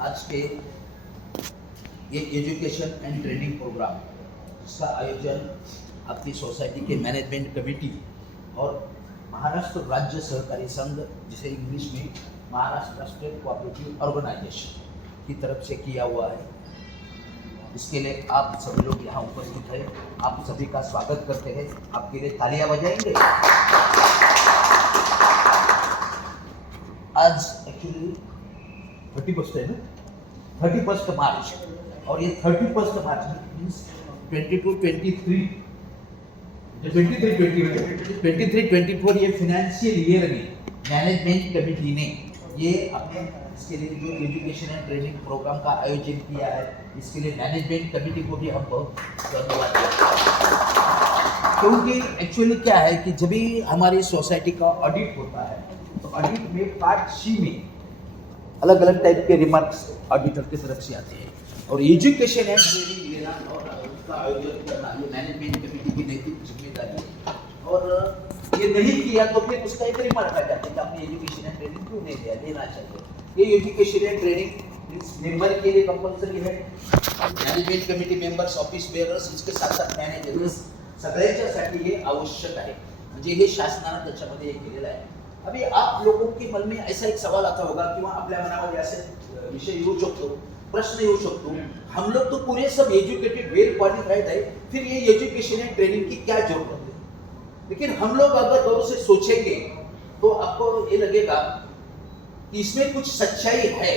आज के ये education end training programme जिसका आयोजन आपकी सोसाइटी के मैनेजमेंट कमेटी और महाराष्ट्र राज्य सहकारी संघ, जिसे इंग्लिश में महाराष्ट्र स्टेट कोऑपरेटिव ऑर्गेनाइजेशन की तरफ से किया हुआ है। इसके लिए आप सभी लोग यहाँ उपस्थित हैं। आप सभी का स्वागत करते हैं। आपके लिए तालियां बजाएंगे। आज एक्चुअली 31 है ना, 31 मार्च, और ये 31 मार्च मीन्स 23-24 ये फिनेंशियल ईयर में मैनेजमेंट कमेटी ने ये अपने इसके लिए जो एजुकेशन एंड ट्रेनिंग प्रोग्राम का आयोजन किया है, इसके लिए मैनेजमेंट कमेटी को भी हम बहुत धन्यवाद देते हैं। क्योंकि एक्चुअली क्या है कि जब भी हमारी सोसाइटी का ऑडिट होता है तो ऑडिट में पार्ट सी में अलग अलग टाइप के रिमार्क्स ऑडिटर की तरफ से आते हैं, और एजुकेशन एंड ट्रेनिंग लेना और उसका आयोजन करना ये मैनेजमेंट कमेटी की नैतिक जिम्मेदारी है। और ये नहीं किया तो फिर उसका एक रिमार्क आ जाता है कि आपने एजुकेशन एंड ट्रेनिंग क्यों नहीं दिया, देना चाहिए। ये एजुकेशन एंड ट्रेनिंग मेंबर के लिए कंपल्सरी है। मैनेजमेंट कमिटी मेंबर्स, ऑफिस बेअरर्स, इसके साथ साथ मॅनेजर्स सगळ्यांच्यासाठी हे आवश्यक आहे। म्हणजे हे शासनाने त्याच्यामध्ये हे केलेलं आहे। अभी आप लोगों के मन में ऐसा एक सवाल आता होगा किंवा आपल्या मनामध्ये ऐसे विषय येऊ शकतो, प्रश्न येऊ शकतो, हम लोग तो पूरे सब एजुकेटेड वेल क्वालिफाइड है, फिर ये एजुकेशन एंड ट्रेनिंग की क्या जरूरत है। लेकिन हम लोग अगर गौर से सोचेंगे तो आपको ये लगेगा कि इसमें कुछ सच्चाई है।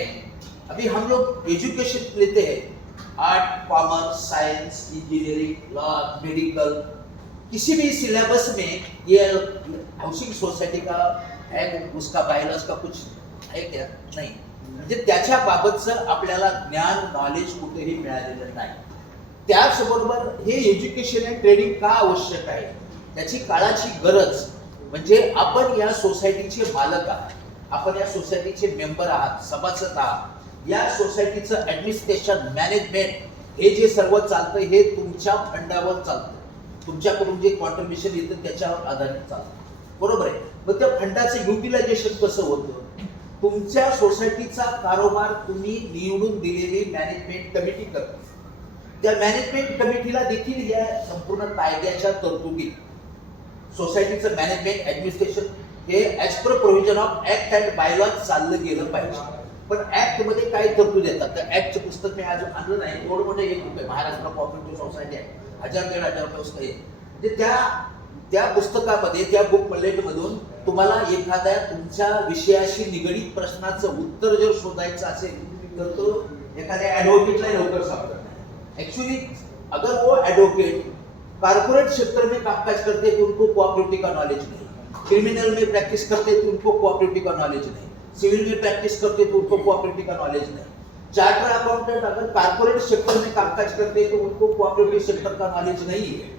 अभी हम लोग एजुकेशन लेते हैं, art, commerce, science, engineering, law, medical, किसी भी सिलेबस में ये हाउसिंग सोसाइटी का है, उसका बायलॉज का कुछ है क्या? नाही। म्हणजे त्याच्या बाबतचं आपल्याला ज्ञान, नॉलेज कुठेही मिळालेलं नाही। त्याचबरोबर हे एज्युकेशन अँड ट्रेनिंग का आवश्यक आहे, त्याची काळाची गरज म्हणजे आपण या सोसायटीचे मालक आहात, आपण या सोसायटीचे मेंबर आहात, सभासद आहात। या सोसायटीचं ऍडमिनिस्ट्रेशन, मॅनेजमेंट हे जे सर्व चालतं हे तुमच्या फंडावर चालतं, तुमच्याकडून जे कॉन्ट्रिब्युशन येतं त्याच्यावर आधारित चालतं, बरोबर आहे। मग त्या फंडाचं युटिलायझेशन कसं होतं? तुमच्या सोसायटीचा कारोबार तुम्ही निवडून दिलेली मॅनेजमेंट कमिटी करते। त्या मॅनेजमेंट कमिटीला देखील या संपूर्ण कायद्याच्या तरतुदी, सोसायटीचं मॅनेजमेंट ऍडमिनिस्ट्रेशन हे as per provision of act and bylaws चाललं गेलं पाहिजे। पण ऍक्ट मध्ये काय तरतूद येतात? त्या ऍक्टचं पुस्तक मी आज आणलं नाही, एवढं मोठं एक बुक आहे, महाराष्ट्र कोऑपरेटिव्ह सोसायटी आहे, 1000-1500 पुस्तक आहे। म्हणजे त्या पुस्तकामध्ये, त्या बुक मधून तुम्हाला एखाद्या तुमच्या विषयाशी निगडीत प्रश्नाचं उत्तर जर शोधायचं असेल तर तो एखाद्या ॲडव्होकेटला लवकर सापडत नाही। एक्चुअली अगर वो एडवोकेट कारपोरेट क्षेत्र में कामकाज करते तो उनको कोऑपरेटिव का नॉलेज नहीं, क्रिमिनल में प्रैक्टिस करते तो उनको कोऑपरेटिव का नॉलेज नहीं, सिविल में प्रैक्टिस करते तो उनको कोऑपरेटिव का नॉलेज नहीं, चार्टर अकाउंटेंट अगर कारपोरेट सेक्टर में कामकाज करते तो उनको कोऑपरेटिव सेक्टर का नॉलेज नहीं है।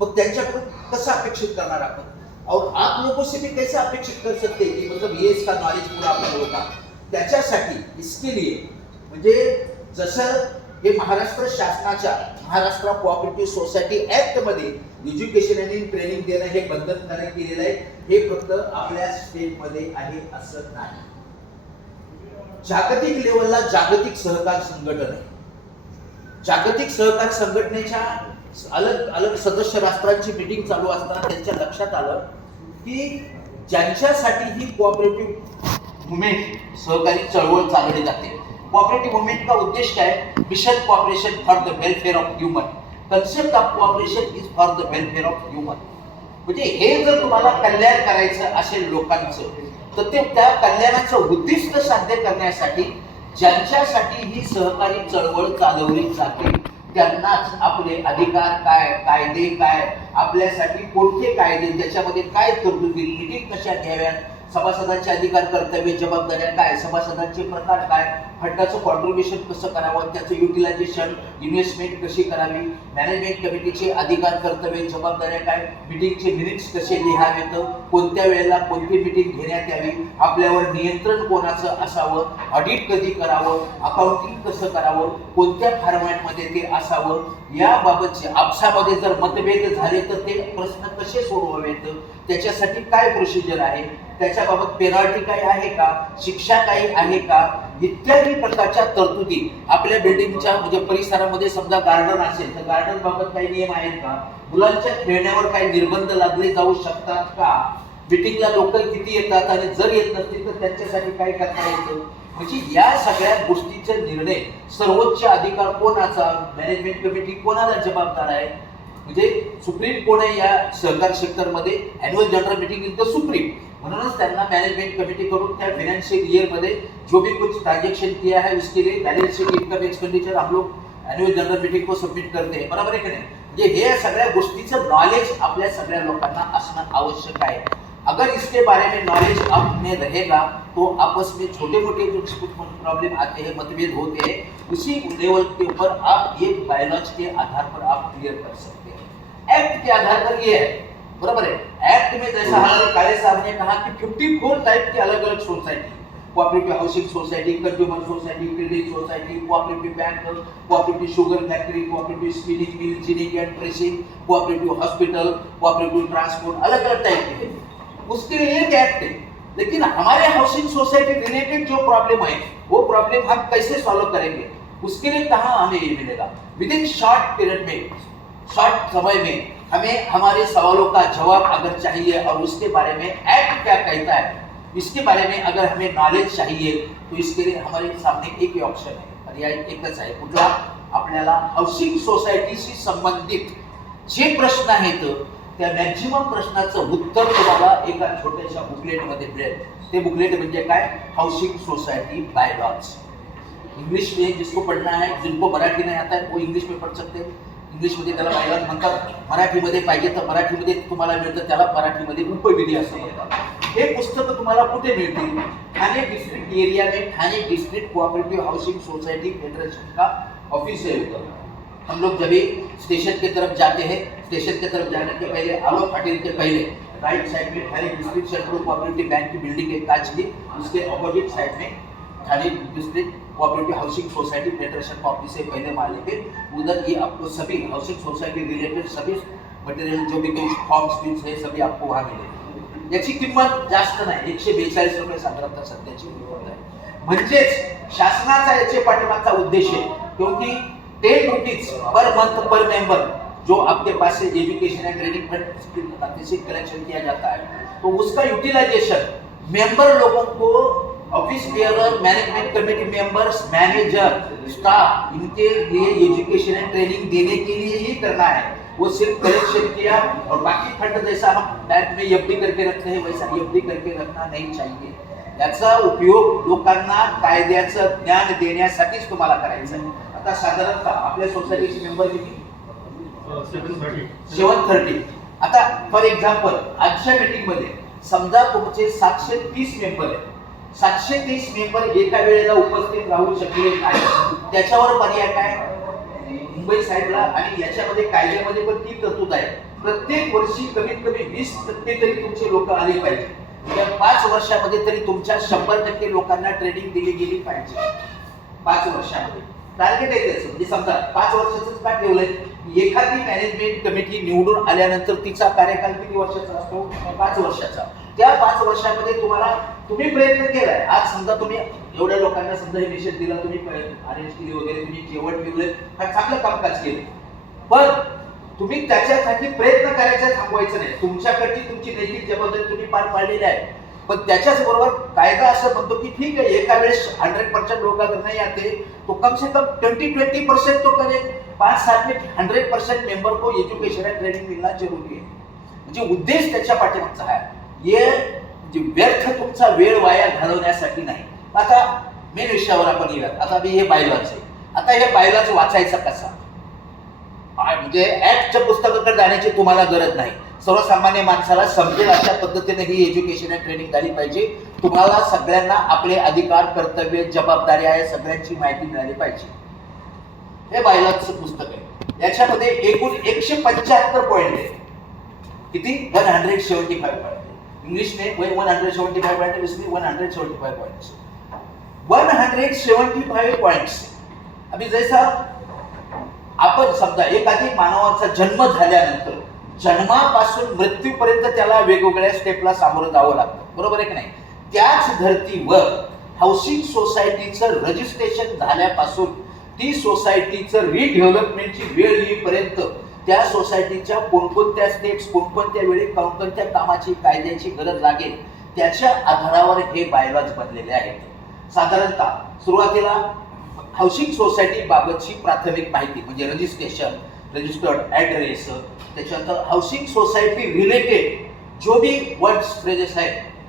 मग त्यांच्याकडून कसं अपेक्षित करणार आपण? और आप लोगों से भी कैसे अपेक्षित कर सकते हैं कि मतलब ये इसका नॉलेज पूरा आपल्याला होता? त्याच्यासाठी इसके लिए म्हणजे जसं हे महाराष्ट्र शासनाच्या महाराष्ट्र कोऑपरेटिव्ह सोसायटी ऍक्ट मध्ये एज्युकेशन आणि ट्रेनिंग देणं हे बंधनकारक केलेलं आहे। हे फक्त आपल्या स्टेट मध्ये आहे असं नाही, जागतिक लेवलला जागतिक सहकार संघटना आहे। जागतिक सहकार संघटनेच्या अलग अलग सदस्य राष्ट्रांची मीटिंग चालू असताना त्यांच्या लक्षात आलं की ज्यांच्यासाठी ही कोऑपरेटिव्ह मुवमेंट सहकारी चळवळ चालवली जाते, कोऑपरेटिव्ह मुवमेंट का उद्देश क्या है? Mission cooperation for the welfare of human, concept of cooperation is for the welfare of human. म्हणजे हे जर तुम्हाला कल्याण करायचं असेल लोकांचं, तर ते त्या कल्याणाचं उद्दिष्ट साध्य करण्यासाठी ज्यांच्यासाठी ही सहकारी चळवळ चालवली जाते त्यांनाच आपले अधिकार काय, कायदे काय, आपल्यासाठी कोणते कायदे, त्याच्यामध्ये काय तरतुदी, मीटिंग कशा घ्याव्या, सभासदांचे अधिकार, कर्तव्य, जबाबदाऱ्या काय, सभासदांचे प्रकार काय, फंडाचं कॉन्ट्रिब्युशन कसं करावं, त्याचं युटिलायझेशन, इन्व्हेस्टमेंट कशी करावी, मॅनेजमेंट कमिटीचे अधिकार, कर्तव्य, जबाबदाऱ्या काय, मीटिंगचे मिनिट्स कसे लिहावेत, कोणत्या वेळेला कोणती मीटिंग घेण्यात यावी, आपल्यावर नियंत्रण कोणाचं असावं, ऑडिट कधी करावं, अकाउंटिंग कसं करावं, कोणत्या फॉर्मॅटमध्ये ते असावं, याबाबतचे आपसामध्ये जर मतभेद झाले तर ते प्रश्न कसे सोडवावेत, त्याच्यासाठी काय प्रोसिजर आहे, त्याच्याबाबत पेनल्टी काही आहे का, शिक्षा काही आहे का, इत्यादी प्रकारच्या तरतुदी आपल्या बिल्डिंगच्या म्हणजे परिसरामध्ये समजा गार्डन असेल तर गार्डन बाबत काही नियम आहेत का, मुलांच्या खेळण्यावर काही निर्बंध लादले जाऊ शकतात का, मीटिंगला लोक किती येतात आणि जर येत नसतील तर त्यांच्यासाठी काय करता येतं, म्हणजे या सगळ्या गोष्टीचे निर्णय सर्वोच्च अधिकार कोणाचा, मॅनेजमेंट कमिटी कोणाला जबाबदार आहे, म्हणजे सुप्रीम कोण आहे या सहकार सेक्टरमध्ये, annual general meeting is the supreme, म्हणूनच त्यांना मैनेजमेंट कमेटी करून त्या फाइनेंशियल ईयर में जो भी कुछ ट्रांजेक्शन किया है उसके लिए बैलेंस शीट, इनकम, एक्सपेंडिचर हम लोग एनुअल जनरल मीटिंग को सबमिट करते हैं, बराबर है की नहीं। हे सगळ्या गोष्टीचं नॉलेज आपल्या सगळ्या लोकांना असणं आवश्यक आहे। अगर इसके बारे में नॉलेज आप में रहेगा तो आपस में छोटे मोटे जो प्रॉब्लम आते हैं, मतभेद होते हैं, उसी लेवल के ऊपर आप ये बायलॉज के आधार पर आप क्लियर कर सकते हैं। एक्ट के आधार पर ये है, बराबर है। एक्ट में जैसा हमारे काले साहब ने कहा कि 54 टाइप के अलग अलग society, cooperative housing society, consumer society, credit society, cooperative bank, cooperative sugar factory, cooperative spinning mill, ginning end pressing, cooperative hospital, cooperative transport, अलग अलग टाइप के, उसके लिए एक एक्ट है। लेकिन हमारे हाउसिंग सोसाइटी रिलेटेड जो प्रॉब्लम है वो प्रॉब्लम हम कैसे सॉल्व करेंगे, उसके लिए कहाँ हमें ये मिलेगा, विद इन शॉर्ट पीरियड में, शॉर्ट समय में हमें हमारे सवालों का जवाब अगर चाहिए और उसके बारे में एक्ट क्या कहता है इसके बारे में अगर हमें नॉलेज चाहिए तो इसके लिए हमारे सामने एक ही ऑप्शन है, पर्याय एकच आहे, कुठला, आपल्याला हाऊसिंग सोसायटीशी संबंधित जे प्रश्न आहेत त्या मॅक्झिमम प्रश्नाचं उत्तर तुम्हाला एका छोट्याशा बुकलेटमध्ये मिळेल। ते बुकलेट म्हणजे काय, हाउसिंग सोसाइटी बायलॉज। इंग्लिश में जिसको पढ़ना है, जिनको मराठी नहीं आता है वो इंग्लिश में पढ़ सकते हैं, इंग्लिशमध्ये त्याला बायलॉज म्हणतात, मराठीमध्ये पाहिजे तर मराठीमध्ये तुम्हाला मिळतं, त्याला मराठीमध्ये उपविधी असं म्हणतात। हे पुस्तक तुम्हाला कुठे मिळतील, ठाणे डिस्ट्रिक्ट एरिया में Thane district cooperative housing society federation का ऑफिस है उधर। हम लोग जब भी स्टेशन की तरफ जाते हैं, स्टेशन की तरफ जाने के पहले आलो फाटिल के पहले राइट साइड में Thane district central cooperative bank की बिल्डिंग है कांच की, उसके अपोजिट साइड में Thane district cooperative housing society federation का ऑफिस है, पहले माले पे, उधर ये आपको सभी हाउसिंग सोसाइटी रिलेटेड सभी मटेरियल जो भी कुछ फॉर्म्स बिल्स है सभी आपको वहाँ मिलेंगे। याची किंमत जास्त नाही, 142 रुपये साधारणतः सध्याची किंमत आहे। म्हणजेच शासनाचा याचे पाठिंबाचा उद्देश है, क्योंकि 10 रुपीज पर मंथ पर मेंबर जो आपके पास से एजुकेशन एंड ट्रेनिंग फंड से कलेक्शन किया जाता है, तो उसका यूटिलाइजेशन मेंबर लोगों को, office bearer, management committee members, manager, staff, इनके लिए एजुकेशन एंड ट्रेनिंग देने के लिए ही करना है। वो सिर्फ कलेक्शन किया और बाकी फंड जैसा हम बैंक में एफडी करके रखते हैं वैसा एफडी करके रखना नहीं चाहिए। याचा उपयोग लोकांना कायद्याचं ज्ञान देण्यासाठीच तुम्हाला करायचं आहे। आता साधारणतः आपल्या सोसायटीचे मेंबर किती, 730। आता फॉर एक्झाम्पल आजच्या मीटिंग मध्ये समजा तुमचे 730 मेंबर आहेत, 730 मेंबर एका वेळेला उपस्थित राहू शकले नाही, त्याच्यावर पर्याय काय, मुंबई साइडला आणि याच्यामध्ये कायद्यामध्ये पण ती तरतूद आहे, प्रत्येक वर्षी कमीत कमी 20% तरी तुमचे लोक आले पाहिजे, या 5 वर्षामध्ये तरी तुमच्या 100% लोकांना ट्रेनिंग दिली गेली पाहिजे। 5 वर्षामध्ये टार्गेट आहे त्याचं, म्हणजे समजा 5 वर्षाचंच का ठेवलंय, एखादी मॅनेजमेंट कमिटी निवडून आल्यानंतर तिचा कार्यकाल किती वर्षाचा असतो, 5 वर्षाचा। त्या 5 वर्षामध्ये तुम्ही प्रयत्न केलाय, आज समजा तुम्ही एवढ्या लोकांना समजा हे निषेध दिला, तुम्ही अरेंज केली वगैरे, तुम्ही जेवण ठेवलंय, हा चांगलं कामकाज केलं, पण तुम्ही त्याच्यासाठी प्रयत्न करायचा थांबवायचं नाही, तुमच्याकडची तुमची नैतिक जबाबदारी तुम्ही पार पाडलेली आहे, पण त्याच्याच बरोबर कायदा असं म्हणतो की ठीक है एका वेळेस 100% लोग अगर नहीं आते तो कम से कम 20% तो करें, 5 साल में 100% मेंबर को एजुकेशन एंड ट्रेनिंग मिलना जरूरी है। म्हणजे उद्देश त्याच्या पाठीमागचा आहे, ये व्यर्थ तुमचा वेळ वाया घालवण्यासाठी नाही। आता मेन विषयावर आपण येऊयात, आता मी हे बायलॉज आहे, आता हे बायलॉज वाचायचा कसा, म्हणजे ऍक्टच्या पुस्तकाकडे जाण्याची तुम्हाला गरज नाही, सर्वसामान्य माणसाला समजेल अशा पद्धतीने ही एज्युकेशन अँड ट्रेनिंग झाली पाहिजे। तुम्हाला सगळ्यांना आपले अधिकार, कर्तव्य, जबाबदारी आहे सगळ्यांची माहिती मिळाली पाहिजे। हे बायलॉजचं पुस्तक आहे, याच्यामध्ये एकूण 175 पॉइंट आहे, किती, 175 पॉइंट, इंग्लिश में 175 पॉइंट, इसमें 175 पॉइंट्स, 175 पॉइंट्स। अभी जैसा आपण समजा एखादी मानवाचा जन्म झाल्यानंतर जन्मापासून मृत्यूपर्यंत त्याला वेगवेगळ्या स्टेपला सामोरं जावं लागतं, बरोबर आहे की नाही, त्याच धर्तीवर हाऊसिंग सोसायटीचं रजिस्ट्रेशन झाल्यापासून ती सोसायटीचं रिडेव्हलपमेंटची वेळ येईपर्यंत त्या सोसायटीच्या कोणकोणत्या स्टेप्स कोणकोणत्या वेळी कोणकोणत्या कामाची कायद्याची गरज लागेल त्याच्या आधारावर हे बायलॉज बनलेले आहेत. साधारणतः सुरुवातीला हाऊसिंग सोसायटी बाबतची प्राथमिक माहिती म्हणजे रजिस्ट्रेशन, रजिस्टर्ड ॲड्रेस, त्याच्यानंतर हाउसिंग सोसाइटी रिलेटेड जो भी वर्ड्स फ्रेजेस है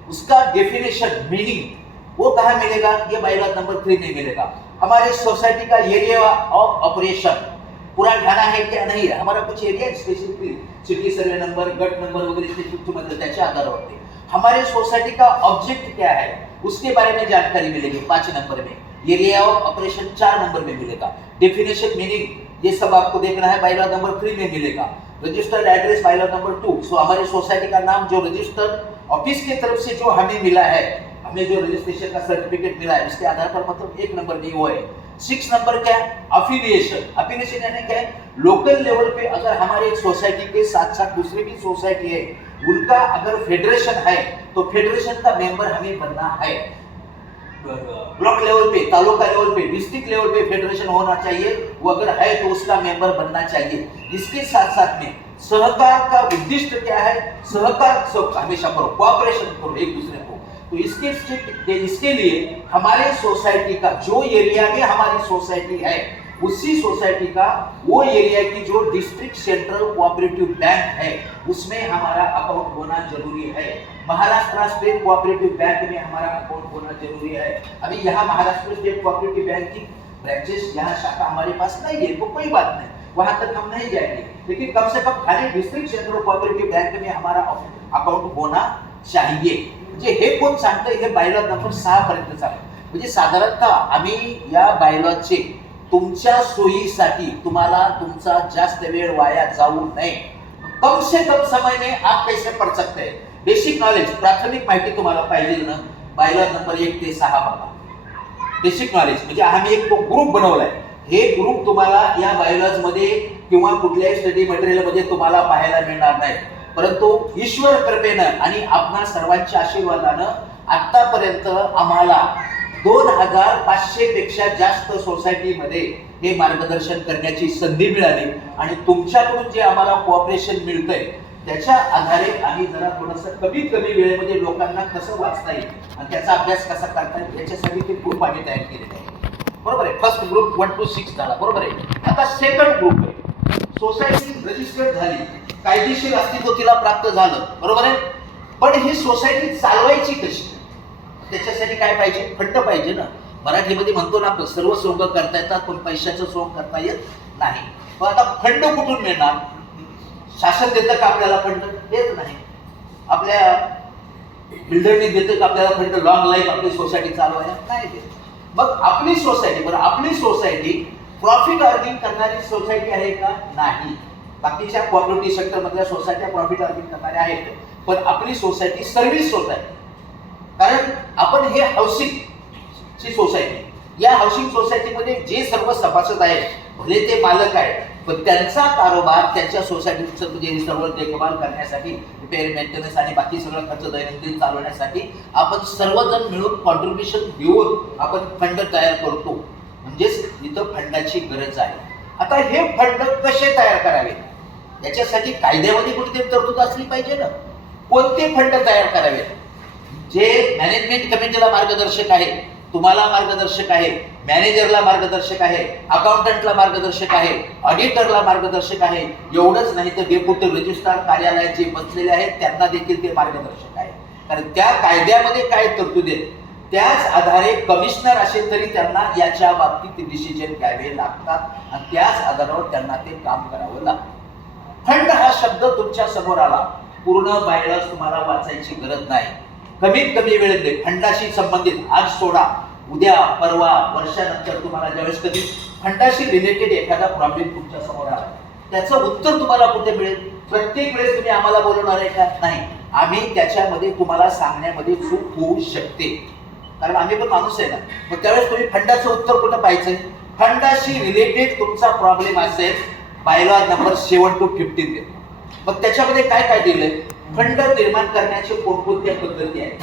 उसका डेफिनेशन मीनिंग वो कहाँ मिलेगा, ये बाइलॉ नंबर 3 में मिलेगा. हमारे सोसाइटी का एरिया ऑफ ऑपरेशन पूरा ठाणा है क्या नहीं है, हमारा कुछ area specifically city survey number, गट नंबर वगैरह मतलब त्याच्या आधारावरती हमारे सोसाइटी का ऑब्जेक्ट क्या है उसके बारे में जानकारी मिलेगी 5 नंबर में. एरिया ऑफ ऑपरेशन 4 नंबर में मिलेगा. डेफिनेशन मीनिंग ये सब आपको देखना है बाइलॉ नंबर 3 में मिलेगा. Registered address bylaw number 2. So हमारे सोसाइटी का नाम जो रजिस्टर्ड ऑफिस की तरफ से जो हमें मिला है, हमें जो रजिस्ट्रेशन का सर्टिफिकेट मिला है उसके आधार पर मतलब 1 नंबर में वो है. 6 नंबर क्या है, अफिलिएशन. अफिलिएशन यानी क्या है, लोकल लेवल पे अगर हमारे सोसाइटी के साथ साथ दूसरी भी सोसाइटी है उनका अगर फेडरेशन है तो फेडरेशन का मेंबर हमें बनना है. ब्लॉक लेवल पे, तालुका लेवल पे, डिस्ट्रिक्ट लेवल पे फेडरेशन होना चाहिए, वो अगर है तो उसका मेंबर बनना चाहिए. इसके साथ साथ में सहकार का उद्देश्य क्या है, सहकार सब हमेशा करो, कोऑपरेशन करो एक दूसरे को. तो इसके लिए हमारे सोसाइटी का जो एरिया में हमारी सोसाइटी है उसी सोसाइटी का वो एरिया की जो डिस्ट्रिक्ट सेंट्रल कोऑपरेटिव बैंक है उसमें हमारा अकाउंट होना जरूरी है. महाराष्ट्र स्टेट कोऑपरेटिव बैंक में हमारा अकाउंट होना जरूरी है. अभी यहाँ महाराष्ट्र स्टेट कोऑपरेटिव बैंक की ब्रांचेस यहाँ शाखा हमारे पास नहीं है तो कोई बात नहीं, वहां तक हम नहीं जाएंगे, लेकिन कम से कम खाली डिस्ट्रिक्ट सेंट्रल कोऑपरेटिव बैंक में हमारा अकाउंट होना चाहिए. म्हणजे हे कोण सांगतं, हे बायलॉ नंबर 6 पर्यंत सांगतं. म्हणजे साधारणतः आम्ही या बायलॉचे तुमच्या सोयीसाठी तुम्हाला तुमचा जास्त वेळ वाया जाऊ नये, कम से कम समय में आप कैसे पढ़ सकते हैं, बेसिक नॉलेज प्राथमिक माहिती तुम्हाला पाहिजे ना, बायलॉ नंबर 1 ते 6 बघा. बेसिक नॉलेज म्हणजे आम्ही एक ग्रुप बनवलाय. हे ग्रुप तुम्हाला या बायलॉज मध्ये किंवा कुठल्याही स्टडी मटेरियल मध्ये तुम्हाला पाहायला मिळणार नाही, परंतु ईश्वर कृपेनं आणि आपणा सर्वांच्या आशीर्वादानं आतापर्यंत आम्हाला 2500 पेक्षा जास्त सोसायटीमध्ये हे मार्गदर्शन करण्याची संधी मिळाली आणि तुमच्याकडून जे आम्हाला कोऑपरेशन मिळतंय त्याच्या आधारे आम्ही जरा थोडंसं कमीत कमी वेळेमध्ये लोकांना कसं वाचता येईल आणि त्याचा अभ्यास कसा करता येईल याच्यासाठी ते ग्रुप आम्ही तयार केलेले आहे. बरोबर आहे. फर्स्ट ग्रुप 1 to 6 झाला, बरोबर आहे. आता सेकंड ग्रुप आहे, सोसायटी रजिस्टर्ड झाली, कायदेशीर अस्तित्व तिला प्राप्त झालं, बरोबर आहे. पण ही सोसायटी चालवायची कशी, त्याच्यासाठी काय पाहिजे, फंड पाहिजे ना. मराठीमध्ये म्हणतो ना आपण सर्व सोंग करता येतात पण पैशाचं सोंग करता येत नाही. पण आता फंड कुठून मिळणार, शासन देतं का आपल्याला फंड, देत नाही. आपल्या बिल्डरने देतं का आपल्याला फंड लॉंग लाईफ आपली सोसायटी चालवायला, नाही देत. मग आपली सोसायटी, बरं आपली सोसायटी प्रॉफिट अर्निंग करणारी सोसायटी आहे का, नाही. बाकीच्या कोऑपरेटिव्ह सेक्टर मधल्या सोसायट्या प्रॉफिट अर्निंग करणाऱ्या आहेत, पण आपली सोसायटी सर्व्हिस सोसायटी, कारण आपण हे हाऊसिंग ची सोसायटी, या हाऊसिंग सोसायटीमध्ये जे सर्व सभासद आहेत भले ते मालक आहेत पण त्यांचा कारोबार त्यांच्या सोसायटीचं म्हणजे सर्व देखभाल करण्यासाठी, रिपेअर मेंटेनन्स आणि बाकी सगळं खर्च दैनंदिन चालवण्यासाठी आपण सर्वजण मिळून कॉन्ट्रीब्युशन देऊन आपण फंड तयार करतो. म्हणजेच इथं फंडाची गरज आहे. आता हे फंड कसे तयार करावे याच्यासाठी कायद्यामध्ये कुठेतरी तरतूद असली पाहिजे ना. कोणते फंड तयार करावेत, जे मॅनेजमेंट कमिटीला मार्गदर्शक आहे, तुम्हाला मार्गदर्शक आहे, मॅनेजरला मार्गदर्शक आहे, अकाउंटंटला मार्गदर्शक आहे, ऑडिटरला मार्गदर्शक आहे. एवढंच नाही तर डेप्युटी रजिस्ट्रार कार्यालयात जे बसलेले आहेत त्यांना देखील ते मार्गदर्शक आहे. कारण त्या कायद्यामध्ये काय तरतूद आहेत त्याच आधारे कमिशनर असेल तरी त्यांना याच्या बाबतीत डिसिजन घ्यावे लागतात आणि त्याच आधारावर त्यांना ते काम करावं लागतं. फंड हा शब्द तुमच्या समोर आला, पूर्ण बायलॉज तुम्हाला वाचायची गरज नाही. कमीत कमी वेळेत फंडाशी संबंधित आज सोडा, उद्या परवा वर्षानंतर तुम्हाला ज्यावेळेस कधी फंडाशी रिलेटेड एखादा प्रॉब्लेम तुमच्या समोर आला त्याचं उत्तर तुम्हाला कुठे मिळेल, प्रत्येक वेळेस तुम्ही आम्हाला बोलवणार आहे का, नाही. आम्ही त्याच्यामध्ये तुम्हाला सांगण्यामध्ये चूक होऊ शकते कारण आम्ही पण माणूस आहे ना. मग त्यावेळेस तुम्ही फंडाचं उत्तर कुठं पाहिजे, फंडाशी रिलेटेड तुमचा प्रॉब्लेम असेल बायलॉ नंबर 7 to 15 देतो. मग त्याच्यामध्ये काय काय दिलंय, फंड निर्माण करण्याचे कोणकोणत्या पद्धती आहेत,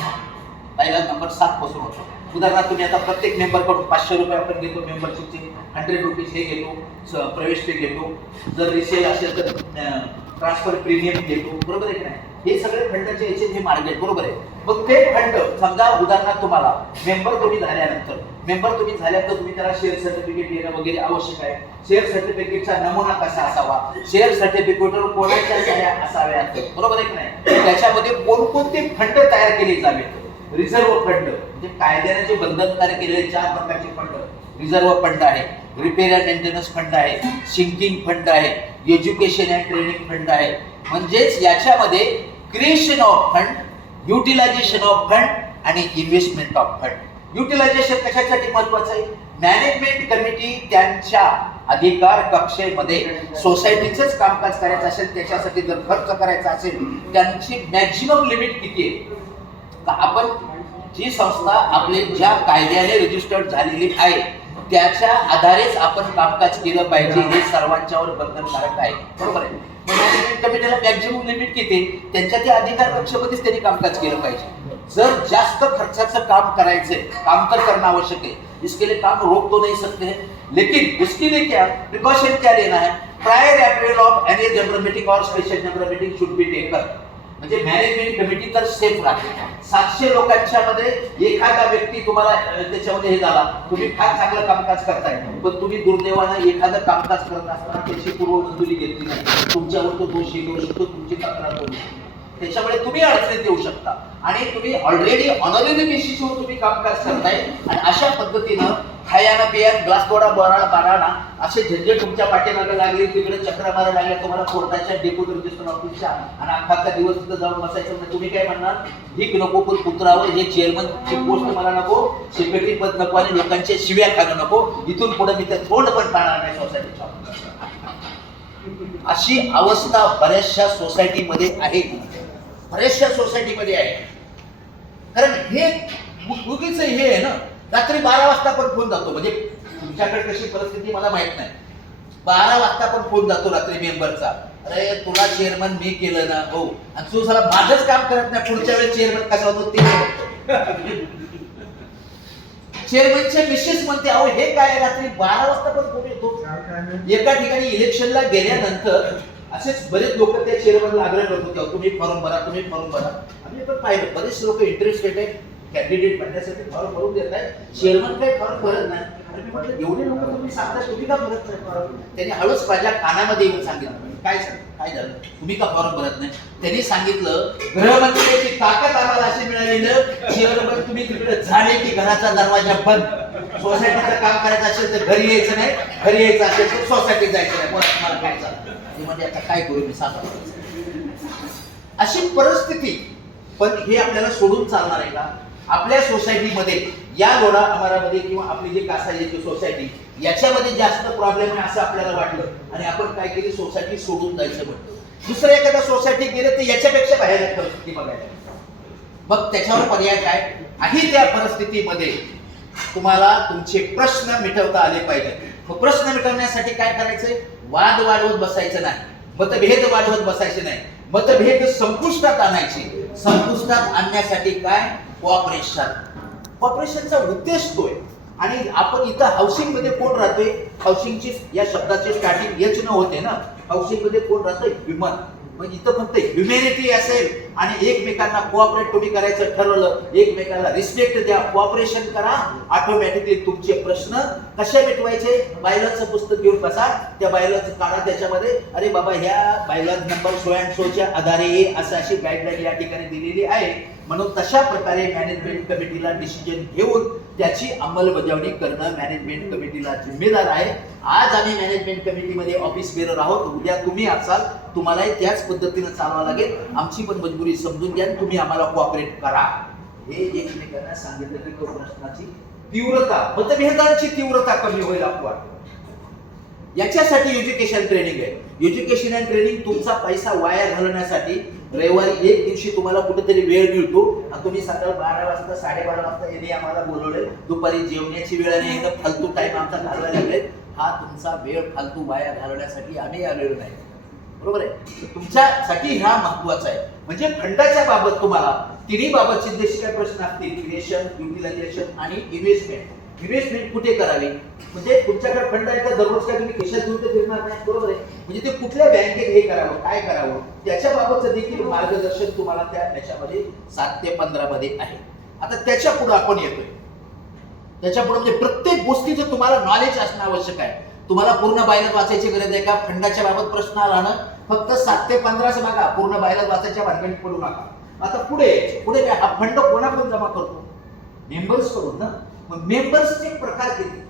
बायलॉ नंबर 7 पासून होतो. उदाहरणार्थ तुम्ही आता प्रत्येक मेंबरकडून 500 रुपये आपण घेतो, मेंबरशिपचे 100 रुपीज हे घेतो, प्रवेश फी घेतो, जर रिसेल असेल तर ट्रान्सफर प्रीमियम घेतो, बरोबर आहे की नाही? हे सगळे फंडाचे याचे हे मार्ग आहेत, बरोबर आहे. मग ते फंड समजा उदाहरणार्थ तुम्हाला मेंबर तुम्ही झाल्यानंतर तुम्ही त्याला शेअर सर्टिफिकेट देणं वगैरे आवश्यक आहे. शेअर सर्टिफिकेटचा नमुना कसा असावा, शेअर सर्टिफिकेटवर कोणाच्या सह्या असाव्यात, बरोबर आहे की नाही? त्याच्यामध्ये कोणकोणते फंड तयार केले जावेत. रिझर्व्ह फंड म्हणजे कायद्याने जे बंधनकारक केलेले 4 प्रकारचे फंड. रिझर्व्ह फंड आहे, रिपेअर अँड मेंटेनन्स फंड आहे, सिंकिंग फंड आहे, एज्युकेशन अँड ट्रेनिंग फंड आहे. म्हणजेच याच्यामध्ये creation of fund, utilization of fund आणि इन्व्हेस्टमेंट ऑफ फंड. युटिलायझेशन कशासाठी महत्वाचं आहे? मॅनेजमेंट कमिटी त्यांच्या अधिकार कक्षेमध्ये सोसायटीचंच कामकाज करायचं असेल, त्याच्यासाठी जर खर्च करायचा असेल, त्यांची मॅक्झिमम लिमिट किती आहे? आपण जी संस्था आपले ज्या कायद्याने रजिस्टर्ड झालेली आहे त्याच्या आधारेच आपण कामकाज केलं पाहिजे, हे सर्वांच्यावर बंधनकारक आहे, बरोबर आहे. मॅनेजमेंट कमिटीला मॅक्झिमम लिमिट किती? त्यांच्या त्या अधिकार कक्षेमध्येच त्यांनी कामकाज केलं पाहिजे. जर जास्त खर्चाचं काम करायचंय, काम तर करणं आवश्यक है, इसके लिए काम रोक तो नहीं सकते हैं, लेकिन उसके लिए क्या प्रिकॉशन क्या लेना है? Prior approval of annual general meeting और special general meeting should be taken. म्हणजे मॅनेजमेंट कमिटी तर सेफ राहते. 700 लोकांच्या मध्ये एखादा व्यक्ती तुम्हाला त्याच्यामध्ये हे झाला, तुम्ही फार चांगलं कामकाज करताय, पण तुम्ही दुर्दैवानं एखादं कामकाज करत असताना त्याची पूर्व मंजुरी घेतली नाही, तुमच्यावर तो दोष येऊ शकतो, तुमची तक्रार करू शकतो, त्याच्यामुळे तुम्ही अडचणीत येऊ शकता. आणि तुम्ही ऑलरेडी ऑनररी बेसिसवर तुम्ही कामकाज करताय आणि अशा पद्धतीनं खायाना पियान ग्लास थोडा बाराना असे झंझट तुमच्या पाठीमागे लागले, तिकडे चक्रा मारा लागल्या तुम्हाला कोर्टाच्या डेप्युटी रजिस्टर ऑफिसच्या, आणि अख्खा दिवस तिथं जाऊन बसायचं. म्हणजे तुम्ही काय म्हणणार, भीक नको पण पुत्रावर, हे चेअरमनची पोस्ट मला नको, सेक्रेटरी पद नको आणि लोकांच्या शिव्या खाणं नको, इथून पुढे मी त्या तोंड पण पाहणार नाही सोसायटीच्या. अशी अवस्था बऱ्याचशा सोसायटीमध्ये आहे, बऱ्याचशा सोसायटीमध्ये आहे. कारण हे उगीच हे आहे ना, रात्री 12 वाजता पण फोन जातो. म्हणजे तुमच्याकडे कशी परिस्थिती मला माहित नाही, 12 वाजता पण फोन जातो रात्री मेंबरचा, अरे तुला चेअरमन मी केलं ना, हो, आणि तू साला माझंच काम करत नाही, पुढच्या वेळेस चेअरमन कसा होतो ते. चेअरमनचे मिसेस म्हणते, अहो हे काय, रात्री 12 वाजता पण फोन येतो. एका ठिकाणी इलेक्शनला गेल्यानंतर असेच बरेच लोक त्या चेअरमनला आग्रह करत होते, तुम्ही फॉर्म भरा, तुम्ही फॉर्म भरा. आम्ही पण पाहिलं बरेच लोक इंटरेस्टेड आहे कॅन्डिडेट बनण्यासाठी, फॉर्म भरून देत आहे. चेअरमन काही फॉर्म भरत नाही. आणि मी म्हटलं एवढे लोक तुम्ही सांगता, तुम्ही का भरत नाही फॉर्म? त्यांनी हळूच माझ्या कानामध्ये येऊन सांगितलं, काय झालं, तुम्ही का फॉर्म भरत नाही? त्यांनी सांगितलं, गृहमंत्र्याची ताकद आम्हाला अशी मिळालेलं, चेअरमन तुम्ही तिकडे झाले की घराचा दरवाजा बंद. सोसायटीचं काम करायचं असेल तर घरी यायचं नाही, घरी यायचं असेल तर सोसायटीत जायचं नाही. बोला तुम्हाला काय चालतं? म्हणजे आता काय करू मी सांगा. अशी परिस्थिती. पण हे आपल्याला सोडून चालणार आहे का? आपल्या सोसायटीमध्ये या लोढा अमारामध्ये किंवा आपली जी कासाची सोसायटी याच्यामध्ये जास्त प्रॉब्लेम आहे असं आपल्याला वाटलं आणि आपण काय केली, सोसायटी सोडून जायचं म्हणतो. दुसऱ्या एखाद्या सोसायटी गेले तर याच्यापेक्षा बाहेर परिस्थिती बघायला. मग त्याच्यावर पर्याय काय आहे? त्या परिस्थितीमध्ये तुम्हाला तुमचे प्रश्न मिटवता आले पाहिजे. प्रश्न मिटवण्यासाठी काय करायचंय? वाद वाढवत बसायचं नाही, मतभेद वाढवत बसायचे नाही, मतभेद संपुष्टात आणायचे. संपुष्टात आणण्यासाठी काय? कोऑपरेशन. कोऑपरेशनचा उद्देश तो आहे. आणि आपण इथं हाऊसिंग मध्ये कोण राहतोय? हाऊसिंगची या शब्दाचे स्टार्टिंग एच न होते ना. हाऊसिंग मध्ये कोण राहतोय? ह्युमन. मग इथं फक्त ह्युमॅनिटी असेल आणि एकमेकांना कोऑपरेट तुम्ही करायचं ठरवलं, एकमेकांना रिस्पेक्ट द्या, कोऑपरेशन करा, ऑटोमॅटिकली तुमचे प्रश्न कसे मिटवायचे? बायलॉचं पुस्तक घेऊन बसा, त्या बायलॉचं काढा, त्याच्यामध्ये अरे बाबा ह्या बायलॉज नंबर 100च्या आधारे असं अशी गाईडलाईन या ठिकाणी दिलेली आहे, म्हणून तशा प्रकारे मॅनेजमेंट कमिटीला डिसिजन घेऊन त्याची अंमलबजावणी करणं मॅनेजमेंट कमिटीला जिम्मेदार आहे. आज आम्ही मॅनेजमेंट कमिटीमध्ये ऑफिस बेरर आहोत, उद्या तुम्ही असाल, तुम्हालाही त्याच पद्धतीनं चालवावं लागेल. आमची पण मजबुरी समजून घ्या, तुम्ही आम्हाला कोऑपरेट करा. हे एकमेकांना सांगितलं की तो प्रश्नाची तीव्रता, मतभेदांची तीव्रता कमी होईल आपण. याच्यासाठी एज्युकेशन ट्रेनिंग आहे. एज्युकेशन अँड ट्रेनिंग तुमचा पैसा वाया घालवण्यासाठी. रविवारी एक दिवशी तुम्हाला कुठेतरी वेळ मिळतो आणि तुम्ही सकाळ 12 वाजता 12:30 वाजता यांनी आम्हाला बोलवले, दुपारी जेवण्याची वेळ आणि एकदम फालतू टाइम आमचा घालवायला लागले. हा तुमचा वेळ फालतू वाया घालवण्यासाठी आम्ही आलेलो नाही, बरोबर आहे. तर तुमच्यासाठी हा महत्वाचा आहे. म्हणजे फंडाच्या बाबत तुम्हाला तिन्ही बाबतचे जसे काही प्रश्न असतील, क्रिएशन, युटिलायझेशन आणि इन्व्हेस्टमेंट. इन्व्हेस्टमेंट कुठे करावी, म्हणजे तुमच्याकडे फंड आहे तर दररोज काय तुम्ही खिशात घेऊन तर फिरणार नाही, बरोबर आहे. म्हणजे ते कुठल्या बँकेत हे करावं, काय करावं, त्याच्या बाबतचं देखील मार्गदर्शन तुम्हाला त्या याच्यामध्ये 7 ते 15 मध्ये आहे. आता त्याच्या पुढे आपण येतोय. त्याच्या पुढे म्हणजे प्रत्येक गोष्टीचं तुम्हाला नॉलेज असणं आवश्यक आहे. तुम्हाला पूर्ण बायलॉग वाचायची गरज आहे का? फंडाच्या बाबत प्रश्न आला ना, फक्त 7 ते 15च बघा, पूर्ण बायलॉग वाचायच्या भानगडीत पडू नका. आता पुढे पुढे काय, हा फंड कोणाकडून जमा करतो? मेंबर्स कडून ना. मग मेंबर्सचे प्रकार किती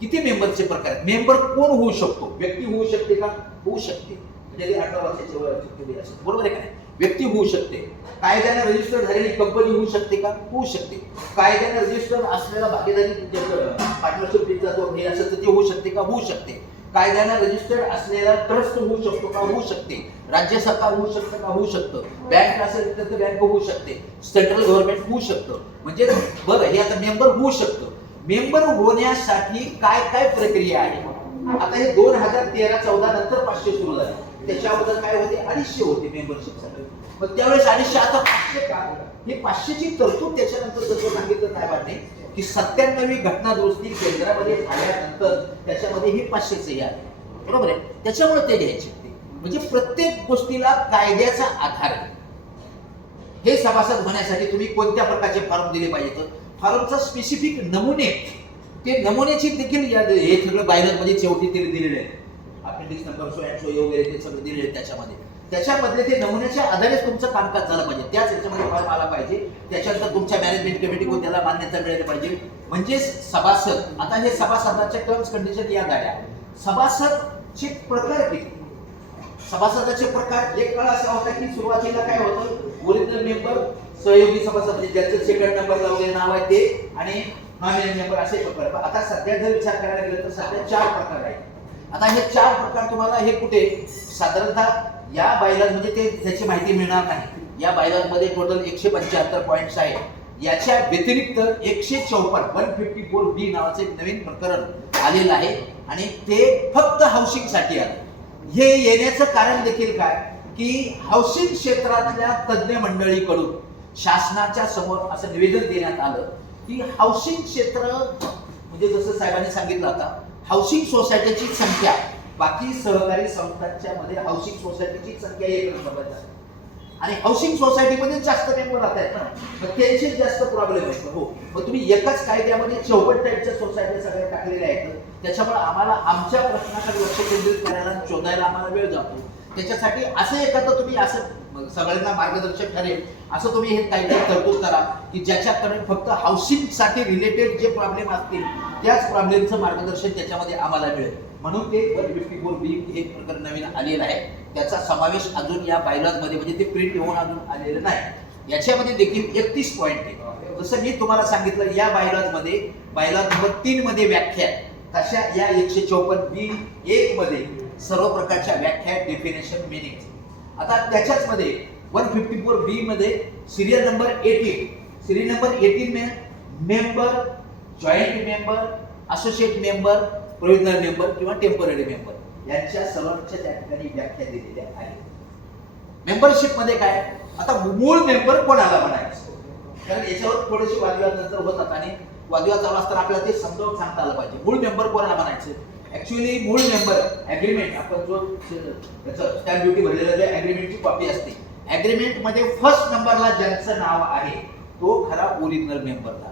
किती मेंबरचे प्रकार आहेत? मेंबर कोण होऊ शकतो? व्यक्ती होऊ शकते का? होऊ शकते. म्हणजे 18 वर्षाचे वय असेल, बरोबर आहे का नाही? व्यक्ती होऊ शकते. कायद्याने रजिस्टर झालेली कंपनी होऊ शकते का? होऊ शकते. कायद्याने रजिस्टर असलेला भागीदारी पार्टनरशिप जो हे असेल तर ते होऊ शकते का? होऊ शकते. कायद्याने रजिस्टर्ड असलेला ट्रस्ट होऊ शकतो का? होऊ शकते. राज्य सरकार होऊ शकतं का? होऊ शकतं. बँक असेल तर बँक होऊ शकते. सेंट्रल गव्हर्नमेंट होऊ शकतं. म्हणजे बरं, हे आता मेंबर होऊ शकतं. मेंबर होण्यासाठी काय काय प्रक्रिया आहे? आता हे 2013-14 नंतर 500 सुरू झाले. त्याच्या अगोदर काय होते? 250 होते मेंबरशिपसाठी. मग त्यावेळेस 250, आता 500 का? हे 500ची तरतूद त्याच्यानंतर जसं सांगितलं साहेबांनी की 97वी घटना दुरुस्ती केंद्रामध्ये झाल्यानंतर त्याच्यामध्ये हे 500चे आहे, बरोबर आहे. त्याच्यामुळे ते घ्यायचे. म्हणजे प्रत्येक गोष्टीला कायद्याचा आधार आहे. हे सभासद होण्यासाठी तुम्ही कोणत्या प्रकारचे फॉर्म दिले पाहिजेत? फॉर्मचा स्पेसिफिक नमुने, ते नमुन्याची देखील हे सगळं बायलॉग मध्ये शेवटी ते दिलेले आहे. अपेंडिक्स नंबर 100 वगैरे ते सगळं दिलेले आहे त्याच्यामध्ये. त्याच्यामधले ते नमुन्याच्या आधारेच तुमचं कामकाज झालं पाहिजे. त्याच याच्यामध्ये फॉर्म आला पाहिजे. त्याच्यानंतर तुमच्या मॅनेजमेंट कमिटीकडून त्याला मान्यता मिळाली पाहिजे. म्हणजे सभासद, आता हे सभासदाच्या टर्म्स कंडिशन या गाड्या. सभासदचे प्रकार किती? सभासदाचे प्रकार एक काळ असा होता की सुरुवातीला काय होतं? ओरिजिनल मेंबर, सहयोगी सभासद, म्हणजे ज्याचं सेकंड नंबरला वगैरे नाव आहे ते, आणि नॉमिनल मेंबर असे प्रकार. आता सध्या जर विचार करायला गेलं तर सध्या 4 प्रकार आहेत. आता हे 4 प्रकार तुम्हाला हे कुठे साधारणतः या बायलॉग मध्ये ते त्याची माहिती मिळणार नाही. या बायलॉग मध्ये टोटल 175 पॉइंट्स आहेत. याच्या व्यतिरिक्त 154 बी नावाचे नवीन प्रकरण आलेलं आहे आणि ते फक्त हाऊसिंग साठी आलं. हे येण्याचं कारण देखील काय की हाऊसिंग क्षेत्रातल्या तज्ञ मंडळीकडून शासनाच्या समोर असं निवेदन देण्यात आलं की हाऊसिंग क्षेत्र म्हणजे जसं साहेबांनी सांगितलं, आता हाऊसिंग सोसायटीची संख्या बाकी सहकारी संस्थांच्या मध्ये हाऊसिंग सोसायटीची संख्या एकच बघायची आणि हाऊसिंग सोसायटीमध्ये जास्त मेंबर राहतात ना, मग त्यांचे जास्त प्रॉब्लेम आहेत. हो, मग तुम्ही एकाच कायद्यामध्ये 54 टाईपच्या सोसायटी सगळ्या टाकलेल्या आहेत. त्याच्यामुळे आम्हाला आमच्या प्रश्नाकडे लक्ष केंद्रित करायला शोधायला आम्हाला वेळ जातो. त्याच्यासाठी असं एखादं तुम्ही असं सगळ्यांना मार्गदर्शक ठरेल असं तुम्ही हे कायदा तरतूद करा की ज्याच्याकडे फक्त हाऊसिंग साठी रिलेटेड जे प्रॉब्लेम असतील त्याच प्रॉब्लेमचं मार्गदर्शन त्याच्यामध्ये आम्हाला मिळेल. म्हणून ते 154B हे प्रकरण नवीन आलेलं आहे. त्याचा समावेश अजून या बायलॉग मध्ये म्हणजे ते प्रिंट होऊन अजून आलेलं नाही. याच्यामध्ये देखील 31 पॉइंट आहे. जसं मी तुम्हाला सांगितलं या बायलॉग मध्ये बायलॉग नंबर 3 मध्ये व्याख्या, तशा या 154B1 मध्ये सर्व प्रकारच्या व्याख्या, डेफिनेशन, मीनिंग. आता त्याच्याच मध्ये 154B मध्ये सिरियल नंबर 18, सिरियल नंबर 18 में member, joint member, associate member, provisional member किंवा टेम्पररी मेंबर यांच्या सर्वांच्या त्या ठिकाणी व्याख्या दिलेल्या आहेत. मेंबरशिप मध्ये काय, आता मूळ मेंबर कोणाला म्हणायचं, कारण याच्यावर थोडेसे वादविवाद नंतर होतात आणि वादविवाद चालू असताना आपल्याला ते समजावून सांगता आलं पाहिजे. मूळ मेंबर कोणाला म्हणायचं? ऍक्च्युअली मूळ मेंबर ॲग्रीमेंट, आपण जो त्याचं स्टॅम्प ड्युटी भरलेला जे ॲग्रीमेंटची कॉपी असते, ॲग्रीमेंट मध्ये फर्स्ट नंबरला ज्यांचं नाव आहे तो खरा ओरिजिनल मेंबर झाला.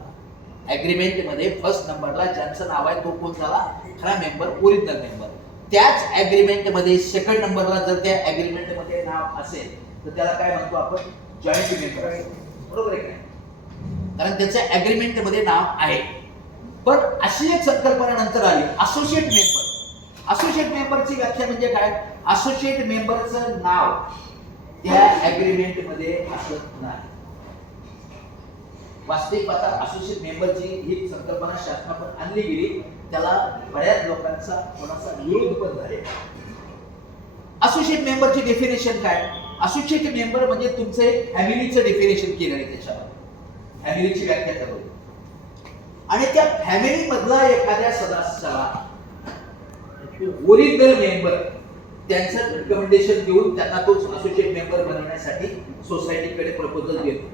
ॲग्रीमेंट मध्ये फर्स्ट नंबरला ज्यांचं नाव आहे तो कोण झाला? खरा मेंबर, ओरिजिनल मेंबर. त्याच ॲग्रीमेंट मध्ये सेकंड नंबरला जर त्या ॲग्रीमेंट मध्ये नाव असेल तर त्याला काय म्हणतो आपण? जॉईंट मेंबर आहे, बरोबर आहे का? कारण त्याचं ॲग्रीमेंट मध्ये नाव आहे. पण अशी एक संकल्पना नंतर आली, असोसिएट मेंबर. असोसिएट मेंबरची व्याख्या म्हणजे काय? असोसिएट मेंबरचं नाव त्या ॲग्रीमेंट मध्ये असत नाही. वास्तविक पाहता असोसिएट मेंबरची ही संकल्पना शासनाकडून आणली गेली, त्याला बऱ्याच लोकांचा कोणाचा विरोध पण झालेला. असोसिएट मेंबरची डेफिनेशन काय? असोसिएट मेंबर म्हणजे तुमचे फॅमिलीचं डेफिनेशन केलं आहे, त्याच्यावर फॅमिलीची व्याख्या करतो आणि त्या फॅमिली मधला एखाद्या सदस्याला ओरिजिनल मेंबर, त्यांचं रिकमेंडेशन देऊन त्यांना तो असोसिएट मेंबर बनवण्यासाठी सोसायटीकडे प्रपोजल देतो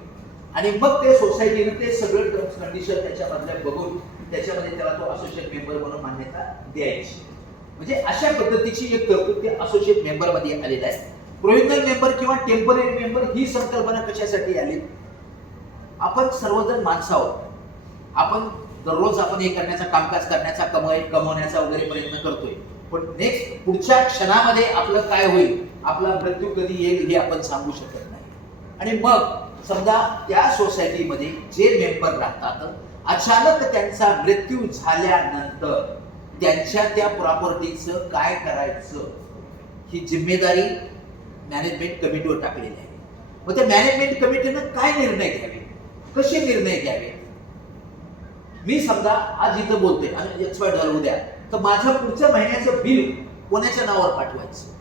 आणि मग ते सोसायटीने ते सगळं टर्म्स कंडिशन त्याच्यामधल्या बघून त्याच्यामध्ये त्याला तो असोसिएट मेंबर म्हणून मान्यता द्यायची. म्हणजे अशा पद्धतीची एक तरतूद ते असोसिएट मेंबर मध्ये आलेला आहे. प्रोव्हिजनल मेंबर किंवा टेम्पररी मेंबर ही संकल्पना कशासाठी आली? आपण सर्वजण माणसं आहोत. आपण दररोज आपण हे करण्याचा, कामकाज करण्याचा, कमवण्याचा वगैरे प्रयत्न करतोय. पण नेक्स्ट पुढच्या क्षणामध्ये आपलं काय होईल, आपला मृत्यू कधी येईल हे आपण सांगू शकत नाही. आणि मग समजा त्या सोसायटीमध्ये जे मेंबर राहतात, अचानक त्यांचा मृत्यू झाल्यानंतर त्यांच्या त्या प्रॉपर्टीचं काय करायचं ही जिम्मेदारी मॅनेजमेंट कमिटीवर टाकलेली आहे. मग त्या मॅनेजमेंट कमिटीनं काय निर्णय घ्यावे, कसे निर्णय घ्यावे? मी समजा आज इथं बोलतोय आणि एक्सपायर झालं उद्या, तर माझं पुढच्या महिन्याचं बिल कोणाच्या नावावर पाठवायचं?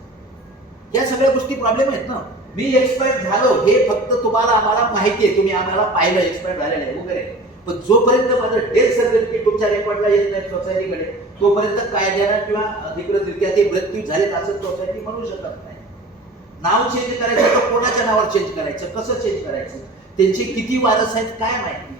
या सगळ्या गोष्टी प्रॉब्लेम आहेत ना. मी एक्सपायर झालो हे फक्त तुम्हाला आम्हाला माहिती आहे, तुम्ही आम्हाला पाहिलं एक्सपायर झालेलं आहे वगैरे, पण जोपर्यंत माझं डेथ सर्टिफिकेट तुमच्या रेकॉर्डला येत नाही सोसायटीकडे, तोपर्यंत कायद्यानं किंवा अधिकृतरित्या ते मृत्यू झालेत असं सोसायटी म्हणू शकत नाही. नाव चेंज करायचं तर कोणाच्या नावावर चेंज करायचं, कसं चेंज करायचं, त्यांचे किती वारस आहेत काय माहिती,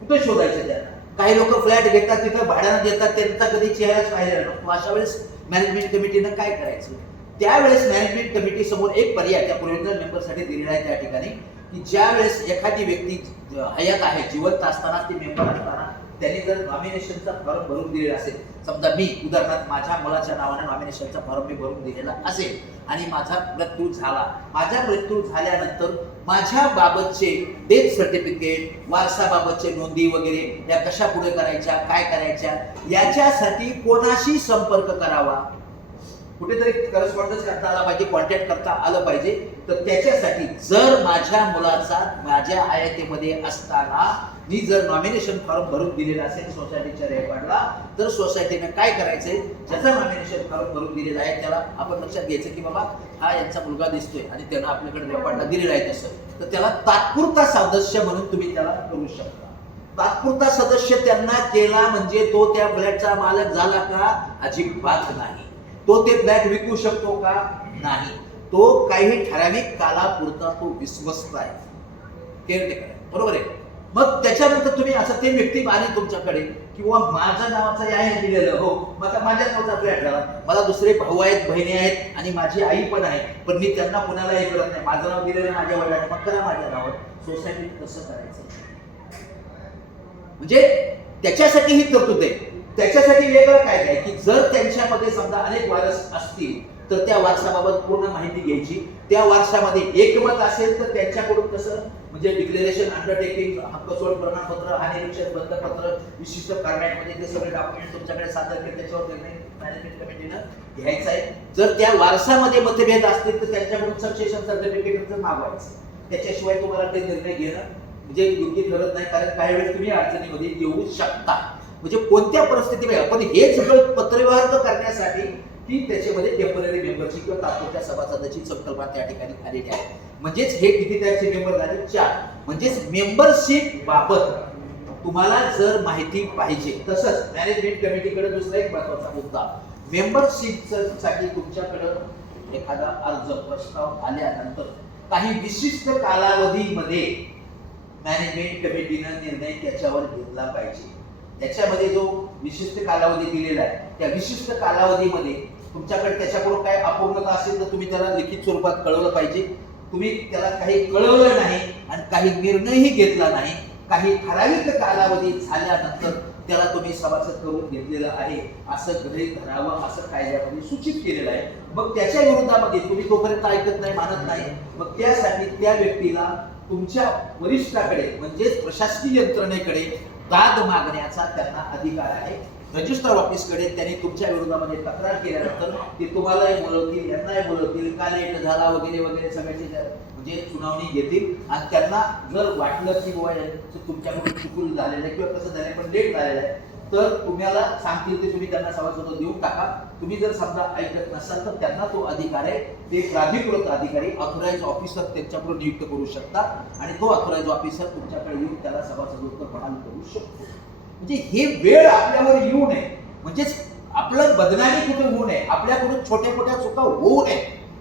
कुठे शोधायचं त्यांना? काही लोक फ्लॅट घेतात तिथं भाड्यानं देतात, त्यांचा कधी चेहराच पाहिला नको. अशा वेळेस मॅनेजमेंट कमिटीनं काय करायचं? त्यावेळेस मॅनेजमेंट कमिटी समोर एक पर्याय त्या प्रोव्हिजनल मेंबरसाठी दिलेला आहे त्या ठिकाणी, की ज्या वेळेस एखादी व्यक्ती हयात आहे, जिवंत असताना ती मेंबर असताना त्यांनी जर नॉमिनेशनचा फॉर्म भरून दिलेला असेल, समजा मी उदाहरणार्थ माझ्या मुलाच्या नावाने नॉमिनेशनचा फॉर्म मी भरून दिलेला असेल आणि माझा मृत्यू झाला, माझा मृत्यू झाल्यानंतर माझ्या बाबतचे डेथ सर्टिफिकेट, वारसाबाबतचे नोंदी वगैरे या कशा पुढे करायच्या, काय करायच्या, याच्यासाठी कोणाशी संपर्क करावा, कुठेतरी करस्पॉन्डन्स करता आला पाहिजे, कॉन्टॅक्ट करता आलं पाहिजे. तर त्याच्यासाठी जर माझ्या मुलाचा माझ्या आयतेमध्ये असताना मी जर नॉमिनेशन फॉर्म भरून दिलेला असेल सोसायटीच्या रेकॉर्डला, तर सोसायटीने काय करायचंय, ज्याचा नॉमिनेशन फॉर्म भरून दिलेला आहे त्याला आपण लक्षात घ्यायचं की बाबा हा यांचा मुलगा दिसतोय आणि त्यानं आपल्याकडे रेकॉर्डला दिलेला आहे तसं, तर त्याला तात्पुरता सदस्य म्हणून तुम्ही त्याला करू शकता. तात्पुरता सदस्य त्यांना केला म्हणजे तो त्या फ्लॅटचा मालक झाला का? अजिबात नाही. तो ते फ्लॅट विकू शकतो का? नाही. तो काही ठराविक कालापुरता तो विश्वस्त आहे, केअरटेकर आहे, बरोबर आहे. मग त्याच्यानंतर तुम्ही असं ते व्यक्ती आली तुमच्याकडे किंवा माझ्या नावाचं आहे दिलेलं, हो मग माझ्या नावाचा फ्लॅट झाला, मला दुसरे भाऊ आहेत, बहिणी आहेत आणि माझी आई पण आहे, पण मी त्यांना कुणाला हे करत नाही, माझं नाव दिलेलं माझ्या वडिलांनी, मग करा माझ्या नावावर. सोसायटी कसं करायचं? म्हणजे त्याच्यासाठी ही तरतूद आहे. त्याच्यासाठी वेगळं काय काय की जर त्यांच्यामध्ये समजा अनेक वारस असतील तर त्या वारसाबाबत पूर्ण माहिती घ्यायची. त्या वारसामध्ये एकमत असेल तर त्यांच्याकडून कसं, म्हणजे डिक्लेरेशन, अंडरटेकिंग, हक्कसोड प्रमाणपत्र, हानिरक्षण बंधपत्र, विशिष्ट फॉर्मॅटमध्ये ते सगळे डॉक्युमेंट तुमच्याकडे सादर केले, त्याच्यावर निर्णय मॅनेजमेंट कमिटीनं घ्यायचा आहे. जर त्या वारसामध्ये मतभेद असतील तर त्यांच्याकडून सक्सेशन सर्टिफिकेटचं मागवायचं. त्याच्याशिवाय तुम्हाला ते निर्णय घेणं म्हणजे योग्य ठरत नाही, कारण काही वेळेस तुम्ही अडचणीमध्ये येऊ शकता. म्हणजे कोणत्या परिस्थितीमध्ये आपण हे सगळं पत्रव्यवहार करण्यासाठी की त्याच्यामध्ये टेम्पररी मेंबरची किंवा तात्पुरत्या सभासदाची संकल्पना त्या ठिकाणी आलेली आहे. म्हणजेच हे किती त्याचे मेंबर झाले? 4. म्हणजेच मेंबरशिप बाबत तुम्हाला जर माहिती पाहिजे, तसंच मॅनेजमेंट कमिटीकडे दुसरा एक महत्त्वाचा मुद्दा, मेंबरशिप साठी तुमच्याकडं एखादा अर्ज प्रस्ताव आल्यानंतर काही विशिष्ट कालावधीमध्ये मॅनेजमेंट कमिटीनं निर्णय त्याच्यावर घेतला पाहिजे. त्याच्यामध्ये जो विशिष्ट कालावधी दिलेला आहे त्या विशिष्ट कालावधीमध्ये तुमच्याकडे त्याच्याकडून काय अपूर्णता असेल तर तुम्ही त्याला लिखित स्वरूपात कळवलं पाहिजे. तुम्ही त्याला काही कळवलं नाही आणि काही निर्णयही घेतला नाही, काही ठराविक कालावधी झाल्यानंतर त्याला तुम्ही सभासद करून घेतलेलं आहे असं गृहीत धरावं, असं कायद्यामध्ये सूचित केलेलं आहे. मग त्याच्या विरोधामध्ये तुम्ही तोपर्यंत ऐकत नाही, मानत नाही, मग त्यासाठी त्या व्यक्तीला तुमच्या वरिष्ठाकडे म्हणजेच प्रशासकीय यंत्रणेकडे दाद मागण्याचा त्यांना अधिकार आहे. रजिस्टर ऑफिसकडे त्यांनी तुमच्या विरोधामध्ये तक्रार केल्यानंतर ते तुम्हालाही बोलवतील, यांनाही बोलवतील, का लेट झाला वगैरे वगैरे सगळ्याची म्हणजे सुनावणी घेतील आणि त्यांना जर वाटलं की तुमच्याकडून चुकून झालेलं आहे किंवा कसं झालं पण लेट झालेलं आहे तर तुम्हाला सांगतील ते तुम्ही त्यांना सभासद देऊन टाका. तुम्ही जर समजा ऐकत नसाल तर त्यांना तो अधिकार आहे, ते प्राधिकृत अधिकारी ऑथोराइज ऑफिसर त्यांच्याकडून नियुक्त करू शकता आणि तो ऑथोराइज ऑफिसर तुमच्याकडे येऊन त्याला सभासदत्व प्रदान करू शकतो. म्हणजे हे वेळ आपल्यावर येऊ नये, म्हणजेच आपलं बदनामी कुठे होऊ नये, आपल्याकडून छोट्या मोठ्या चुका होऊ नये,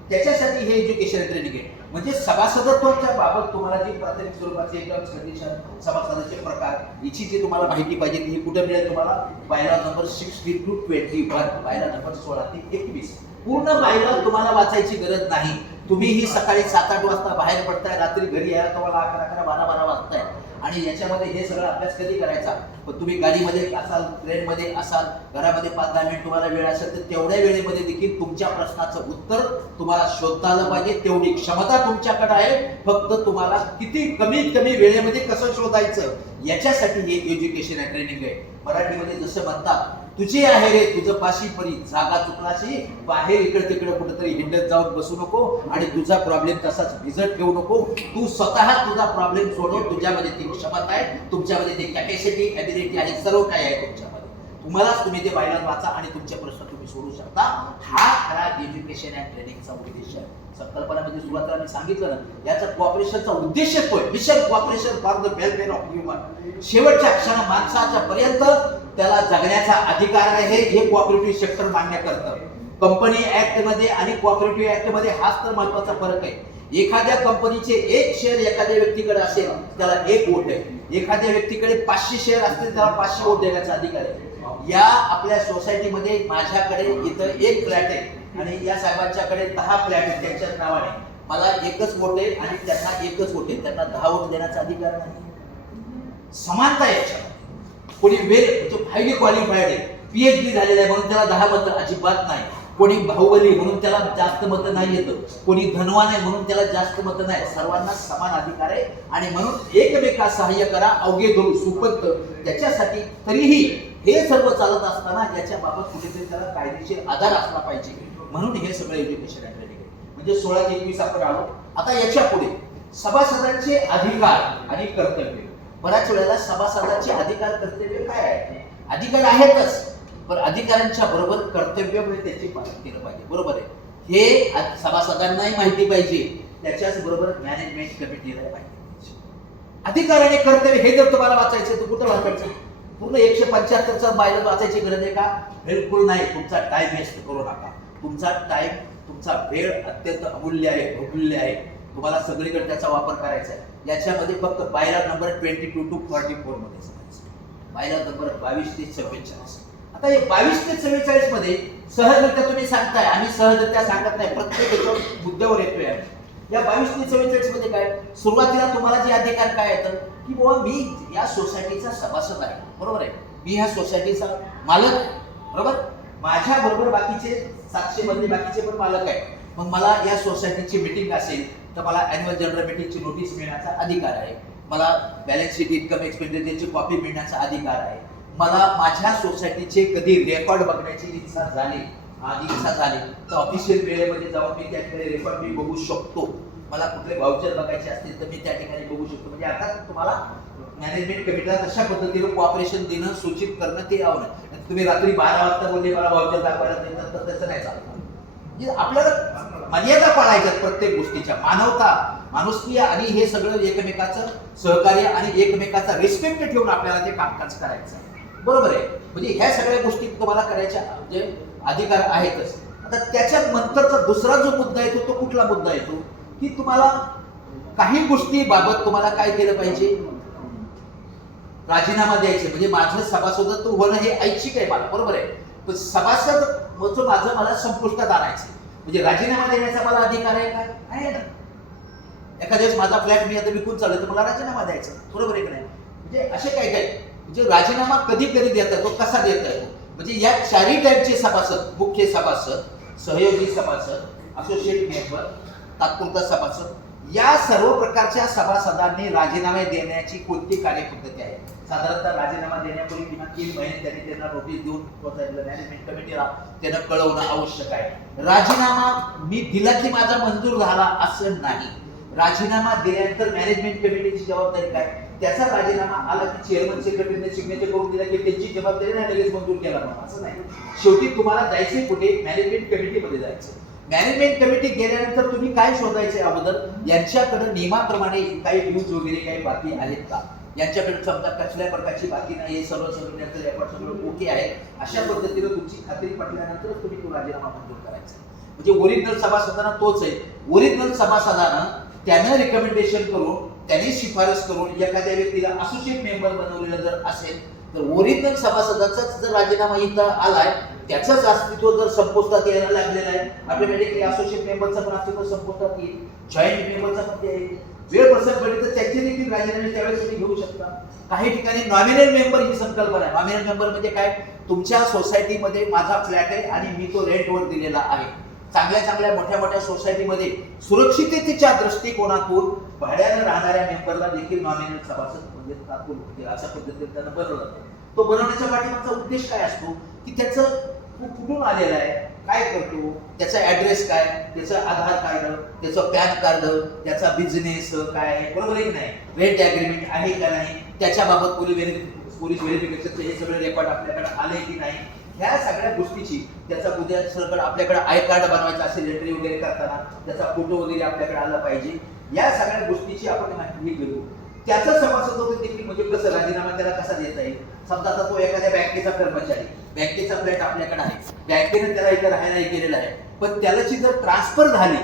त्याच्यासाठी हे एज्युकेशन ट्रेनिंग आहे. म्हणजे सभासदत्वाच्या बाबत तुम्हाला जी प्राथमिक स्वरूपाचे टर्म्स कंडिशन, सभासदाचे प्रकार, याची जी तुम्हाला माहिती पाहिजे ती कुठे मिळेल तुम्हाला? बायलॉ नंबर 60-21, बायलॉ नंबर 16 ते 21. पूर्ण बायलॉ तुम्हाला वाचायची गरज नाही. तुम्ही ही सकाळी 7-8 वाजता बाहेर पडताय, रात्री घरी यायला तुम्हाला 11-12 वाजताय आणि याच्यामध्ये हे सगळं अभ्यास कधी करायचा? पण तुम्ही गाडीमध्ये असाल, ट्रेनमध्ये असाल, घरामध्ये 5-10 मिनिट तुम्हाला वेळ असेल तर तेवढ्या वेळेमध्ये देखील तुमच्या प्रश्नाचं उत्तर तुम्हाला शोधता आलं पाहिजे. तेवढी क्षमता तुमच्याकडे आहे. फक्त तुम्हाला किती कमीत कमी वेळेमध्ये कसं शोधायचं याच्यासाठी हे एज्युकेशन आणि ट्रेनिंग आहे. मराठीमध्ये जसं म्हणतात, तुझे आहे रे तुझं पाशी परी, जागा चुकलाशी बाहेर इकडे तिकडे कुठेतरी हिंडत जाऊन बसू नको आणि तुझा प्रॉब्लेम तसाच भिजत ठेवू नको. तू स्वतः तुझा प्रॉब्लेम सोडव. तुझ्यामध्ये ती क्षमता आहे, तुमच्यामध्ये ती कॅपॅसिटी, ॲबिलिटी आहे, सर्व काय आहे तुमच्यामध्ये. तुम्ही ते बायलॉ वाचा आणि तुमचे प्रश्न तुम्ही सोडवू शकता. हा खरा एज्युकेशन अँड ट्रेनिंगचा उद्देश आहे. संकल्पनामध्ये सुरुवातीला मी सांगितलं ना, याचा कोऑपरेशनचा उद्देश होय, mission cooperation for the welfare of human. शेवटच्या क्षण माणसाच्या पर्यंत त्याला जगण्याचा अधिकार आहे हे कोऑपरेटिव्ह सेक्टर मान्य करतं. कंपनी ऍक्ट मध्ये आणि कोऑपरेटिव्ह ऍक्ट मध्ये हाच तर महत्वाचा फरक आहे. एखाद्या कंपनीचे 1 शेअर एखाद्या व्यक्तीकडे असेल त्याला 1 वोट आहे. एखाद्या व्यक्तीकडे 500 शेअर असतील त्याला 500 वोट देण्याचा अधिकार आहे. या आपल्या सोसायटीमध्ये माझ्याकडे इथं 1 फ्लॅट आहे आणि या साहेबांच्याकडे 10 फ्लॅट आहेत त्यांच्याच नावाने. मला 1च वोट आहे आणि त्यांना 1च वोट आहे. त्यांना 10 वोट देण्याचा अधिकार नाही. समानता याच्या कोणी हायली क्वालिफाईड आहे, PhD झालेला आहे म्हणून त्याला 10 मतं अजिबात नाही. कोणी बाहुबली म्हणून त्याला जास्त मतं नाही येतं. कोणी धनवान आहे म्हणून त्याला जास्त मतं नाही. सर्वांना समान अधिकार आहे आणि म्हणून एकमेकास सहाय्य करा, अवघे धरू सुपंत. त्याच्यासाठी तरीही हे सर्व चालत असताना याच्या बाबत कुठेतरी त्याला कायदेशीर आधार असला पाहिजे. म्हणून हे सगळं एज्युकेशन आहे. म्हणजे 16 ते 21 आपण आलो. आता याच्या पुढे सभासदांचे अधिकार आणि कर्तव्य. बऱ्याच वेळेला सभासदांचे अधिकार कर्तव्य काय आहे? अधिकार आहेतच, पण अधिकारांच्या बरोबर कर्तव्य म्हणजे त्याचे पालन केलं पाहिजे. बरोबर आहे, हे सभासदांनाही माहिती पाहिजे, त्याच्याच बरोबर मॅनेजमेंट कमिटीला माहिती पाहिजे. अधिकार आणि कर्तव्य हे जर तुम्हाला वाचायचं तर कुठं वाचायचं? पूर्ण 175चा बायलॉ वाचायची गरज आहे का? बिलकुल नाही. तुमचा टाइम वेस्ट करू नका. तुमचा टाइम, तुमचा वेळ अत्यंत अमूल्य आहे, बहुमूल्य आहे. तुम्हाला सगळीकडे त्याचा वापर करायचा आहे. याच्यामध्ये फक्त बायलॉ नंबर 22 to 44 मध्ये सांगायचं. बायलॉ नंबर 22 ते 44. आता हे 22 ते 44 मध्ये सहजरित्या तुम्ही सांगताय, आम्ही सहजरित्या सांगत नाही, प्रत्येक मुद्द्यावर येतोय. या 22 ते 44 मध्ये काय? सुरुवातीला तुम्हाला जे अधिकार काय येतं की बाबा मी या सोसायटीचा सभासद आहे. बरोबर आहे, मी ह्या सोसायटीचा मालक आहे. बरोबर, माझ्या बरोबर बाकीचे 700 मधले बाकीचे पण मालक आहे. मग मला या सोसायटीची मीटिंग असेल तर मला अॅन्युअल जनरल मीटिंगची नोटीस मिळण्याचा अधिकार आहे. मला बॅलन्स शीट, इन्कम एक्सपेंडिचरची कॉपी मिळण्याचा अधिकार आहे. मला माझ्या सोसायटीचे कधी रेकॉर्ड बघण्याची इच्छा झाली तर ऑफिशियल वेळेमध्ये जाऊन मी त्या ठिकाणी रेकॉर्ड मी बघू शकतो. मला कुठले वाउचर बघायचे असतील तर मी त्या ठिकाणी बघू शकतो. म्हणजे आता तुम्हाला मॅनेजमेंट कमिटीला तशा पद्धतीने कोऑपरेशन देणं, सूचित करणं ते आवडतं. तुम्ही रात्री 12 वाजता बोलले मला वाउचर दाखवायला देतात तर त्याचं नाही चालतं. म्हणजे आपल्याला मर्यादा पाळायच्या प्रत्येक गोष्टीच्या. मानवता, माणुसकी आणि हे सगळं एकमेकाचं सहकार्य आणि एकमेकाचा रिस्पेक्ट ठेवून आपल्याला ते कामकाज करायचं. बरोबर आहे, म्हणजे ह्या सगळ्या गोष्टी तुम्हाला करायच्या म्हणजे अधिकार आहेतच. आता त्याच्या नंतरचा दुसरा जो मुद्दा येतो तो कुठला मुद्दा येतो की तुम्हाला काही गोष्टी बाबत तुम्हाला काय केलं पाहिजे? राजीनामा द्यायचे. म्हणजे माझं सभासदत्व होणं हे ऐच्छिक आहे मला, बरोबर आहे, पण सभासद माझं मला संपुष्टात आणायचं म्हणजे राजीनामा देण्याचा मला अधिकार आहे का? आहे ना. एखाद्या वेळेस माझा फ्लॅट मी आता विकून चालू तर मला राजीनामा द्यायचा. बरोबर आहे की नाही? म्हणजे असे काय काय म्हणजे राजीनामा कधी कधी देता येतो, कसा देता येतो? म्हणजे या 4 टाईपचे सभासद, मुख्य सभासद, सहयोगी सभासद, असोसिएट मेंबर, तात्पुरता सभासद, या सर्व प्रकारच्या सभासदांनी राजीनामे देण्याची कोणती कार्यपद्धती आहे? साधारणतः राजीनामा देण्यापूर्वी किमान 3 महिने त्यांना नोटीस देऊन मॅनेजमेंट कमिटीला त्यांना कळवणं आवश्यक आहे. राजीनामा मी दिला की माझा मंजूर झाला असं नाही. राजीनामा दिल्यानंतर मॅनेजमेंट कमिटीची जबाबदारी काय? त्याचा राजीनामा आला की चेअरमन सेक्रेटरीने सिग्नेचर करून दिला की त्यांची जबाबदारी नाही लगेच मंजूर केला म्हणून असं नाही. शेवटी तुम्हाला जायचे कुठे? मॅनेजमेंट कमिटीमध्ये जायचं. मॅनेजमेंट कमिटी गेल्यानंतर तुम्ही काय शोधायचे? अगोदर यांच्याकडे नियमाप्रमाणे काही ड्यूज वगैरे काही बाकी आहेत का? यांच्याकडे समजा कसल्या प्रकारची बाकी नाही, सर्व त्यांचं रेकॉर्ड सगळं ओके आहे, अशा पद्धतीने तुमची खात्री पटल्यानंतरच तुम्ही तो राजीनामा मंजूर करायचा. म्हणजे ओरिजिनल सभासदांना तोच आहे. ओरिजिनल सभासदानं त्यानं रिकमेंडेशन करून, त्याने शिफारस करून एखाद्या व्यक्तीला असोसिएट मेंबर बनवलेलं जर असेल तर ओरिजिनल सभासदाचाच जर राजीनामा इथं आलाय, त्याचंच अस्तित्व जर संपुष्टात यायला लागलेलं आहे, ऑटोमॅटिकली असोसिएट मेंबरचं पण अस्तित्व संपुष्टात येईल, जॉईंट मेंबरचा पण ते येईल. वेळ प्रसंग पडली तर त्याचे देखील राजीनामे त्यावेळेस तुम्ही घेऊ शकता. काही ठिकाणी नॉमिनल मेंबर ही संकल्पना आहे. नॉमिनल मेंबर म्हणजे काय? तुमच्या सोसायटीमध्ये माझा फ्लॅट आहे आणि मी तो रेंटवर दिलेला आहे. चांगल्या मोठ्या मोठ्या सोसायटीमध्ये सुरक्षिततेच्या दृष्टिकोनातून भाड्यानं राहणाऱ्या मेंबरला देखील नॉमिनल सभासद म्हणजे तात्पुरते अशा पद्धतीने त्यांना बनवलं जातं. तो बनवण्याच्या पाठीमागचा उद्देश काय असतो की त्याचं कुठून आलेला आहे, काय करतो, त्याचा ऍड्रेस काय, त्याचं आधार कार्ड, त्याचं पॅन कार्ड, त्याचा बिझनेस काय आहे, बरोबर आहे की नाही, रेंट ॲग्रीमेंट आहे का नाही, त्याच्याबाबत पोलीस व्हेरिफिकेशनचे हे सगळे रेकॉर्ड आपल्याकडे आले की नाही, ह्या सगळ्या गोष्टीची त्याचा उद्या सगळं आपल्याकडे आय कार्ड बनवायचं असेल एंट्री वगैरे करताना त्याचा फोटो वगैरे आपल्याकडे आला पाहिजे. या सगळ्या गोष्टीची आपण माहिती घेऊ. त्याचं सभासद होते देखील म्हणजे कसं राजीनामा त्याला कसा देता येईल. समजा आता तो एखाद्या बँकेचा कर्मचारी, बँकेचा फ्लॅट आपल्याकडे आहे, बँकेने त्याला इथे राहायला केलेला आहे, पण त्याची जर ट्रान्सफर झाली,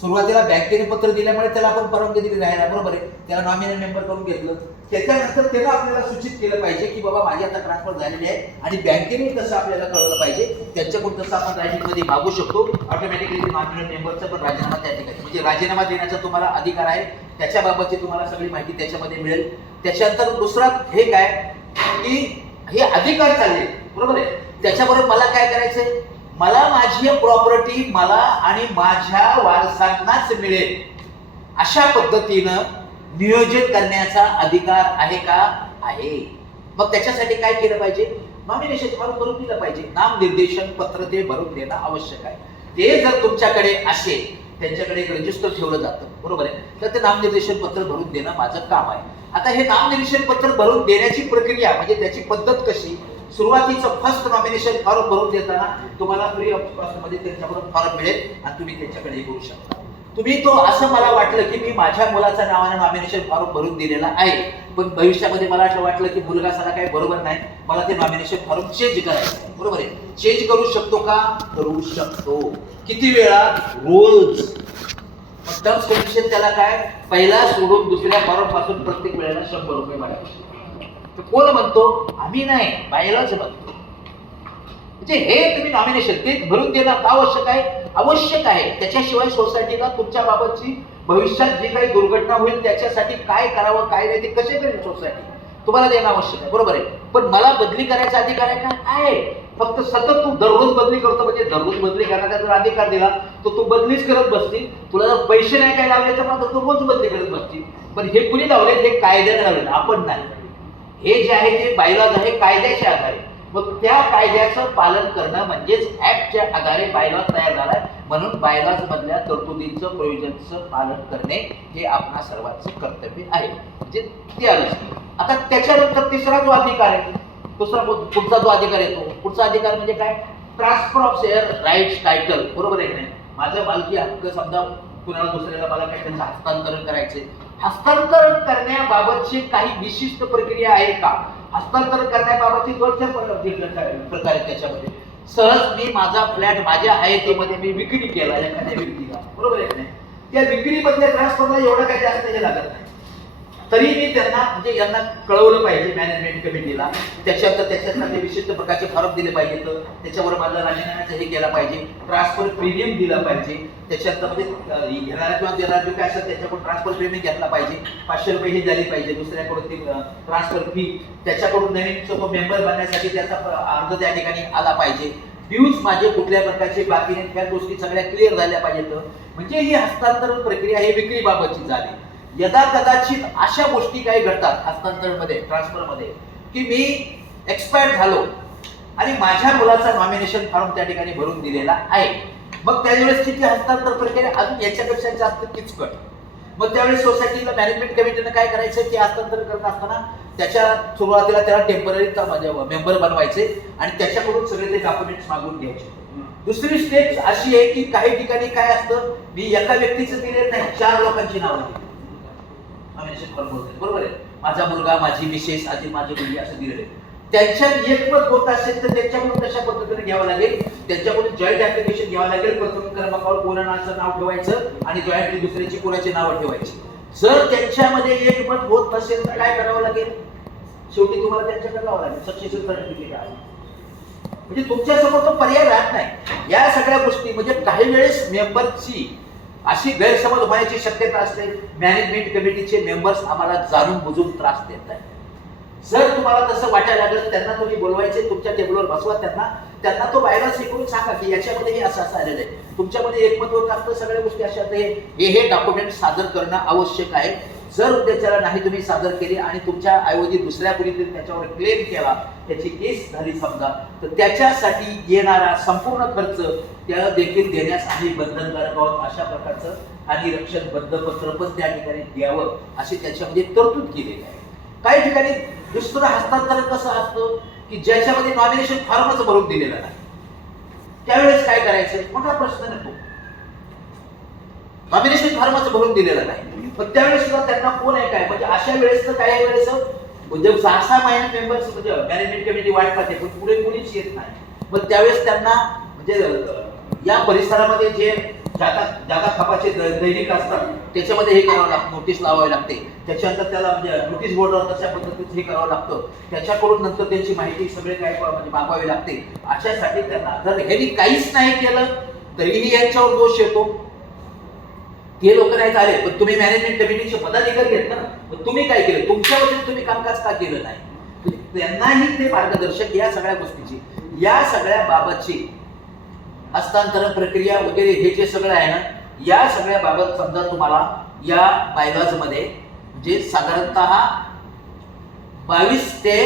सुरुवातीला बँकेने पत्र दिल्यामुळे त्याला आपण परवानगी दिली राहायला, बरोबर आहे, त्याला नॉमिनल मेंबर करून घेतलं, त्याच्यानंतर त्याला आपल्याला सूचित केलं पाहिजे की बाबा माझी आता ट्रान्सफर झालेली आहे आणि बँकेने तसं आपल्याला कळवलं पाहिजे. त्यांच्याकडून तसं आपण राजीनामध्ये मागू शकतो. ऑटोमॅटिकली नॉमिनल मेंबरचा पण राजीनामा त्या ठिकाणी म्हणजे राजीनामा देण्याचा तुम्हाला अधिकार आहे. त्याच्याबाबतची तुम्हाला सगळी माहिती त्याच्यामध्ये मिळेल. त्याच्यानंतर दुसरा हे काय की हे अधिकार चालले, बरोबर आहे, त्याच्याबरोबर मला काय करायचंय, मला माझी प्रॉपर्टी मला आणि माझ्या वारसांनाच मिळेल अशा पद्धतीनं नियोजन करण्याचा अधिकार आहे का? आहे. मग त्याच्यासाठी काय केलं पाहिजे? नॉमिनेशन फॉर्म भरून दिलं पाहिजे. नामनिर्देशन पत्र ते भरून देणं आवश्यक आहे. ते जर तुमच्याकडे असेल, त्यांच्याकडे एक रजिस्टर ठेवलं जातं, बरोबर आहे, तर ते नामनिर्देशन पत्र भरून देणं माझं काम आहे. आता हे नामनिर्देशन पत्र भरून देण्याची प्रक्रिया म्हणजे त्याची पद्धत कशी? सुरुवातीचं फर्स्ट नॉमिनेशन फॉर्म भरून देताना तुम्हाला फ्री ऑफ कॉस्ट मध्ये त्यांच्याकडून फॉर्म मिळेल आणि तुम्ही त्यांच्याकडे हे करू शकता. तुम्ही तो असं मला वाटलं की मी माझ्या मुलाच्या नावाने नॉमिनेशन फॉर्म भरून दिलेला आहे, पण भविष्यामध्ये मला असं वाटलं की मुलगा सारा काही बरोबर नाही, मला ते नॉमिनेशन फॉर्म चेंज करायचं आहे, बरोबर आहे, चेंज करू शकतो का? करू शकतो. किती वेळा? रोज. टर्म्स कंडिशन त्याला काय, पहिला सोडून दुसऱ्या फॉर्म पासून प्रत्येक वेळेला 100 रुपये भरायचे. तर कोण म्हणतो? आम्ही नाही, बायलाच म्हणतो. म्हणजे हे तुम्ही नॉमिनेशन ते भरून देणं आवश्यक आहे, आवश्यक आहे. त्याच्याशिवाय सोसायटीला तुमच्या बाबतची भविष्यात जी काही दुर्घटना होईल त्याच्यासाठी काय करावं काय नाही ते कसे करेल सोसायटी तुम्हाला देणं आवश्यक आहे, बरोबर आहे. पण मला बदली करायचा अधिकार आहे का? आहे. फक्त सतत तू दररोज बदली करतो म्हणजे दररोज बदली करण्याचा जर अधिकार दिला तर तू बदलीच करत बसतील. तुला जर पैसे नाही काय लावले तर मात्र तू रोज बदली करत बसतील. पण हे कुणी लावले? हे कायद्याने लावले, आपण नाही. हे जे आहे ते बायलॉज आहे कायद्याच्या आधारे. मग त्या कायद्याचं पालन करणं म्हणजेच ऍक्टच्या आधारे बायलॉज तयार झालाय. म्हणून बायलॉज मधल्या तरतुदींचं प्रोव्हिजनचं पालन करणे हे आपणा सर्वांचं कर्तव्य आहे. म्हणजे ते आलं. आता त्याच्यानंतर तिसरा जो अधिकार आहे, पुढचा जो अधिकार येतो, पुढचा अधिकार म्हणजे काय? Transfer of share rights title, बरोबर आहे नाही. माझं मालकी हक्क समजा कुणाला दुसऱ्याला मला काय त्यांचं हस्तांतरण करायचे, हस्तांतरण करण्याबाबतची काही विशिष्ट प्रक्रिया आहे का? हस्तांतरण करण्याबाबतची प्रकार त्याच्यामध्ये सहज मी माझा फ्लॅट माझ्या हयातीमध्ये मी विक्री केला एखाद्या व्यक्तीला, बरोबर आहे नाही, त्या विक्रीमधल्या ट्रान्सफरला एवढं काही जास्त हे लागत नाही. तरी मी त्यांना म्हणजे यांना कळवलं पाहिजे मॅनेजमेंट कमिटीला. त्याच्यासाठी विशिष्ट प्रकारचे फॉर्म दिले पाहिजेत. त्याच्यावर माझा राजीनाम्याचं हे केला पाहिजे, ट्रान्सफर प्रीमियम दिला पाहिजे. त्याच्यात म्हणजे घेणारा किंवा देणारा जो काय असेल त्याच्याकडून ट्रान्सफर प्रीमियम घेतला पाहिजे. 500 रुपये ही झाली पाहिजे. दुसऱ्याकडून ती ट्रान्सफर फी, त्याच्याकडून नवीन मेंबर बनण्यासाठी त्याचा अर्ज त्या ठिकाणी आला पाहिजे. ड्यूज माझे कुठल्या प्रकारचे बाकी नाही त्या गोष्टी सगळ्या क्लिअर झाल्या पाहिजेत. म्हणजे ही हस्तांतरण प्रक्रिया ही विक्रीबाबतची झाली. यदा कदाचित अशा गोष्टी काही घडतात हस्तांतरण मध्ये, ट्रान्सफर मध्ये, की मी एक्सपायर झालो आणि माझ्या मुलाचा नॉमिनेशन फॉर्म त्या ठिकाणी भरून दिलेला आहे. मग त्यावेळेस किती हस्तांतरण प्रक्रिया अजून याच्यापेक्षा जास्त किचकट. मग त्यावेळेस सोसायटीला मॅनेजमेंट कमिटीनं काय करायचं की हस्तांतरण करत असताना त्याच्या सुरुवातीला त्याला टेम्पररी मेंबर बनवायचे आणि त्याच्याकडून सगळे ते डॉक्युमेंट्स मागून घ्यायचे. दुसरी स्टेप अशी आहे की काही ठिकाणी काय असतं, मी एका व्यक्तीचं दिलेलं नाही, 4 लोकांची नावं दिली नॉमिनेशन फॉर्म भरते, बरोबर आहे. माझा मुलगा, माझी मिसेस, आधी माझी मुलगी असं दिलेलं आहे. त्यांच्यात एकमत होत असेल तर त्यांच्याकडून कशा पद्धतीने घ्यावं लागेल, त्यांच्याकडून जॉईंट ऍप्लिकेशन घ्यावं लागेल. प्रथम क्रमांकावर कोणाचं नाव ठेवायचं आणि जॉईंटली दुसऱ्याची कोणाची नावं ठेवायची. जर त्यांच्यामध्ये एकमत होत नसेल तर काय करावं लागेल, शेवटी तुम्हाला त्यांच्याकडे जावं लागेल. सक्सेशन सर्टिफिकेट आहे म्हणजे तुमच्या समोर तो पर्याय राहत नाही. या सगळ्या गोष्टी म्हणजे काही वेळेस मेंबरची अशी गैरसमज होण्याची शक्यता असते. मॅनेजमेंट कमिटीचे मेंबर्स आम्हाला जाणून बुजून त्रास देत आहेत. जर तुम्हाला तसं वाटायला लागलं त्यांना तुम्ही बोलवायचे, तुमच्या टेबलवर बसवा, त्यांना तो बायला शिकवून सांगा की याच्यामध्ये हे असं असं आलेलं आहे, तुमच्यामध्ये एकमत होत असतं, सगळ्या गोष्टी अशा हे डॉक्युमेंट सादर करणं आवश्यक आहे. जर उद्याच्याला नाही तुम्ही सादर केले आणि तुमच्या ऐवजी दुसऱ्या कुणीतरी त्याच्यावर क्लेम केला, त्याची केस झाली समजा, तर त्याच्यासाठी येणारा संपूर्ण खर्च त्या देखील देण्यास आम्ही बंधनकारक आहोत. अशा प्रकारचं आणि रक्षण बंधपत्र पण त्या ठिकाणी द्यावं अशी त्याच्यामध्ये तरतूद केलेली आहे. काही ठिकाणी दुसरं हस्तांतरण कसं असतं की ज्याच्यामध्ये नॉमिनेशन फॉर्मच भरून दिलेला नाही, त्यावेळेस काय करायचं मोठा प्रश्न येतो. नॉमिनेशन फॉर्मच भरून दिलेला नाही पण त्यावेळेस सुद्धा त्यांना कोण आहे काय, म्हणजे अशा वेळेस तर काही वेळेस म्हणजे 6 महिने मेंबर्स म्हणजे मॅनेजमेंट कमिटी वाट पाहते पण पुढे कोणीच येत नाही. मग त्यावेळेस त्यांना म्हणजे या परिसरामध्ये जे जादा खपाचे दैनिक असतात त्याच्यामध्ये हे करावं लागतं, नोटीस लावावी लागते. त्याच्यानंतर त्याला म्हणजे नोटीस बोर्डवर तशा पद्धतीत हे करावं लागतं. त्याच्याकडून नंतर त्यांची माहिती सगळे काय म्हणजे मागवावी लागते. अशासाठी त्यांना जर ह्यांनी काहीच नाही केलं तरीही यांच्यावर दोष येतो. ते लोक नाही झाले पण तुम्ही मॅनेजमेंट कमिटीचे पदाधिकारी आहेत ना, मग तुम्ही काय केलं, तुमच्या वतीने तुम्ही कामकाज का केलं नाही, त्यांनाही ते मार्गदर्शक या सगळ्या गोष्टीची या सगळ्या बाबतची हस्तांतरण प्रक्रिया वगैरे हे जे सगळं आहे ना, या सगळ्या बाबत समजा तुम्हाला या बायलॉज मध्ये म्हणजे साधारणतः 22 ते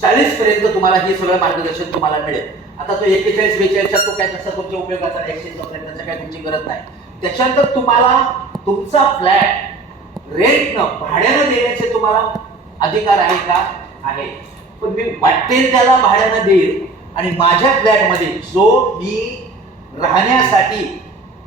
40 पर्यंत तुम्हाला हे सगळं मार्गदर्शन तुम्हाला मिळेल. आता तो 41-42 तो काय तसा तुमच्या उपयोगाचा एक्सचेंज ऑफ त्याचा काय तुमची गरज नाही. त्याच्यानंतर तुम्हाला तुमचा फ्लॅट रेंटनं भाड्यानं देण्याचे तुम्हाला अधिकार आहे का, आहे. पण मी वाटेल त्याला भाड्यानं देईल आणि माझ्या फ्लॅटमध्ये जो मी राहण्यासाठी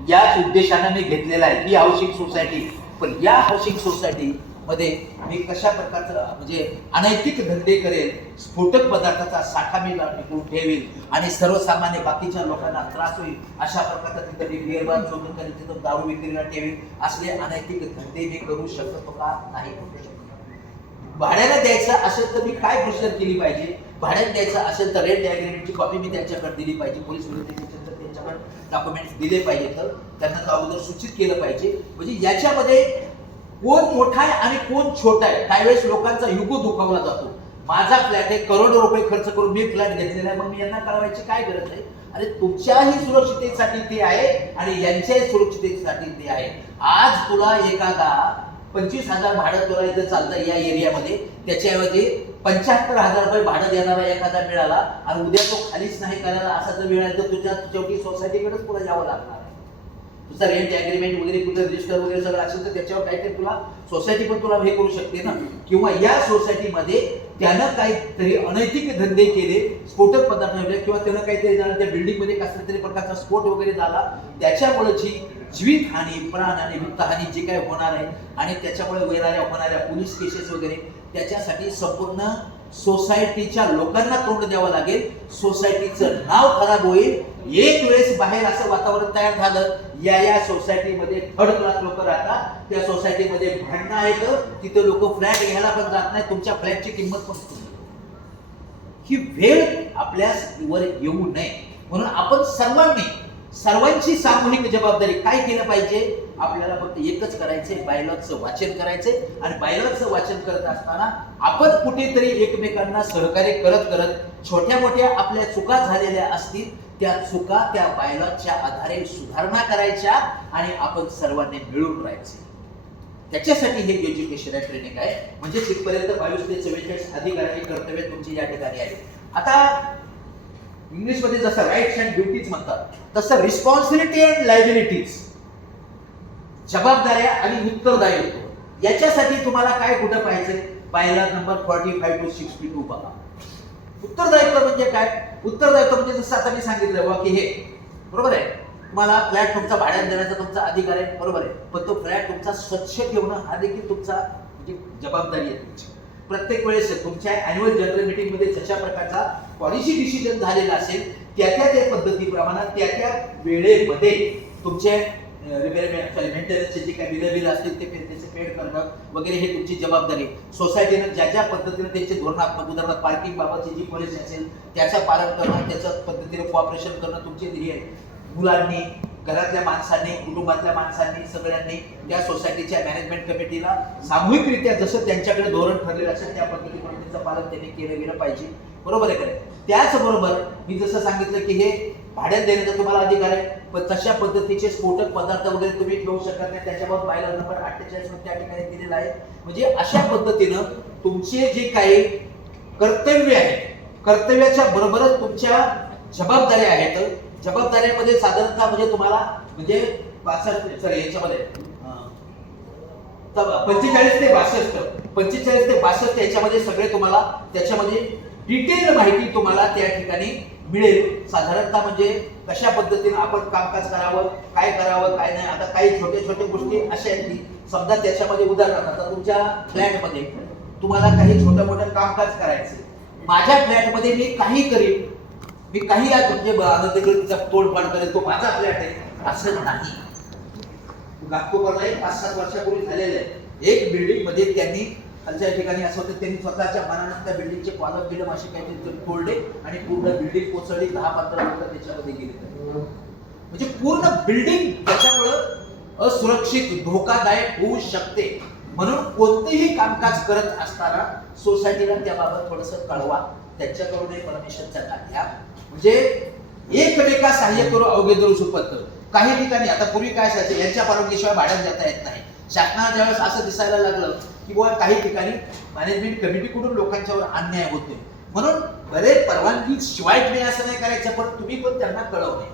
याच उद्देशानं मी घेतलेला आहे ही हाऊसिंग सोसायटी, पण या हाऊसिंग सोसायटी मध्ये मी कशा प्रकारचं म्हणजे अनैतिक धंदे करेल, स्फोटक पदार्थाचा साठा मी टिकवून ठेवेल आणि सर्वसामान्य बाकीच्या लोकांना त्रास होईल अशा प्रकारचा तिथं मी बिअरबार शोधून कधी तिथं दारू विक्रीला ठेवेल, असले अनैतिक धंदे मी करू शकतो का, नाही करू शकतो. भाड्याला द्यायचं असेल तर मी काय प्रोसिजर केली पाहिजे, भाड्यात द्यायचं असेल तर रेंट ॲग्रीमेंटची कॉपी मी त्यांच्याकडे दिली पाहिजे, पोलीस त्यांच्याकडे डॉक्युमेंट्स दिले पाहिजे, तर त्यांना अगोदर सूचित केलं पाहिजे. म्हणजे याच्यामध्ये कोण मोठा आहे आणि कोण छोटा आहे, काही वेळेस लोकांचा युगो दुखावला जातो. माझा फ्लॅट आहे, करोडो रुपये खर्च करून मी फ्लॅट घेतलेला आहे, मग मी यांना कळवायची काय गरज आहे. अरे तुमच्याही सुरक्षिततेसाठी ते आहे आणि यांच्याही सुरक्षिततेसाठी ते आहे. आज तुला एखादा 25,000 भाडं तुला इथं चालतं या एरियामध्ये, त्याच्याऐवजी 75,000 रुपये भाडं देणारा एखादा मिळाला आणि उद्या तो खालीच नाही करायला असा जर मिळाला तर तुझ्या शेवटी सोसायटीकडेच तुला यावं लागणार. तुझा रेंट ॲग्रीमेंट वगैरे कुठं रजिस्टर वगैरे सगळं असेल तर त्याच्यावर काहीतरी तुला सोसायटी पण तुला हे करू शकते ना. किंवा या सोसायटीमध्ये त्यानं काहीतरी अनैतिक धंदे केले, स्फोटक पदार्थ ठेवले किंवा त्यानं काहीतरी झालं, त्या बिल्डिंगमध्ये कसला तरी प्रकारचा स्फोट वगैरे झाला, त्याच्यामुळे जी जीवितहानी, प्राणहानी, वित्तहानी जे काही होणार आहे आणि त्याच्यामुळे होणाऱ्या पोलीस केसेस वगैरे त्याच्यासाठी संपूर्ण सोसायटीच्या लोकांना तोंड द्यावं लागेल. सोसायटीचं नाव खराब होईल. एक वेळेस बाहेर असं वातावरण तयार झालं, या सोसायटीमध्ये थर्ड क्लास लोक राहतात, त्या सोसायटीमध्ये भांडणं आहेत, तिथे लोक फ्लॅट घ्यायला पण जात नाही, तुमच्या फ्लॅटची किंमत पण ही वेळ आपल्यावर येऊ नये म्हणून आपण सर्वांची सामूहिक जबाबदारी काय केलं पाहिजे, आपल्याला फक्त एकच करायचंय, बायलॉजचं वाचन करायचंय आणि बायलॉजचं वाचन करत असताना आपण कुठेतरी एकमेकांना सहकार्य करत करत छोट्या मोठ्या आपल्या चुका झालेल्या असतील त्या चुका त्या बायलॉजच्या आधारे सुधारणा करायच्या आणि आपण सर्वांनी मिळून राहायचे. त्याच्यासाठी हे एज्युकेशन आहे, ट्रेनिंग आहे. म्हणजे तिथपर्यंत 22 ते 44 अधिकाराची कर्तव्य तुमची या ठिकाणी आहे. आता इंग्लिशमध्ये जसं राईट्स अँड ड्युटीज म्हणतात तसं रिस्पॉन्सिबिलिटी अँड लायबिलिटीज, जबाबदाऱ्या आणि उत्तरदायित्व, याच्यासाठी तुम्हाला काय कुठं पाहिजे, बायलॉ नंबर 45 to 62 बघा. उत्तरदायित्व म्हणजे काय, उत्तरदायित्व म्हणजे जसं आता मी सांगितलं बा की हे बरोबर आहे, तुम्हाला फ्लॅट तुमचा भाड्यात देण्याचा तुमचा अधिकार आहे, बरोबर आहे, पण तो फ्लॅट तुमचा स्वच्छ ठेवणं हा देखील तुमचा म्हणजे जबाबदारी आहे तुमची. प्रत्येक वेळेस तुमच्या अॅन्युअल जनरल मीटिंग मध्ये जशा प्रकारचा पॉलिसी डिसिजन झालेला असेल त्या पद्धतीप्रमाणे त्या वेळेमध्ये तुमचे मेंटेनन्सचे जे काही बिल असतील ते त्याचे पेड करणं वगैरे हे तुमची जबाबदारी. सोसायटीनं ज्या पद्धतीने त्यांचे धोरणात्मक उदाहरणार्थ पार्किंग बाबतची जी पॉलिसी असेल त्याचं पालन करणं, त्याच्या पद्धतीने कोऑपरेशन करणं तुमचे ध्येय आहे. मुलांनी, घरातल्या माणसांनी, कुटुंबातल्या माणसांनी, सगळ्यांनी त्या सोसायटीच्या मॅनेजमेंट कमिटीला सामूहिकरित्या जसं त्यांच्याकडे धोरण ठरलेलं असेल त्या पद्धतीने त्याचं पालन त्यांनी केलं गेलं पाहिजे. बरोबर आहे का? त्याचबरोबर मी जसं सांगितलं की हे भाड्यात देण्याचा तुम्हाला अधिकार आहे, पण तशा पद्धतीचे स्फोटक पदार्थ वगैरे तुम्ही ठेवू शकत नाही. त्याच्याबाबत बायला नंबर 48 त्या ठिकाणी दिलेला आहे. म्हणजे अशा पद्धतीनं तुमचे जे काही कर्तव्य आहे, कर्तव्याच्या बरोबरच तुमच्या जबाबदाऱ्या आहेत. जबाबदाऱ्यामध्ये साधारणतः म्हणजे तुम्हाला म्हणजे 45 याच्यामध्ये 45 ते 62 याच्यामध्ये सगळे तुम्हाला त्याच्यामध्ये डिटेल माहिती तुम्हाला त्या ठिकाणी मिळेल. साधारणतः म्हणजे कशा पद्धतीने आपण कामकाज करावं, काय करावं, काय नाही. आता काही छोट्या छोट्या गोष्टी अशा आहेत की समजा त्याच्यामध्ये उदाहरणार्थ आता तुमच्या फ्लॅटमध्ये तुम्हाला काही छोटं मोठं कामकाज करायचं. माझ्या फ्लॅटमध्ये मी काही करीन, मी काही म्हणजे तिचा तोडपाड करेल, तो माझा फ्लॅट आहे असं नाही. घाटकोपरला 5-7 वर्षापूर्वी झालेलं आहे. एक बिल्डिंग मध्ये त्यांनी खालच्या ठिकाणी असं होतं, त्यांनी स्वतःच्या मनानं त्या बिल्डिंगचे कॉलम बिलम असे काहीतरी तोडले आणि पूर्ण बिल्डिंग कोसळली. 10-15 लोक त्याच्यामध्ये गेले. म्हणजे पूर्ण बिल्डिंग त्याच्यामुळं असुरक्षित, धोकादायक होऊ शकते. म्हणून कोणतेही कामकाज करत असताना सोसायटीला त्याबाबत थोडंसं कळवा, त्यांच्याकडून परमिशन त्यांना घ्या. म्हणजे एकमेका सहाय्य करू अवघे धरू सुपत. काही ठिकाणी आता पूर्वी काय असायचं, यांच्या परवानगीशिवाय भाड्यात देता येत नाही. शासनाला ज्यावेळेस असं दिसायला लागलं की बुवा काही ठिकाणी मॅनेजमेंट कमिटीकडून लोकांच्यावर अन्याय होतोय, म्हणून बरे परवानगी शिवाय तुम्ही असं नाही करायचं, पण तुम्ही पण त्यांना कळवणे.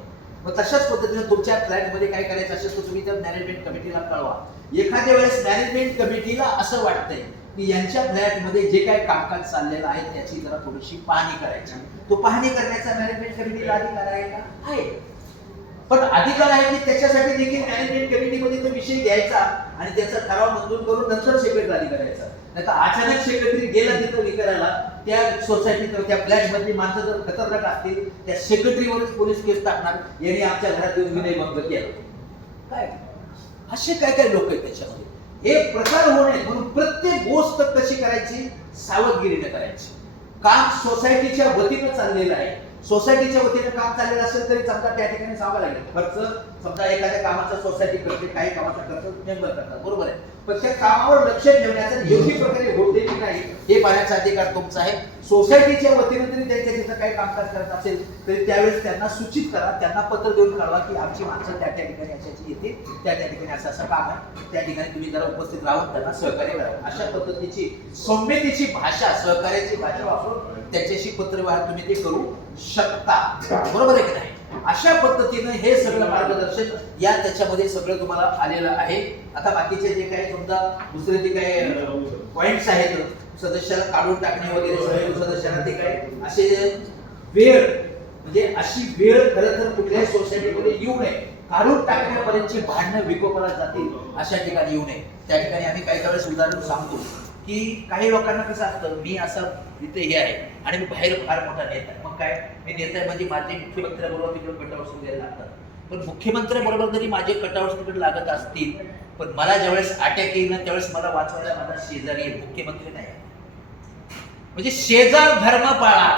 मग तशाच पद्धतीने तुमच्या फ्लॅटमध्ये काय करायचं असेल तर तुम्ही त्या मॅनेजमेंट कमिटीला कळवा. एखाद्या वेळेस मॅनेजमेंट कमिटीला असं वाटतंय की यांच्या फ्लॅटमध्ये जे काही कामकाज चाललेलं आहे त्याची जरा थोडीशी पाहणी करायची, तो पाहणी करण्याचा मॅनेजमेंट कमिटीला अधिकार आहे का? आहे. पण अधिकार आहे की त्याच्यासाठी देखील मॅनेजमेंट कमिटीमध्ये तो विषय घ्यायचा आणि त्याचा ठराव मंजूर करून नंतर सेक्रेटरी करायचा. नाही तर अचानक सेक्रेटरी गेला तिथं विकारायला, त्या सोसायटीत त्या फ्लॅट मधली माणसं जर खतरनाक असतील त्या सेक्रेटरीवरच पोलीस केस टाकणार, यांनी आमच्या घरात येऊन विनयभंग केला. काय असे काय काय लोक आहेत त्याच्यामध्ये. हे प्रकार होऊ नये म्हणून प्रत्येक गोष्ट कशी करायची, सावधगिरीने करायची. काम सोसायटीच्या वतीनं चाललेलं आहे, सोसायटीच्या वतीने काम चाललेलं असेल तरी समजा त्या ठिकाणी सांगावं लागेल. खर्च समजा एखाद्या कामाचा सोसायटी करते, काही कामाचा खर्च मेंबर करतात, बरोबर आहे. पण त्या कामावर लक्ष ठेवण्याचा योग्य प्रकारे होते की नाही हे पाहण्याचा अधिकार तुमचा आहे. सोसायटीच्या वतीने जरी त्यांच्या तिथं काही कामकाज करत असेल तरी त्यावेळेस त्यांना सूचित करा, त्यांना पत्र देऊन कळवा की आमची माणसं त्या ठिकाणी अशाची येते, त्या ठिकाणी असं असं काम आहे, त्या ठिकाणी तुम्ही जरा उपस्थित राहून त्यांना सहकार्य करा. अशा पद्धतीची सौम्यतेची भाषा, सहकार्याची भाषा वापरून त्याच्याशी पत्रव्यवहार तुम्ही ते करू शकता. बरोबर आहे की नाही? अशा पद्धतीने हे सगळं मार्गदर्शन या त्याच्यामध्ये सगळं तुम्हाला आलेलं आहे. आता बाकीचे जे काही समजा दुसरे जे काही पॉइंट्स आहेत, सदस्याला काढून टाकणे वगैरे, सदस्यांना ते काय असे वेळ म्हणजे अशी वेळ खरं तर कुठल्याही सोसायटीमध्ये येऊ नये. काढून टाकण्यापर्यंतची भांडणं विकोपाला जातील अशा ठिकाणी येऊ नये. त्या ठिकाणी आम्ही काही वेळेस उदाहरण सांगतो की काही लोकांना कसं असतं, मी असं इथे हे आहे आणि मी बाहेर फार मोठा नेता आहे, मग काय मी नेता आहे म्हणजे माझे मुख्यमंत्र्याबरोबर तिकडे कटआउट्स वगैरे लागतात. पण मुख्यमंत्र्याबरोबर जरी माझे कटआउट्स तिकडे लागत असतील, पण मला ज्यावेळेस अटॅक येईल ना त्यावेळेस मला वाचवायला माझा शेजारी आहे, मुख्यमंत्री नाही. म्हणजे शेजार धर्म पाळा,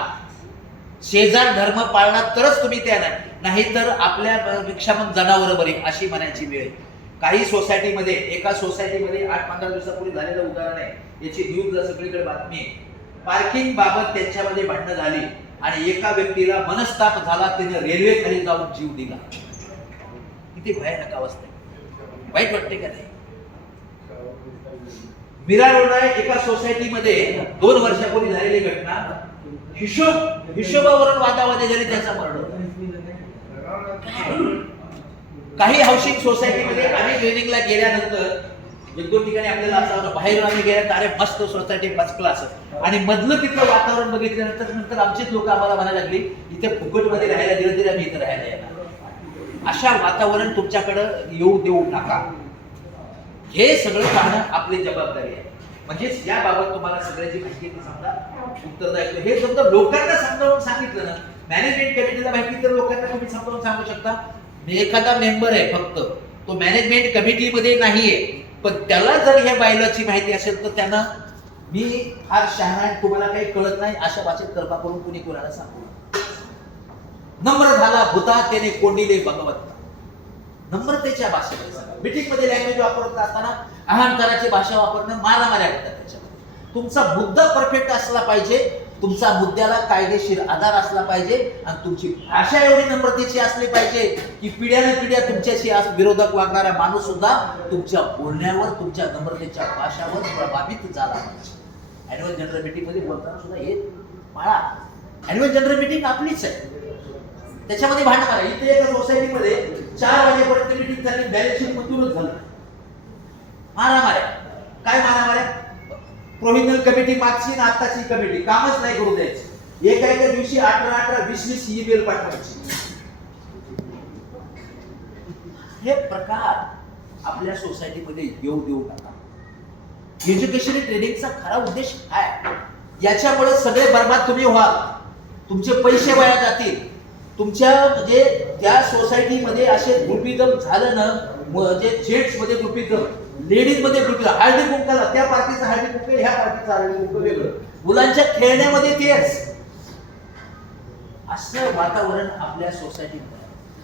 शेजार धर्म पाळला तरच तुम्ही त्या नाही तर आपल्यापेक्षा मग जनावर बरी अशी म्हणायची वेळ. काही सोसायटीमध्ये, एका सोसायटीमध्ये 8-15 दिवसापूर्वी झालेलं उदाहरण आहे, याची न्यूजला सगळीकडे बातमी आहे. पार्किंग बाबत त्यांच्यामध्ये भांडणं झाली आणि एका व्यक्तीला मनस्ताप झाला, त्याने रेल्वे खाली जाऊन जीव दिला. किती भयानक अवस्था आहे, वाईट वाटते का नाही? मीरा रोड एका सोसायटीमध्ये 2 वर्षापूर्वी झालेली घटना, हिशोबावरून वादावादी झाली, त्याचा मर्डर. काही हाऊसिंग सोसायटीमध्ये आम्ही ट्रेनिंगला गेल्यानंतर 1-2 ठिकाणी आपल्याला असं बाहेर आम्ही गेल्या अरे मस्त सोसायटी फर्स्ट क्लास, आणि मधलं तिथलं वातावरण बघितल्यानंतर नंतर आमचेच लोक आम्हाला म्हणायला लागली इथे फुकटमध्ये राहायला दिलं तरी आम्ही इथे राहायला येणार. अशा वातावरण तुमच्याकडे येऊ देऊ नका. हे सगळं पाहणं आपली जबाबदारी आहे. म्हणजेच याबाबत तुम्हाला सगळ्याची माहिती ती समजा उत्तरदायित्व हे समजा लोकांना समजावून सांगितलं ना, मॅनेजमेंट कमिटीला माहिती तर लोकांना तुम्ही समजावून सांगू शकता. एखादा मेंबर आहे फक्त, तो मॅनेजमेंट कमिटीमध्ये नाहीये, पण त्याला जर ह्या बायलॉची माहिती असेल तर त्यानं मी फार शहाणा आहे, तुम्हाला काही कळत नाही अशा भाषेत कृपा करून कुणी कोणाला सांगू. नम्र झाला भूता त्याने कोंडिले भगवंता. नम्रतेच्या भाषेमध्ये सांगा. मीटिंग मध्ये लँग्वेज वापरत असताना अहंकाराची भाषा वापरणं मारामाऱ्या होतात त्याच्यामध्ये. तुमचा मुद्दा परफेक्ट असला पाहिजे, तुमचा मुद्द्याला कायदेशीर आधार असला पाहिजे आणि तुमची भाषा एवढी नम्रतेची असली पाहिजे की पिढ्यानपिढ्या तुमच्याशी विरोधक वागणारा माणूस सुद्धा तुमच्या बोलण्यावर, तुमच्या नम्रतेच्या भाषावर प्रभावित झाला पाहिजे. अॅन्युअल जनरल मीटिंग मध्ये बोलताना सुद्धा हे पाळा. अॅन्युअल जनरल मीटिंग आपलीच आहे, त्याच्यामध्ये भांडण करा. इथे एका सोसायटीमध्ये 4 वाजेपर्यंत मीटिंग झाली, बॅलन्स शीट मंजूरच झालं. मारामाऱ्या. काय मारामाऱ्या? प्रोव्हिजनल कमिटी मागची ना आताची कमिटी कामच नाही करू द्यायची. एका दिवशी 18 20 ईमेल पाठवायची. हे प्रकार आपल्या सोसायटीमध्ये येऊ देऊ नका. एज्युकेशन ट्रेनिंगचा खरा उद्देश काय? याच्यामुळे सगळे बर्बाद तुम्ही व्हाल, तुमचे पैसे वाया जातील. तुमच्या म्हणजे त्या सोसायटीमध्ये असे ग्रुपिझम झालं ना, म्हणजे जेंट्स मध्ये ग्रुपिझम, लेडीज मध्ये ग्रुपिझम, हळदी कुंकाला त्या पार्टीचं हळदी कुंक, ह्या पार्टीचं हळदी कुंक वेगळं, मुलांच्या खेळण्यामध्ये तेच. असं वातावरण आपल्या सोसायटीमध्ये.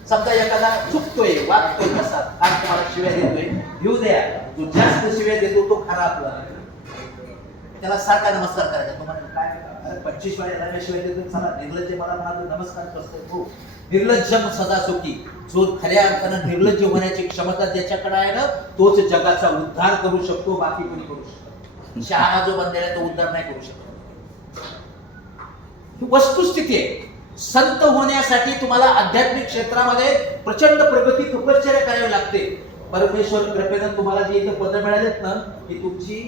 समजा एखादा चुकतोय, वागतोय, कसा आज तुम्हाला शिव्या देतोय, घेऊ द्या. जो जास्त शिव्या देतो तो खरा आपला, त्याला सारखा नमस्कार करायचा. तुम्हाला काय 25 वेळा शिवाय देतो, चला निर्लज्ज मला म्हणालो नमस्कार करतोय. हो, निर्लज्जम सदा सुखी. जो खऱ्या अर्थानं निर्लज्ज होण्याची क्षमता ज्याच्याकडे आहे ना, तोच जगाचा उद्धार करू शकतो, बाकी कोणी करू शकतो. शहाणा जो बनलेला तो उद्धार नाही करू शकतो. ही वस्तुस्थिती आहे. संत होण्यासाठी तुम्हाला आध्यात्मिक क्षेत्रामध्ये प्रचंड प्रगती, तपश्चर्या करावी लागते. परमेश्वर कृपेनं तुम्हाला जे इथं पद मिळालेत ना, ही तुमची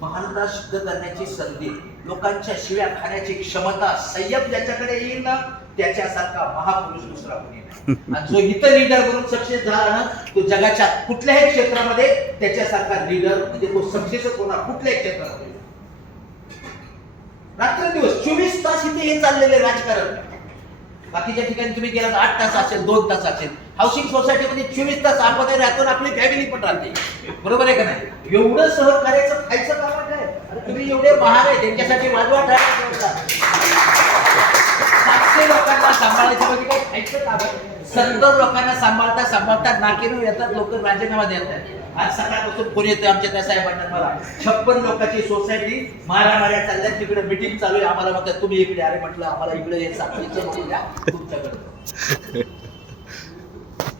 महानता सिद्ध करण्याची संधी, लोकांच्या शिव्या खाण्याची क्षमता, संयम ज्याच्याकडे येईल ना, त्याच्यासारखा महापुरुष दुसरा कोणी नाही. आणि जो इथं लीडर म्हणून सक्सेस झाला ना, तो जगाच्या कुठल्याही क्षेत्रामध्ये त्याच्यासारखा लीडर म्हणजे तो सक्सेसच होणार कुठल्याही क्षेत्रामध्ये. रात्रंदिवस 24 तास इथे हे चाललेले राजकारण. बाकीच्या ठिकाणी तुम्ही गेलात 8 तास असेल, 2 तास असेल. हाऊसिंग सोसायटीमध्ये 24 तास आपण राहतो, आपली फॅमिली पण राहते. बरोबर आहे का नाही? एवढं सहकार्याचं खायचं काम काय? अरे तुम्ही एवढे महान आहे, त्यांच्यासाठी वाजवा ठरवता. 700 लोकांना सांभाळायचं म्हणजे काय खायचं काम? 70 लोकांना सांभाळता नाकीनं येतात लोक, राजीनामा देतात. आज सकाळपासून फोन येतोय आमच्या त्या साहेबांना, मला 56 लोकांची सोसायटी, मारामाऱ्या चालल्यात, तिकडे मीटिंग चालू आहे. आम्हाला म्हणतात तुम्ही इकडे. अरे म्हटलं आम्हाला इकडे हे साक्षीचं द्या तुमच्याकडे.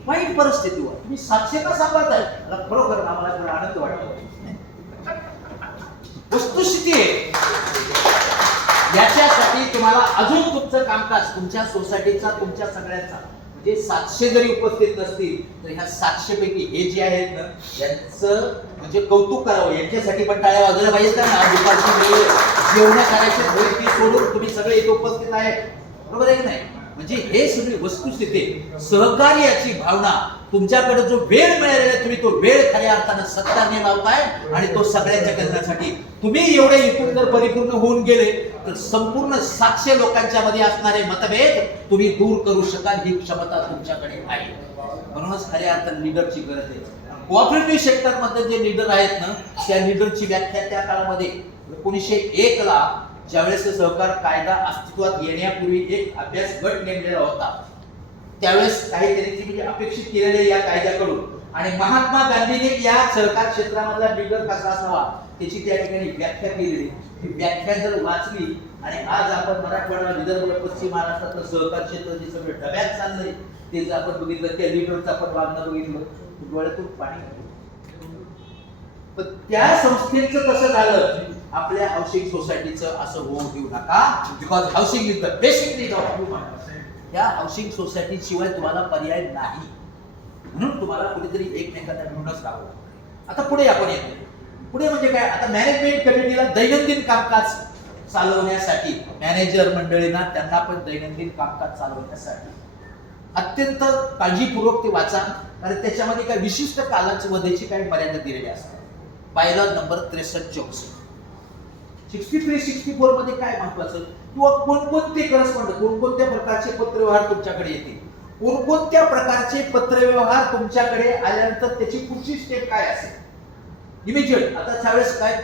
वाईट परिस्थितीवर तुम्ही 700 का सांभाळताय? खरोखर आम्हाला थोडा आनंद वाटतो. वस्तुस्थिती आहे. याच्यासाठी तुम्हाला अजून तुमचं कामकाज, तुमच्या सोसायटीचा, तुमच्या सगळ्यांचा, म्हणजे 700 जरी उपस्थित नसतील तर ह्या 700 पैकी हे जे आहेत ना, यांचं म्हणजे कौतुक करावं. यांच्यासाठी पण टाळ्या वाजवल्या पाहिजेत ना. दुपारची वेळ जेवण करायची वेळ ती सोडून तुम्ही सगळे इथे उपस्थित आहेत. बरोबर आहे की नाही? म्हणजे हे सगळी वस्तुस्थिती, सहकार्याची भावना, तुमच्याकडे जो वेळ मिळालेला तुम्ही तो वेळ खऱ्या अर्थानं सत्याने लावताय आणि तो सगळ्यांच्या करण्यासाठी. तुम्ही एवढे इथून जर परिपूर्ण होऊन गेले तर संपूर्ण 700 लोकांच्या मध्ये असणारे मतभेद तुम्ही दूर करू शकाल. ही क्षमता तुमच्याकडे आहे. म्हणूनच खऱ्या अर्थानं लीडरची गरज आहे. कोऑपरेटिव्ह सेक्टर मध्ये जे लीडर आहेत ना, त्या लीडरची व्याख्या त्या काळामध्ये 1901 ला ज्यावेळेस सहकार कायदा अस्तित्वात येण्यापूर्वी एक अभ्यास गट नेमलेला होता. त्यावेळेस काही त्यांनी म्हणजे अपेक्षित केलेले या कायद्याकडून, आणि महात्मा गांधींनी या सहकार क्षेत्रामधला लीडर कसा असावा त्याची त्या ठिकाणी व्याख्या केलेली. ती व्याख्या जर वाचली आणि आज आपण मराठवाडा, विदर्भ, पश्चिम महाराष्ट्रातलं सहकार क्षेत्र जे सगळं डब्यात चाललंय ते जर आपण बघितलं, त्या लीडरचं आपण वागणं बघितलं, डोळ्यातून पाणी. पण त्या संस्थेचं कसं झालं, आपल्या हाऊसिंग सोसायटीचं असं होऊ देऊ नका. Because housing is the basic need of human. या हाऊसिंग सोसायटी शिवाय तुम्हाला पर्याय नाही. म्हणून तुम्हाला कुठेतरी एकमेकांना मिळूनच राहावं. आता पुढे आपण येतो. पुढे म्हणजे काय? आता मॅनेजमेंट कमिटीला दैनंदिन कामकाज चालवण्यासाठी, मॅनेजर मंडळींना त्यांना पण दैनंदिन कामकाज चालवण्यासाठी अत्यंत काळजीपूर्वक ते वाचा, कारण त्याच्यामध्ये काही विशिष्ट कालावधीची काही मर्यादा दिलेली असतात. Bylaw number 63-64. 63-64 मध्ये काय महत्वाचं किंवा कोणकोणते करस्पॉन्डंट, कोणकोणत्या प्रकारचे पत्रव्यवहार तुमच्याकडे येतील, कोणकोणत्या प्रकारचे पत्रव्यवहार तुमच्याकडे आल्यानंतर त्याची पुढची स्टेप काय असेल इमिजिएट. आता त्यावेळेस काय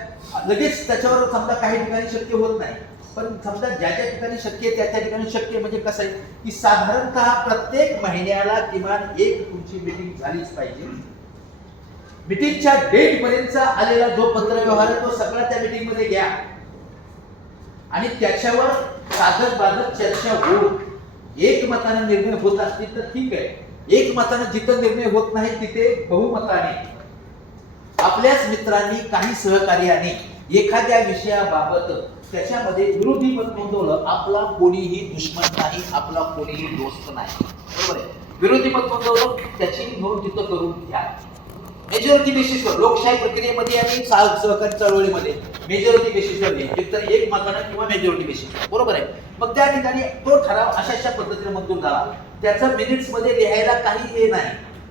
लगेच त्याच्यावर समजा काही ठिकाणी शक्य होत नाही, पण समजा ज्या ज्या ठिकाणी शक्य आहे त्या ठिकाणी शक्य म्हणजे कसं आहे की साधारणतः प्रत्येक महिन्याला किमान एक तुमची मीटिंग झालीच पाहिजे. मीटिंगच्या डेट पर्यंतचा आलेला जो पत्रव्यवहार आहे तो सगळा त्या मीटिंग मध्ये घ्या आणि त्याच्यावर साधक बाधक चर्चा होऊन एकमताने निर्णय होत असतील तर ठीक आहे. एकमताने जिथं निर्णय होत नाही तिथे बहुमताने आपल्याच मित्रांनी काही सहकार्याने एखाद्या विषयाबाबत त्याच्यामध्ये विरोधी मत नोंदवलं, आपला कोणीही दुश्मन नाही, आपला कोणीही दोस्त नाही, बरोबर आहे. विरोधी मत नोंदवलं त्याची नोंद तिथं करून घ्या. मेजॉरिटी बेसिसवर लोकशाही प्रक्रियेमध्ये आणि सहकारी चळवळीमध्ये मेजॉरिटी बेसिसवर एकतर एक मतानं किंवा मेजॉरिटी बेसिसवर, बरोबर आहे. मग त्या ठिकाणी तो ठराव अशा पद्धतीने मंजूर झाला. त्याचं मिनिट्स मध्ये लिहायला काही हे नाही.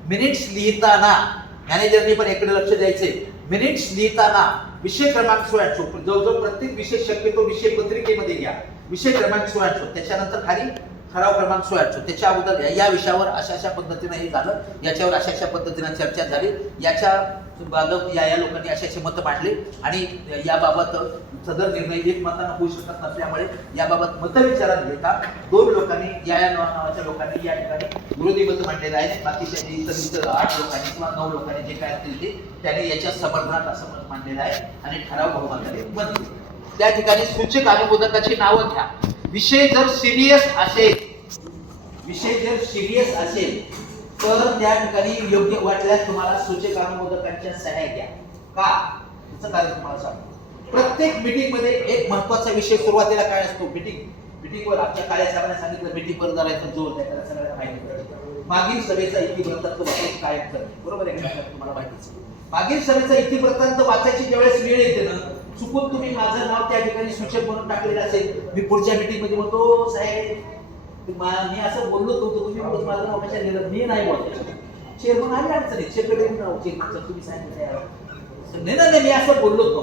मिनिट्स लिहिताना मॅनेजरने पण इकडे लक्ष द्यायचंय. मिनिट्स लिहिताना विषय क्रमांक 16 जवळजवळ प्रत्येक विषय शक्यतो विषय पत्रिकेमध्ये घ्या. विषय क्रमांक 16 त्याच्यानंतर खाली ठराव क्रमांक 16 त्याच्या अगोदर या विषयावर अशा पद्धतीने हे झालं, याच्यावर अशा पद्धतीने चर्चा झाली, याच्या बाबत या लोकांनी असे मत मांडले आणि याबाबत सदर निर्णय एक मतानं होऊ शकत नसल्यामुळे याबाबत मत विचारात घेता 2 लोकांनी या नावाच्या लोकांनी या ठिकाणी विरोधी मत मांडलेलं आहे. बाकीच्या इतर 8 लोकांनी किंवा 9 लोकांनी जे काय असतील ते त्यांनी याच्या समर्थनात असं मत मांडलेलं आहे आणि ठराव बहुमताने मंजूर. त्या ठिकाणी सूचक अनुमोदकाची नावं घ्या. विषय जर सिरियस असेल तर त्या ठिकाणी योग्य वाटल्यास तुम्हाला सूचक अनुमोदकांच्या सह्या घ्या. का त्याचं कारण तुम्हाला सांगतो. प्रत्येक मीटिंग मध्ये एक महत्त्वाचा विषय सुरुवातीला काय असतो, मीटिंगवर आमच्या काळ्या साहेबांनी सांगितलं मीटिंगवर जरा जोर द्यायला सगळ्यांना माहिती. मागील सभेचा इतिवृत्तांत वाचून काय करते, बरोबर आहे का, तुम्हाला माहितीच. मागील सभेचा इतिवृत्तांत वाचायची ज्यावेळेस वेळ येते ना, चुकून तुम्ही माझं नाव त्या ठिकाणी सूचक म्हणून टाकलेलं असेल, मी पुढच्या मीटिंग मध्ये म्हणतो साहेब मी असं बोललो होतो, तुम्ही माझं नाव कशा लिहिलं, मी नाही बोलतो. चेअरमन आले अडचणीत, सेक्रेटरी चेअरमन तुम्ही सांगितलं नाही मी असं बोललो होतो,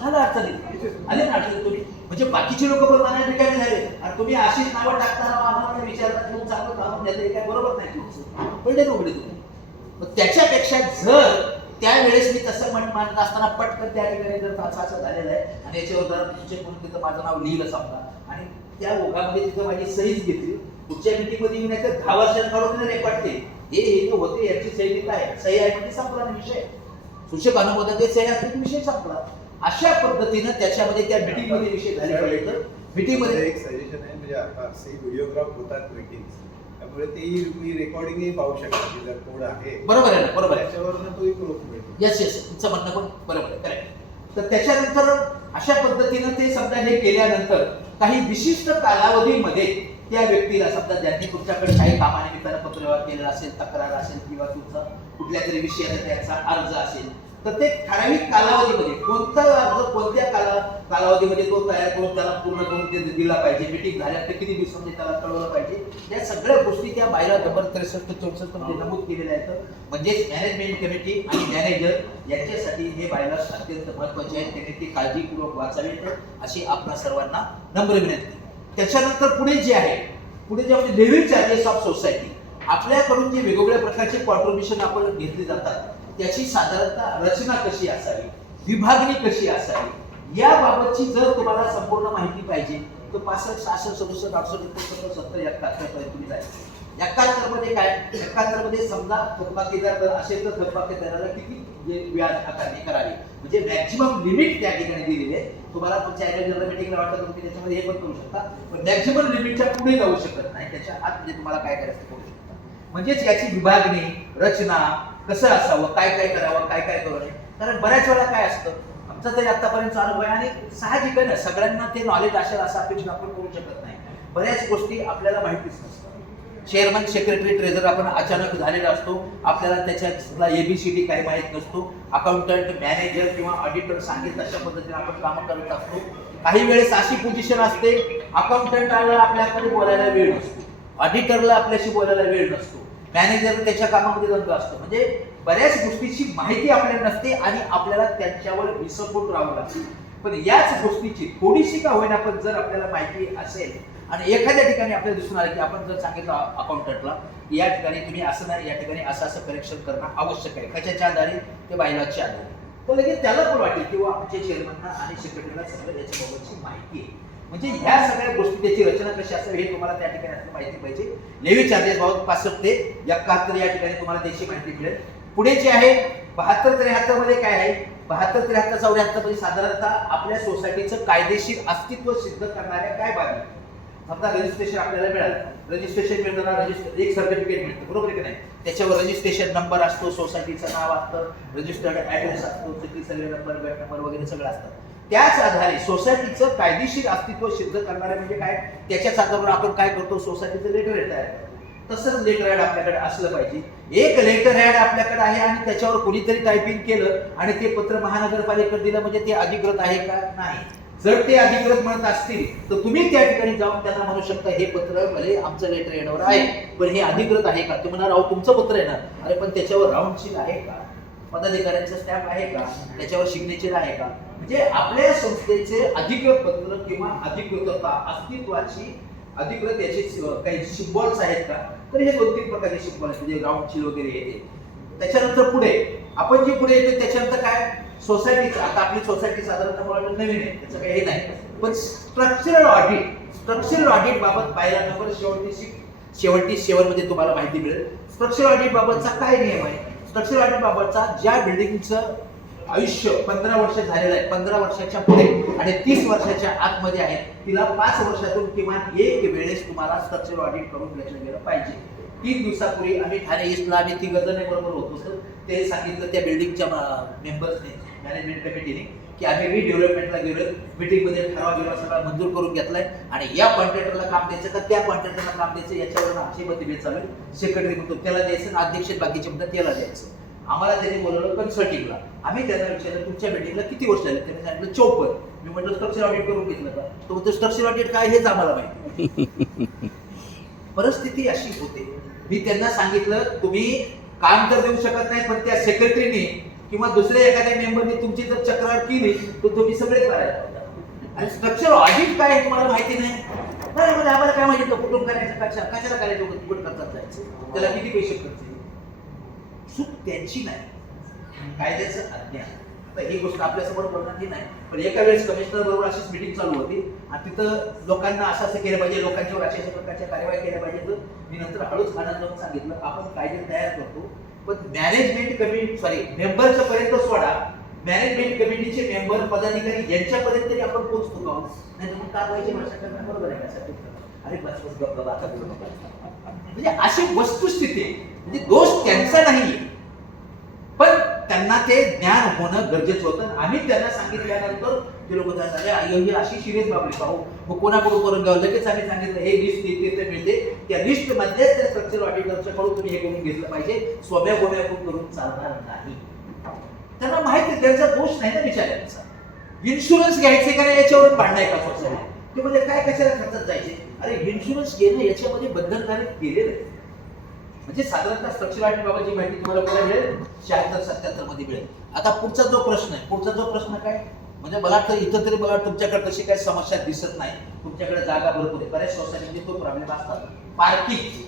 झालं अडचणीत आले ना अडचणीत तुम्ही. म्हणजे बाकीचे लोक पण मला रिकामे झाले आणि तुम्ही अशीच नावं टाकताना आम्हाला विचारतात खूप चांगलं काम द्यायचं, काय बरोबर नाही तुमचं पडले नव्हते तुम्ही. मग त्याच्यापेक्षा जर त्यावेळेस मी तसं म्हणत असताना पटकन त्या ठिकाणी जर असं झालेलं आहे आणि याच्यावर जर सूचक म्हणून तिथं माझं नाव लिहिलं समजा आणि त्या ओघामध्ये तिथं माझी सहीच घेतली, पुढच्या मीटिंग मध्ये येऊन तर 10 वर्षात काढून रेकॉर्ड हे होते याची सही तिथं आहे, सही आहे म्हणजे संपला विषय. सूचक अनुमोदन सही असली विषय संपला. अशा पद्धतीनं त्याच्यामध्ये त्या मीटिंग मध्ये विषय झाले पाहिजे. तर मीटिंग मध्ये एक सजेशन आहे, म्हणजे आता असे व्हिडिओग्राफ होतात मीटिंग, त्यामुळे तेही तुम्ही रेकॉर्डिंगही पाहू शकता की जर कोड आहे, बरोबर आहे ना, बरोबर आहे, त्याच्यावरून तोही प्रूफ मिळतो. यस तुमचं म्हणणं पण बरोबर आहे, करेक्ट. तर त्याच्यानंतर अशा पद्धतीनं ते समजा हे केल्यानंतर काही विशिष्ट कालावधीमध्ये त्या व्यक्तीला समजा ज्यांनी तुमच्याकडे काही कामानिमित्तानं पत्रव्यवहार केलेला असेल, तक्रार असेल किंवा तुमचा कुठल्या तरी विषयाचा त्याचा अर्ज असेल, तर ते ठराविक कालावधीमध्ये कोणता अर्ज कोणत्या कालावधीमध्ये तो तयार करून त्याला पूर्ण करून दिला पाहिजे, मीटिंग झाल्यानंतर किती दिवसांमध्ये त्याला कळवलं पाहिजे, या सगळ्या गोष्टी त्या बायलॉ नंबर 63-64 मध्ये नमूद केलेल्या आहेत. म्हणजेच मॅनेजमेंट कमिटी आणि मॅनेजर यांच्यासाठी हे बायलॉ अत्यंत महत्त्वाचे आहेत, त्यांनी ते काळजीपूर्वक वाचावेत अशी आपल्या सर्वांना नम्र विनंती. त्याच्यानंतर पुढे जे आहे, पुढे जे म्हणजे लिव्हिंग चार्जेस ऑफ सोसायटी, आपल्याकडून जे वेगवेगळ्या प्रकारचे कॉन्ट्रिब्युशन आपण घेतले जातात त्याची साधारणतः रचना कशी असावी, विभागणी कशी असावी, याबाबतची जर तुम्हाला संपूर्ण माहिती पाहिजे तर 65, 66, 67, 68, 69, 70, 71 पर्यंत तुम्ही जायचं. 71 मध्ये काय, 71 मध्ये समजा थकबाकीदार असेल तर थकबाकीदाराला किती व्याज आकारणी करावी, म्हणजे मॅक्झिमम लिमिट त्या ठिकाणी दिलेली आहे. तुम्हाला तुमच्या ऍन्युअल मीटिंगला वाटतं तुम्ही त्याच्यामध्ये हे पण करू शकता, पण मॅक्झिमम लिमिटच्या पुढे जाऊ शकत नाही, त्याच्या आत म्हणजे तुम्हाला काय करायचं करू शकता. म्हणजेच याची विभागणी, रचना कसं असावं, काय काय करावं, काय काय करू नये. कारण बऱ्याच वेळा काय असतं, आमचा तरी आतापर्यंत अनुभव आहे आणि साहजिक आहे ना, सगळ्यांना ते नॉलेज असेल असं अपेक्षा आपण करू शकत नाही. बऱ्याच गोष्टी आपल्याला माहितीच नसतात. चेअरमन, सेक्रेटरी, ट्रेझरर आपण अचानक झालेला असतो, आपल्याला त्याच्यातला ABCD काही माहीत नसतो. अकाउंटंट, मॅनेजर किंवा ऑडिटर सांगितलं तशा पद्धतीने आपण कामं करत असतो. काही वेळेस अशी पोझिशन असते, अकाउंटंटला आपल्याकडे बोलायला वेळ नसतो, ऑडिटरला आपल्याशी बोलायला वेळ नसतो, मॅनेजर त्याच्या कामामध्ये दंग असतो. म्हणजे बऱ्याच गोष्टीची माहिती आपल्याला नसते आणि आपल्याला त्यांच्यावर विसंबून राहावं लागते. पण याच गोष्टीची थोडीशी का होईना पण जर आपल्याला माहिती असेल आणि एखाद्या ठिकाणी आपल्याला दिसून आलं की आपण जर सांगितलं अकाउंटंटला या ठिकाणी तुम्ही असं नाही, या ठिकाणी असं असं करेक्शन करणं आवश्यक आहे, कशाच्या आधारे, ते बायलॉच्या आधारे, तर लगेच त्याला पण वाटेल किंवा आमच्या चेअरमनना आणि सेक्रेटरीला सगळं याच्याबाबतची माहिती आहे. म्हणजे ह्या सगळ्या गोष्टी त्याची रचना कशी असेल हे तुम्हाला त्या ठिकाणी असं माहिती पाहिजे. लेवी चार्जेस बाबत 65 ते 71 या ठिकाणी तुम्हाला त्याची माहिती मिळेल. पुढे जे आहे 72-73 मध्ये काय आहे, 72-73-74 मध्ये साधारणतः आपल्या सोसायटीचं कायदेशीर अस्तित्व सिद्ध करणाऱ्या काय बाबी. समजा रजिस्ट्रेशन आपल्याला मिळालं, रजिस्ट्रेशन मिळताना एक सर्टिफिकेट मिळतं, बरोबर आहे की नाही, त्याच्यावर रजिस्ट्रेशन नंबर असतो, सोसायटीचं नाव असतं, रजिस्टर्ड ऍड्रेस असतो, सिटी सर्वे नंबर, गट नंबर वगैरे सगळं असतं. त्याच आधारे सोसायटीचं कायदेशीर अस्तित्व सिद्ध करणारे म्हणजे काय, त्याच्याच आधारावर आपण काय करतो, सोसायटीचं लेटर हेड तयार करतो. तसंच लेटर हेड आपल्याकडे असलं पाहिजे. एक लेटर हेड आपल्याकडे आहे आणि त्याच्यावर कोणीतरी टायपिंग केलं आणि ते पत्र महानगरपालिकेकडे दिलं म्हणजे ते अधिकृत आहे का, नाही. जर ते अधिकृत म्हणत असतील तर तुम्ही त्या ठिकाणी जाऊन त्यांना म्हणू शकता हे पत्र भले आमचं लेटर हेडवर आहे पण हे अधिकृत आहे का. ते म्हणणार अहो तुमचं पत्र आहे ना, अरे पण त्याच्यावर राऊंड शीट आहे का, पदाधिकाऱ्यांचा स्टॅम्प आहे का, त्याच्यावर सिग्नेचर आहे का. म्हणजे आपल्या संस्थेचे अधिकृत पत्र किंवा अधिकृतता अस्तित्वाची अधिकृत याचे काही सिम्बॉल्स आहेत का, तर हे 2-3 प्रकारचे सिम्बॉल आहेत, म्हणजे राऊंड शीट वगैरे येते. त्याच्यानंतर पुढे आपण जे पुढे येतो त्याच्यानंतर काय, सोसायटीचं, आता आपली सोसायटी साधारणतः मला नवीन आहे त्याचं काही हे नाही, पण स्ट्रक्चरल ऑडिट बाबत पायरा नंबर 77 मध्ये तुम्हाला माहिती मिळेल. स्ट्रक्चरल ऑडिट बाबतचा काय नियम आहे, स्ट्रक्चरल ऑडिट बाबतचा ज्या बिल्डिंगचं आयुष्य 15 वर्ष झालेलं आहे, 15 वर्षाच्या पुढे आणि 30 वर्षाच्या आतमध्ये आहे, तिला 5 वर्षातून किमान एक वेळेस तुम्हाला स्ट्रक्चरल ऑडिट करून घेतलं गेलं पाहिजे. 3 दिवसापूर्वी आम्ही ठाणे ईस्टला आम्ही 3 जण बरोबर होतो, ते सांगितलं त्या बिल्डिंगच्या मेंबर्सने, मॅनेजमेंट कमिटीने, की आम्ही रिडेव्हलपमेंटला गेलो, मीटिंगमध्ये ठराव गेला, सगळा मंजूर करून घेतलाय आणि या कॉन्ट्रॅक्टरला काम द्यायचं का त्या कॉन्ट्रॅक्टरला काम द्यायचं याच्यावर आमची मतभेद चालू आहे. सेक्रेटरी म्हणतो त्याला द्यायचं, अध्यक्ष बाकीचे म्हणतात त्याला द्यायचं. आम्हाला त्यांनी बोलवलं कन्सल्टिंगला. आम्ही त्यांना विचारलं तुमच्या बिल्डिंगला किती वर्ष झाले, त्यांनी सांगितलं 54. मी म्हटलं स्ट्रक्चर ऑडिट करून घेतलं का, तो म्हणतो स्ट्रक्चर ऑडिट काय हेच आम्हाला माहिती. परिस्थिती अशी होते. मी त्यांना सांगितलं तुम्ही काम तर देऊ शकत नाही, पण त्या सेक्रेटरीने किंवा दुसऱ्या एखाद्या मेंबरने तुमची जर तक्रार केली तर तुम्ही सगळे करायला. आणि स्ट्रक्चर ऑडिट काय आहे तुम्हाला माहिती नाही, नाही म्हणजे आम्हाला काय माहिती कुठून करायचं, कशाला करायचं, कुठं करतात जायचं, त्याला किती पैसे खर्च. चूक त्यांची नाही, कायद्याचं अज्ञान. आता ही गोष्ट आपल्यासमोर बोलणार नाही, पण एका वेळेस कमिशनर बरोबर अशीच मीटिंग चालू होती आणि तिथं लोकांना असं केलं पाहिजे, लोकांच्यावर अशा प्रकारच्या कार्यवाही केल्या पाहिजे. तर मी नंतर हळूच मनात जाऊन सांगितलं आपण कायदे तयार करतो, पण मॅनेजमेंट कमिटी मेंबरच्या पर्यंत सोडा, मॅनेजमेंट कमिटीचे मेंबर पदाधिकारी यांच्यापर्यंत तरी आपण पोहोचतो का, नाही तर कारवाईची भाषा करणं बरोबर आहे का. अरे बस बस गप्प आता बोलू नका. म्हणजे अशी वस्तुस्थिती, म्हणजे दोष त्यांचा नाही पण त्यांना ते ज्ञान होणं गरजेचं होतं. आम्ही त्यांना सांगितल्यानंतर ते लोक झाले ही अशी सिरियस बाबली पाहू मग कोणाकडून करून घ्यावं. लगेच आम्ही सांगितलं हे लिस्ट तिथे मिळते, त्या लिस्ट मध्येच त्या स्ट्रक्चर ऑडिटरच्याकडून तुम्ही हे करून घेतलं पाहिजे, स्वभ्या गोव्याकडून करून चालणार नाही. त्यांना माहिती त्यांचा दोष नाही ना बिचाऱ्यांचा. इन्शुरन्स घ्यायचे का नाही याच्यावरून भांडण आहे का सोसायटी, ते म्हणजे काय कशाला खर्चात जायचे. अरे इन्शुरन्स घेणं याच्यामध्ये बंधनकारक केलेलं आहे. म्हणजे साधारणतः स्ट्रक्चर ऑडिट बाबतची माहिती तुम्हाला कुठे मिळेल 76-77 मध्ये मिळेल. आता पुढचा जो प्रश्न काय, म्हणजे मला तर इथं तरी मला तुमच्याकडे तशी काही समस्या दिसत नाही, तुमच्याकडे जागा भरपूर आहे, बऱ्याच सोसायटीमध्ये तो प्रॉब्लेम असतात. पार्किंग,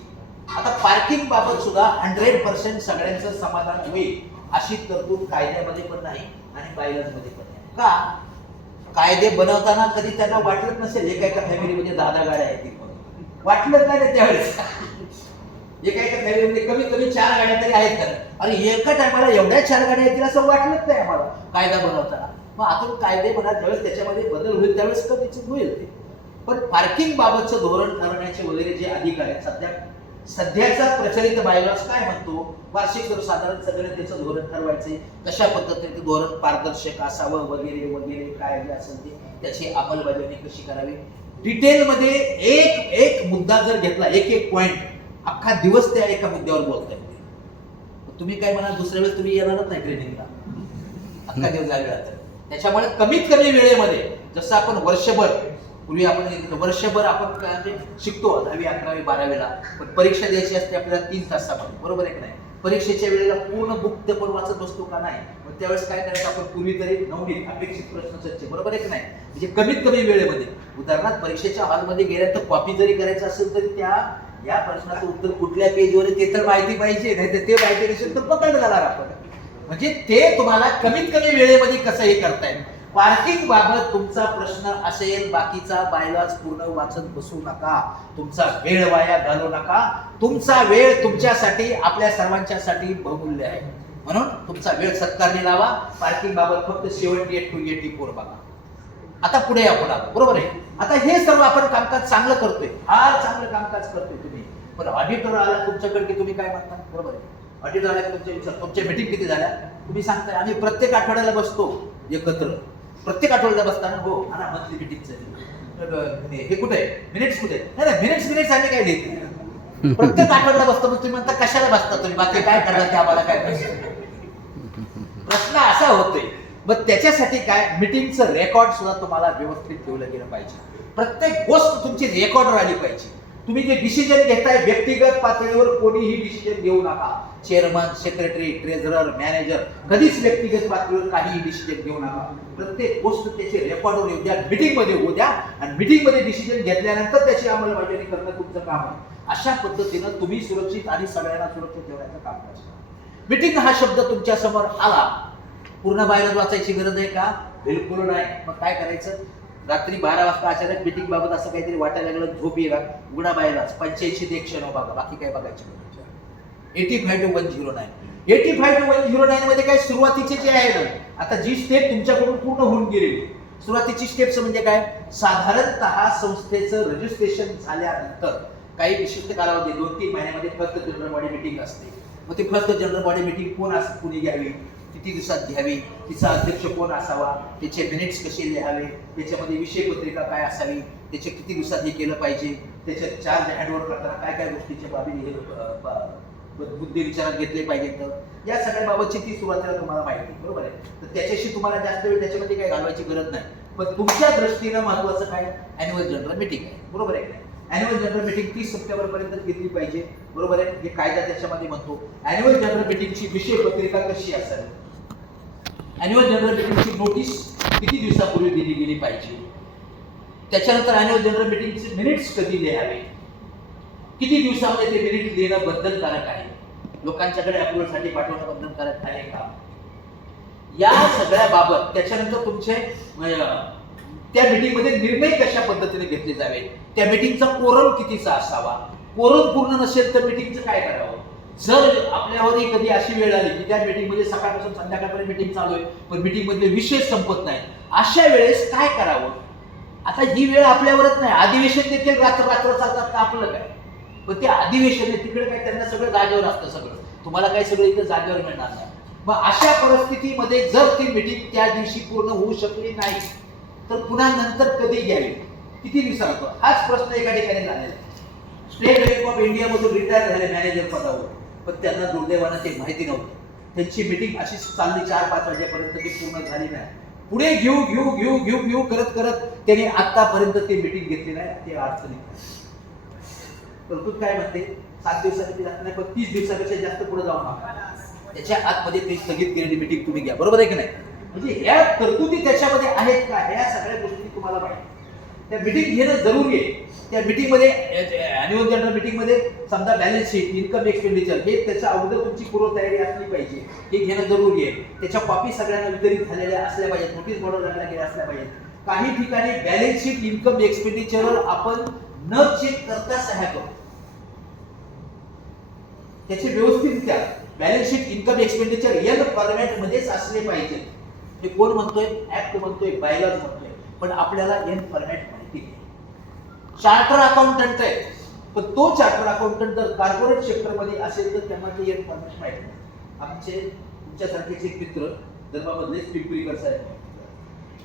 आता पार्किंग बाबत सुद्धा 100% सगळ्यांचं समाधान होईल अशी तरतूद कायद्यामध्ये पण नाही आणि बायलॉजमध्ये पण नाही. का कायदे बनवताना कधी त्यांना वाटलं नसेल एका फॅमिलीमध्ये 10 गाड्या आहेत, वाटलं काय त्यावेळेस एका फॅमिलीमध्ये कमीत कमी 4 गाड्या तरी आहेत का, अरे एका टायमाला एवढ्या 4 गाड्या येतील असं वाटलंच नाही आम्हाला कायदा बनवताना. मग आता कायदे बनत ज्यावेळेस त्याच्यामध्ये बदल होईल त्यावेळेस कधीच होईल ते. पण पार्किंग बाबतचं धोरण ठरवण्याचे वगैरे जे अधिकार आहेत, सध्याचा प्रचलित बायलॉज काय म्हणतो, वार्षिक सर्वसाधारण सगळं त्याचं धोरण ठरवायचे, कशा पद्धतीने ते धोरण पारदर्शक असावं वगैरे वगैरे काय जे असेल ते त्याची अंमलबजावणी कशी करावी. डिटेलमध्ये एक मुद्दा जर घेतला, एक पॉइंट अख्खा दिवस त्या एका मुद्द्यावर बोलता येते. तुम्ही काय म्हणा दुसऱ्या वेळेस तुम्ही येणारच नाही ट्रेनिंगला, अख्खा दिवस जायला तर. त्याच्यामुळे कमीत कमी वेळेमध्ये जसं आपण पूर्वी आपण वर्षभर आपण काय शिकतो 10वी 11वी 12वीला, पण परीक्षा द्यायची असते आपल्याला 3 तासामध्ये, बरोबर आहे की नाही. परीक्षेच्या वेळेला पूर्ण बुक ते पण वाचत बसतो का नाही. मग त्यावेळेस काय करायचं आपण, पूर्वी तरी 9 अपेक्षित प्रश्नसच्चे, बरोबर आहे की नाही, म्हणजे कमीत कमी वेळेमध्ये. उदाहरणार्थ परीक्षेच्या हॉलमध्ये गेल्यानंतर कॉपी जरी करायचं असेल तरी या प्रश्नाचं उत्तर कुठल्या पेजवर ते तर माहिती पाहिजे, नाही तर ते माहिती नसेल तर पकड जाणार आपण. म्हणजे ते तुम्हाला कमीत कमी वेळेमध्ये कसं हे करताय. पार्किंग बाबत तुमचा प्रश्न असेल, बाकीचा बायलॉज पूर्ण वाचत बसू नका, तुमचा वेळ वाया घालवू नका. तुमचा वेळ तुमच्यासाठी, आपल्या सर्वांच्यासाठी बहुमूल्य आहे, म्हणून तुमचा वेळ सत्कारणी लावा. पार्किंग बाबत फक्त 78 to 84 बघा. आता पुढे आपण आलो, बरोबर आहे. आता हे सर्व आपण कामकाज चांगलं करतोय, फार चांगलं कामकाज करतोय तुम्ही, पण ऑडिटर आला तुमच्याकडे की तुम्ही काय म्हणता, बरोबर आहे. ऑडिटर आला की तुमच्या मीटिंग किती झाल्या, तुम्ही सांगताय आम्ही प्रत्येक आठवड्याला बसतो एकत्र. प्रत्येक आठवड्याला बसताना हो ना मंथली मीटिंगचं हे कुठे आहे, मिनिट्स कुठे आहे, नाही मिनिट्स आम्ही काय लिहित नाही. प्रत्येक आठवड्याला बसतो, मग तुम्ही म्हणता कशाला बसता तुम्ही, बाकी काय करता ते आम्हाला काय प्रश्न असा होतोय. मग त्याच्यासाठी काय, मीटिंगचं रेकॉर्ड सुद्धा तुम्हाला व्यवस्थित ठेवलं गेलं पाहिजे. प्रत्येक गोष्ट तुमची रेकॉर्डवर आली पाहिजे. तुम्ही जे डिसिजन घेताय व्यक्तिगत पातळीवर कोणीही डिसिजन घेऊ नका. चेअरमन, सेक्रेटरी, ट्रेझरर, मॅनेजर कधीच व्यक्तिगत पातळीवर काहीही डिसिजन घेऊ नका. प्रत्येक गोष्ट त्याचे रेकॉर्डवर येऊ द्या, मीटिंग मध्ये होऊ द्या, आणि मीटिंग मध्ये डिसिजन घेतल्यानंतर त्याची अंमलबजावणी करणं तुमचं काम आहे. अशा पद्धतीनं तुम्ही सुरक्षित आणि सगळ्यांना सुरक्षित ठेवण्याचं काम करता. मीटिंग हा शब्द तुमच्या समोर आला, पूर्ण बाहेर वाचायची गरज आहे का, बिलकुल नाही. मग काय करायचं, रात्री 12 वाजता अचानक मीटिंग बाबत असं काहीतरी वाटायला लागलं, झोप येईल, उघडा बाहेरच 85 ते 109 बघा, बाकी काय बघायचं. 85 to 109. 85 to 109 मध्ये काय सुरुवातीचे जे आहे ना, आता जी स्टेप तुमच्याकडून पूर्ण होऊन गेलेली, सुरुवातीची स्टेप्स म्हणजे काय, साधारणतः संस्थेचं रजिस्ट्रेशन झाल्यानंतर काही विशिष्ट कालावधी 2-3 महिन्यामध्ये फर्स्ट जनरल बॉडी मीटिंग असते. मग ती फर्स्ट जनरल बॉडी मीटिंग कोणी घ्यावी, किती दिवसात घ्यावी, तिचा अध्यक्ष कोण असावा, त्याचे मिनिट्स कसे लिहावे, त्याच्यामध्ये विषय पत्रिका काय असावी, त्याचे किती दिवसात हे केलं पाहिजे, त्याचे चार्ज हँडओव्हर करताना काय काय गोष्टीच्या बाबी मुद्दे विचारात घेतले पाहिजेत, या सगळ्या बाबतची ती सुरुवातीला तुम्हाला माहिती, बरोबर आहे. तर त्याच्याशी तुम्हाला जास्त वेळ त्याच्यामध्ये काही घालवायची गरज नाही. पण तुमच्या दृष्टीनं महत्वाचं काय, अॅन्युअल जनरल मीटिंग आहे, बरोबर आहे. अॅन्युअल जनरल मीटिंग 30 सप्टेंबर पर्यंत घेतली पाहिजे, बरोबर आहे. हे कायदा त्याच्यामध्ये म्हणतो. अॅन्युअल जनरल मीटिंगची विषय पत्रिका कशी असावी, अॅन्युअल जनरल मीटिंगची नोटीस किती दिवसापूर्वी दिली गेली पाहिजे, त्याच्यानंतर अॅन्युअल जनरल मीटिंगचे मिनिट्स कधी लिहावे, किती दिवसामध्ये ते मिनिट लिहिणं बंधनकारक आहे, लोकांच्याकडे अप्रुव्हलसाठी पाठवणं बंधनकारक आहे का, या सगळ्या बाबत. त्याच्यानंतर तुमचे त्या मीटिंगमध्ये निर्णय कशा पद्धतीने घेतले जावे, त्या मीटिंगचा कोरम कितीचा असावा, कोरम पूर्ण नसेल तर मीटिंगचं काय करावं. जर आपल्यावरही कधी अशी वेळ आली की त्या मीटिंगमध्ये सकाळपासून संध्याकाळपर्यंत मीटिंग चालू आहे पण मीटिंग मधले विषय संपत नाही, अशा वेळेस काय करावं. आता ही वेळ आपल्यावरच नाही, अधिवेशन देखील रात्र चालतात का आपलं काय, पण ते अधिवेशन तिकडे काय त्यांना सगळं जागेवर असतं, सगळं तुम्हाला काय सगळं इथं जागेवर मिळणार नाही. मग अशा परिस्थितीमध्ये जर ती मीटिंग त्या दिवशी पूर्ण होऊ शकली नाही तर पुन्हा नंतर कधी घ्यावी, किती दिवसांत, हाच प्रश्न एका ठिकाणी झालेला. स्टेट बँक ऑफ इंडिया मधून रिटायर झाले मॅनेजर पदावर, पण त्यांना दुर्दैवानं ते माहिती नव्हतं. त्यांची मीटिंग अशी चालली 4-5 वाजेपर्यंत ती पूर्ण झाली नाही. पुढे घेऊ करत त्यांनी आतापर्यंत ते मीटिंग घेतली नाही. ते अडचणी तरतूद काय म्हणते, 7 दिवसांनी जास्त नाही पण 30 दिवसापेक्षा जास्त पुढे जाऊ नका, त्याच्या आतमध्ये ते स्थगित केलेली मीटिंग तुम्ही घ्या, बरोबर आहे की नाही. म्हणजे या तरतुदी त्याच्यामध्ये आहेत का, ह्या सगळ्या गोष्टी तुम्हाला माहिती. त्या मीटिंग घेणं जरुरी आहे. त्या मीटिंगमध्ये अॅन्युअल जनरल मीटिंगमध्ये समजा बॅलन्स शीट, इन्कम एक्सपेंडिचर हे त्याच्या अगोदर तुमची पूर्वतयारी असली पाहिजे, हे घेणं जरुरी आहे. त्याच्या कॉपी सगळ्यांना वितरित झालेल्या असल्या पाहिजेत, नोटीस बोर्डवर लागल्या गेल्या असल्या पाहिजेत. काही ठिकाणी बॅलन्स शीट, इन्कम एक्सपेंडिचर आपण न चेक करता सह्या करतो, त्याचे व्यवस्थितरित्या balance sheet, income expenditure in format मध्येच असले पाहिजे. हे कोण म्हणतोय, ऍक्ट म्हणतोय, बायलॉज म्हणतोय, पण आपल्याला एन फॉर्मॅट माहिती आहे. चार्टर अकाउंटंट आहे पण तो चार्टर अकाउंटंट जर कॉर्पोरेट सेक्टर मध्ये असेल तर त्यांना ते एन फॉर्मॅट माहिती नाही. आमचे तुमच्यासारखेच एक मित्र धर्मामधलेच पिंपरीकर साहेब,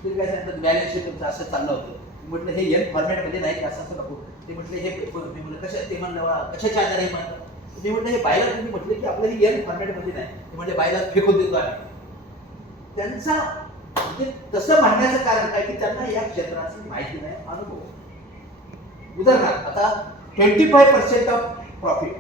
ते काय सांगतात, बॅलन्स शीट असं चाललं होतं, म्हटलं हे एन फॉर्मॅट मध्ये नाही, असं नको. ते म्हटलं हे मी म्हटलं कशा, ते म्हणलं कशाच्या आधारे म्हणतात, मी म्हटलं हे बायला तुम्ही म्हटलं की आपलं हे एन फॉर्मॅट मध्ये नाही, ते म्हणजे बायला फेकून देतो आहे. त्यांचा म्हणजे तसं म्हणण्याचं कारण काय की त्यांना या क्षेत्राची माहिती नाही, अनुभव. उदाहरणार्थ आता 25% of profit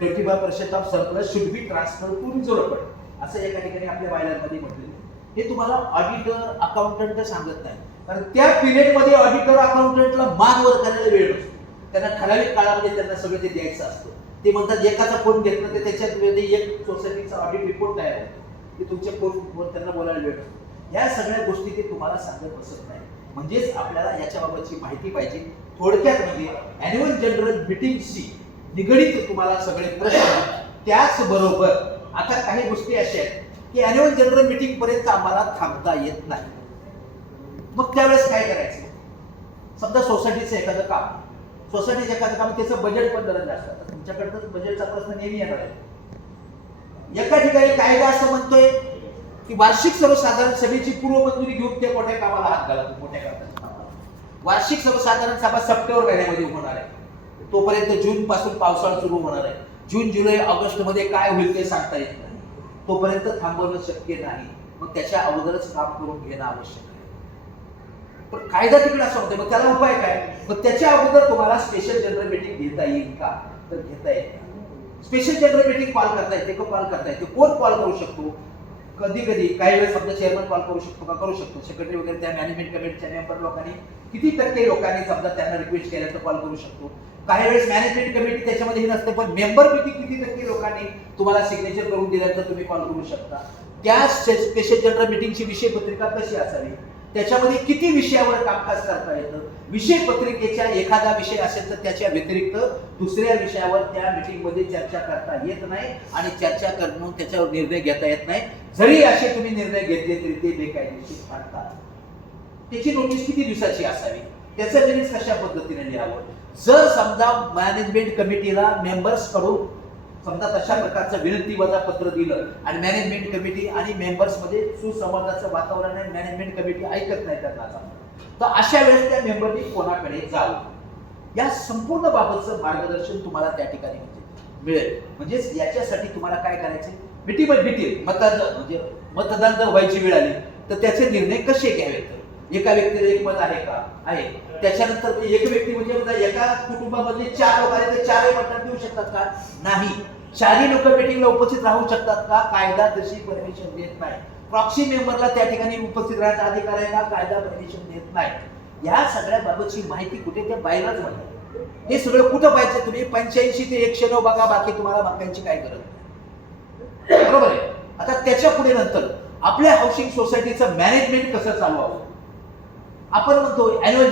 25% of surplus should be transfer to reserve fund, असं एका ठिकाणी आपल्या बायलांमध्ये म्हटलेलं आहे. हे तुम्हाला ऑडिटर अकाउंटंट सांगत नाही, कारण त्या पिरियडमध्ये ऑडिटर अकाउंटंटला मान वर करायला वेळ नसतो. त्यांना ठराविक काळामध्ये त्यांना सगळं ते द्यायचं असतं. ते म्हणतात एकाचा फोन घेतला तर त्याच्यात एक सोसायटीचा ऑडिट रिपोर्ट तयार होतो, ते तुमच्या फोनवर त्यांना बोलायला वेळ नसतो. या सगळ्या गोष्टी ते तुम्हाला सांगत बसत नाही. म्हणजेच आपल्याला याच्याबाबतची माहिती पाहिजे. थोडक्यात म्हणजे अॅन्युअल जनरल मीटिंगशी निगडीत तुम्हाला सगळे प्रश्न. त्याचबरोबर आता काही गोष्टी अशा आहेत की अॅन्युअल जनरल मीटिंग पर्यंत आम्हाला थांबता येत नाही. मग त्यावेळेस काय करायचं? समजा सोसायटीचं एखादं काम, त्याचं बजेट पण जरा जास्त. आता तुमच्याकडनं बजेटचा प्रश्न नेहमी येणार आहे. एका ठिकाणी कायदा असं म्हणतोय की वार्षिक सर्वसाधारण सभेची पूर्व मंजुरी घेऊन त्या मोठ्या कामाला हात घाला. मोठ्या कामाला वार्षिक सर्वसाधारण सभा सप्टेंबर महिन्यामध्ये होणार आहे. तोपर्यंत जून पासून पावसाळा सुरू होणार आहे. जून जुलै ऑगस्ट मध्ये काय होईल ते सांगता येत नाही. तोपर्यंत थांबवणं शक्य नाही. मग त्याच्या अगोदरच काम करून घेणं आवश्यक आहे. पण कायदा तिकडे असं होतं. मग त्याला उपाय काय? मग त्याच्या अगोदर तुम्हाला स्पेशल जनरल मीटिंग घेता येईल का? तर घेता येते. स्पेशल जनरल मीटिंग कॉल करता येते का? कॉल करता येते. कोण कॉल करू शकतो? कधी कधी काही वेळेस समजा चेअरमन कॉल करू शकतो का? करू शकतो. सेक्रेटरी वगैरे त्या मॅनेजमेंट कमिटीच्या मेंबर लोकांनी किती टक्के लोकांनी समजा त्यांना रिक्वेस्ट केल्या तर कॉल करू शकतो. काही वेळेस मॅनेजमेंट कमिटी त्याच्यामध्ये हे नसते, पण मेंबर किती टक्के लोकांनी तुम्हाला सिग्नेचर करून दिल्यानंतर तुम्ही कॉल करू शकता. त्या स्पेशल जनरल मीटिंगची विषय पत्रिका कशी असावी, त्याच्यामध्ये किती विषयावर कामकाज करता येतं, विषय पत्रिकेच्या एखादा विषय असेल तर त्याच्या व्यतिरिक्त दुसऱ्या विषयावर त्या मीटिंगमध्ये चर्चा करता येत नाही आणि चर्चा करून त्याच्यावर निर्णय घेता येत नाही. जरी असे तुम्ही निर्णय घेतले तरी ते बेकायदेशीर ठरतात. त्याची नोटीस किती दिवसाची असावी, त्याचं मिनिट्स कशा पद्धतीने लिहावं. जर समजा मॅनेजमेंट कमिटीला मेंबर्स कडून समजा तशा प्रकारचं विनंती वजा पत्र दिलं आणि मॅनेजमेंट कमिटी आणि मेंबर्स मध्ये सुसंवादाचं वातावरण आहे, मॅनेजमेंट कमिटी ऐकत नाही त्यांना, तर अशा वेळेस त्या मेंबरनी कोणाकडे जावं, या संपूर्ण बाबतचं मार्गदर्शन तुम्हाला त्या ठिकाणी मिळेल. म्हणजेच याच्यासाठी तुम्हाला काय करायचं, डिटेल मतदान जर व्हायची वेळ आली तर त्याचे निर्णय कसे घ्यावेत. एका व्यक्तीला एक मत आहे का? आहे. त्याच्यानंतर एक व्यक्ती म्हणजे एका कुटुंबामध्ये 4 लोक आले तर 4 मतदान देऊ शकतात का? नाही. 4 लोक मीटिंगला उपस्थित राहू शकतात का? कायदा तशी परमिशन देत नाही. प्रॉक्सी मेंबरला त्या ठिकाणी उपस्थित राहण्याचा अधिकार आहे का? कायदा परमिशन देत नाही. या सगळ्या बाबतची माहिती कुठे त्या बायलाच म्हणतात. हे सगळं कुठं पाहिजे तुम्ही? 85 ते 109 बघा, बाकी तुम्हाला बाकीची काय गरज नाही. बरोबर आहे. आता त्याच्या पुढे नंतर आपल्या हाऊसिंग सोसायटीचं मॅनेजमेंट कसं चालवावं. आपण म्हणतो अॅन्युअल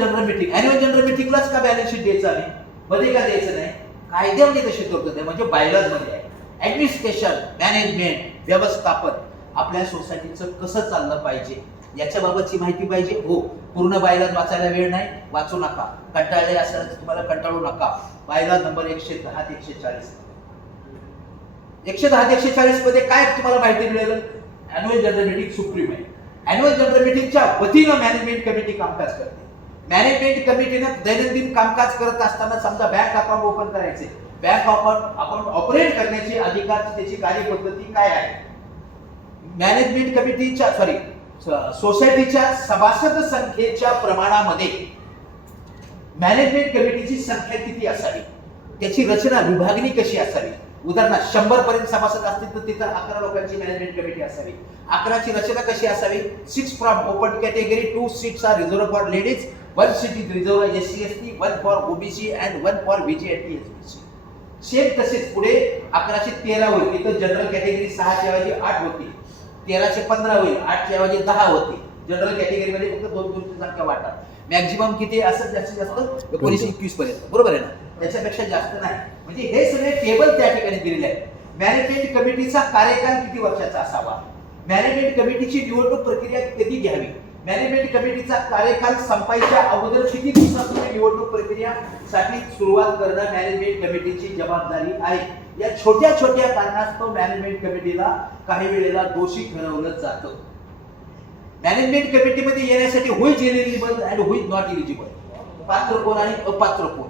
जनरल मीटिंगलाच का बॅलन्स शीट द्यायचं आणि मध्ये का द्यायचं नाही? कायद्यामध्ये तशी तरतूद आहे, म्हणजे बायलॉज मध्ये आहे. ऍडमिनिस्ट्रेशन, मॅनेजमेंट, व्यवस्थापन आपल्या सोसायटीचं कसं चाललं पाहिजे याच्याबाबतची माहिती पाहिजे. हो, पूर्ण बायलॉज वाचायला वेळ नाही, वाचू नका. कंटाळले असेल तर तुम्हाला कंटाळू नका. बायलॉज नंबर 110 ते 140. 110 ते 140 मध्ये काय तुम्हाला माहिती मिळेल? अॅन्युअल जनरल मीटिंग सुप्रीम आहे. अॅन्युअल जनरल मीटिंगच्या वतीनं मॅनेजमेंट कमिटी कामकाज करते. मॅनेजमेंट कमिटीनं दैनंदिन कामकाज करत असताना समजा बँक अकाउंट ओपन करायचे, बँक अकाउंट ऑपरेट करण्याची अधिकार, त्याची कार्यपद्धती काय आहे. मॅनेजमेंट कमिटीच्या सोसायटीच्या सभासद संख्येच्या प्रमाणामध्ये मॅनेजमेंट कमिटीची संख्या किती असावी, त्याची रचना विभागणी कशी असावी. उदाहरणार्थ 100 पर्यंत सभासद असतील तर तिथं 11 लोकांची मॅनेजमेंट कमिटी असावी. 11ची रचना कशी असावी. 6 from open category, 2 seats are reserved for ladies, 1 seat is reserved SC ST, 1 for OBC and 1 for VG and SBC. Same तसेच पुढे 11चे 13 होईल. इथं जनरल कॅटेगरी 6 च्या ऐवजी 8 होती. 13चे 15 होईल, 8 च्या ऐवजी 10 होती. जनरल कॅटेगरी मध्ये फक्त 2 संख्या वाटतात. मॅक्झिमम किती असं जास्तीत जास्त 19-21 पर्यंत. बरोबर आहे ना, त्याच्यापेक्षा जास्त नाही. म्हणजे हे सगळे टेबल त्या ठिकाणी दिलेले आहेत. मॅनेजमेंट कमिटीचा कार्यकाल किती वर्षाचा असावा. मॅनेजमेंट कमिटीची निवडणूक प्रक्रिया कधी घ्यावी. मॅनेजमेंट कमिटीचा कार्यकाल संपायच्या अगोदर किती दिवसापूर्वी निवडणूक प्रक्रियासाठी सुरुवात करणं मॅनेजमेंट कमिटीची जबाबदारी आहे. या छोट्या कारणास्तव मॅनेजमेंट कमिटीला काही वेळेला दोषी ठरवलं जातं. मॅनेजमेंट कमिटीमध्ये येण्यासाठी who is eligible and who is not eligible, पात्र कोण आणि अपात्र कोण.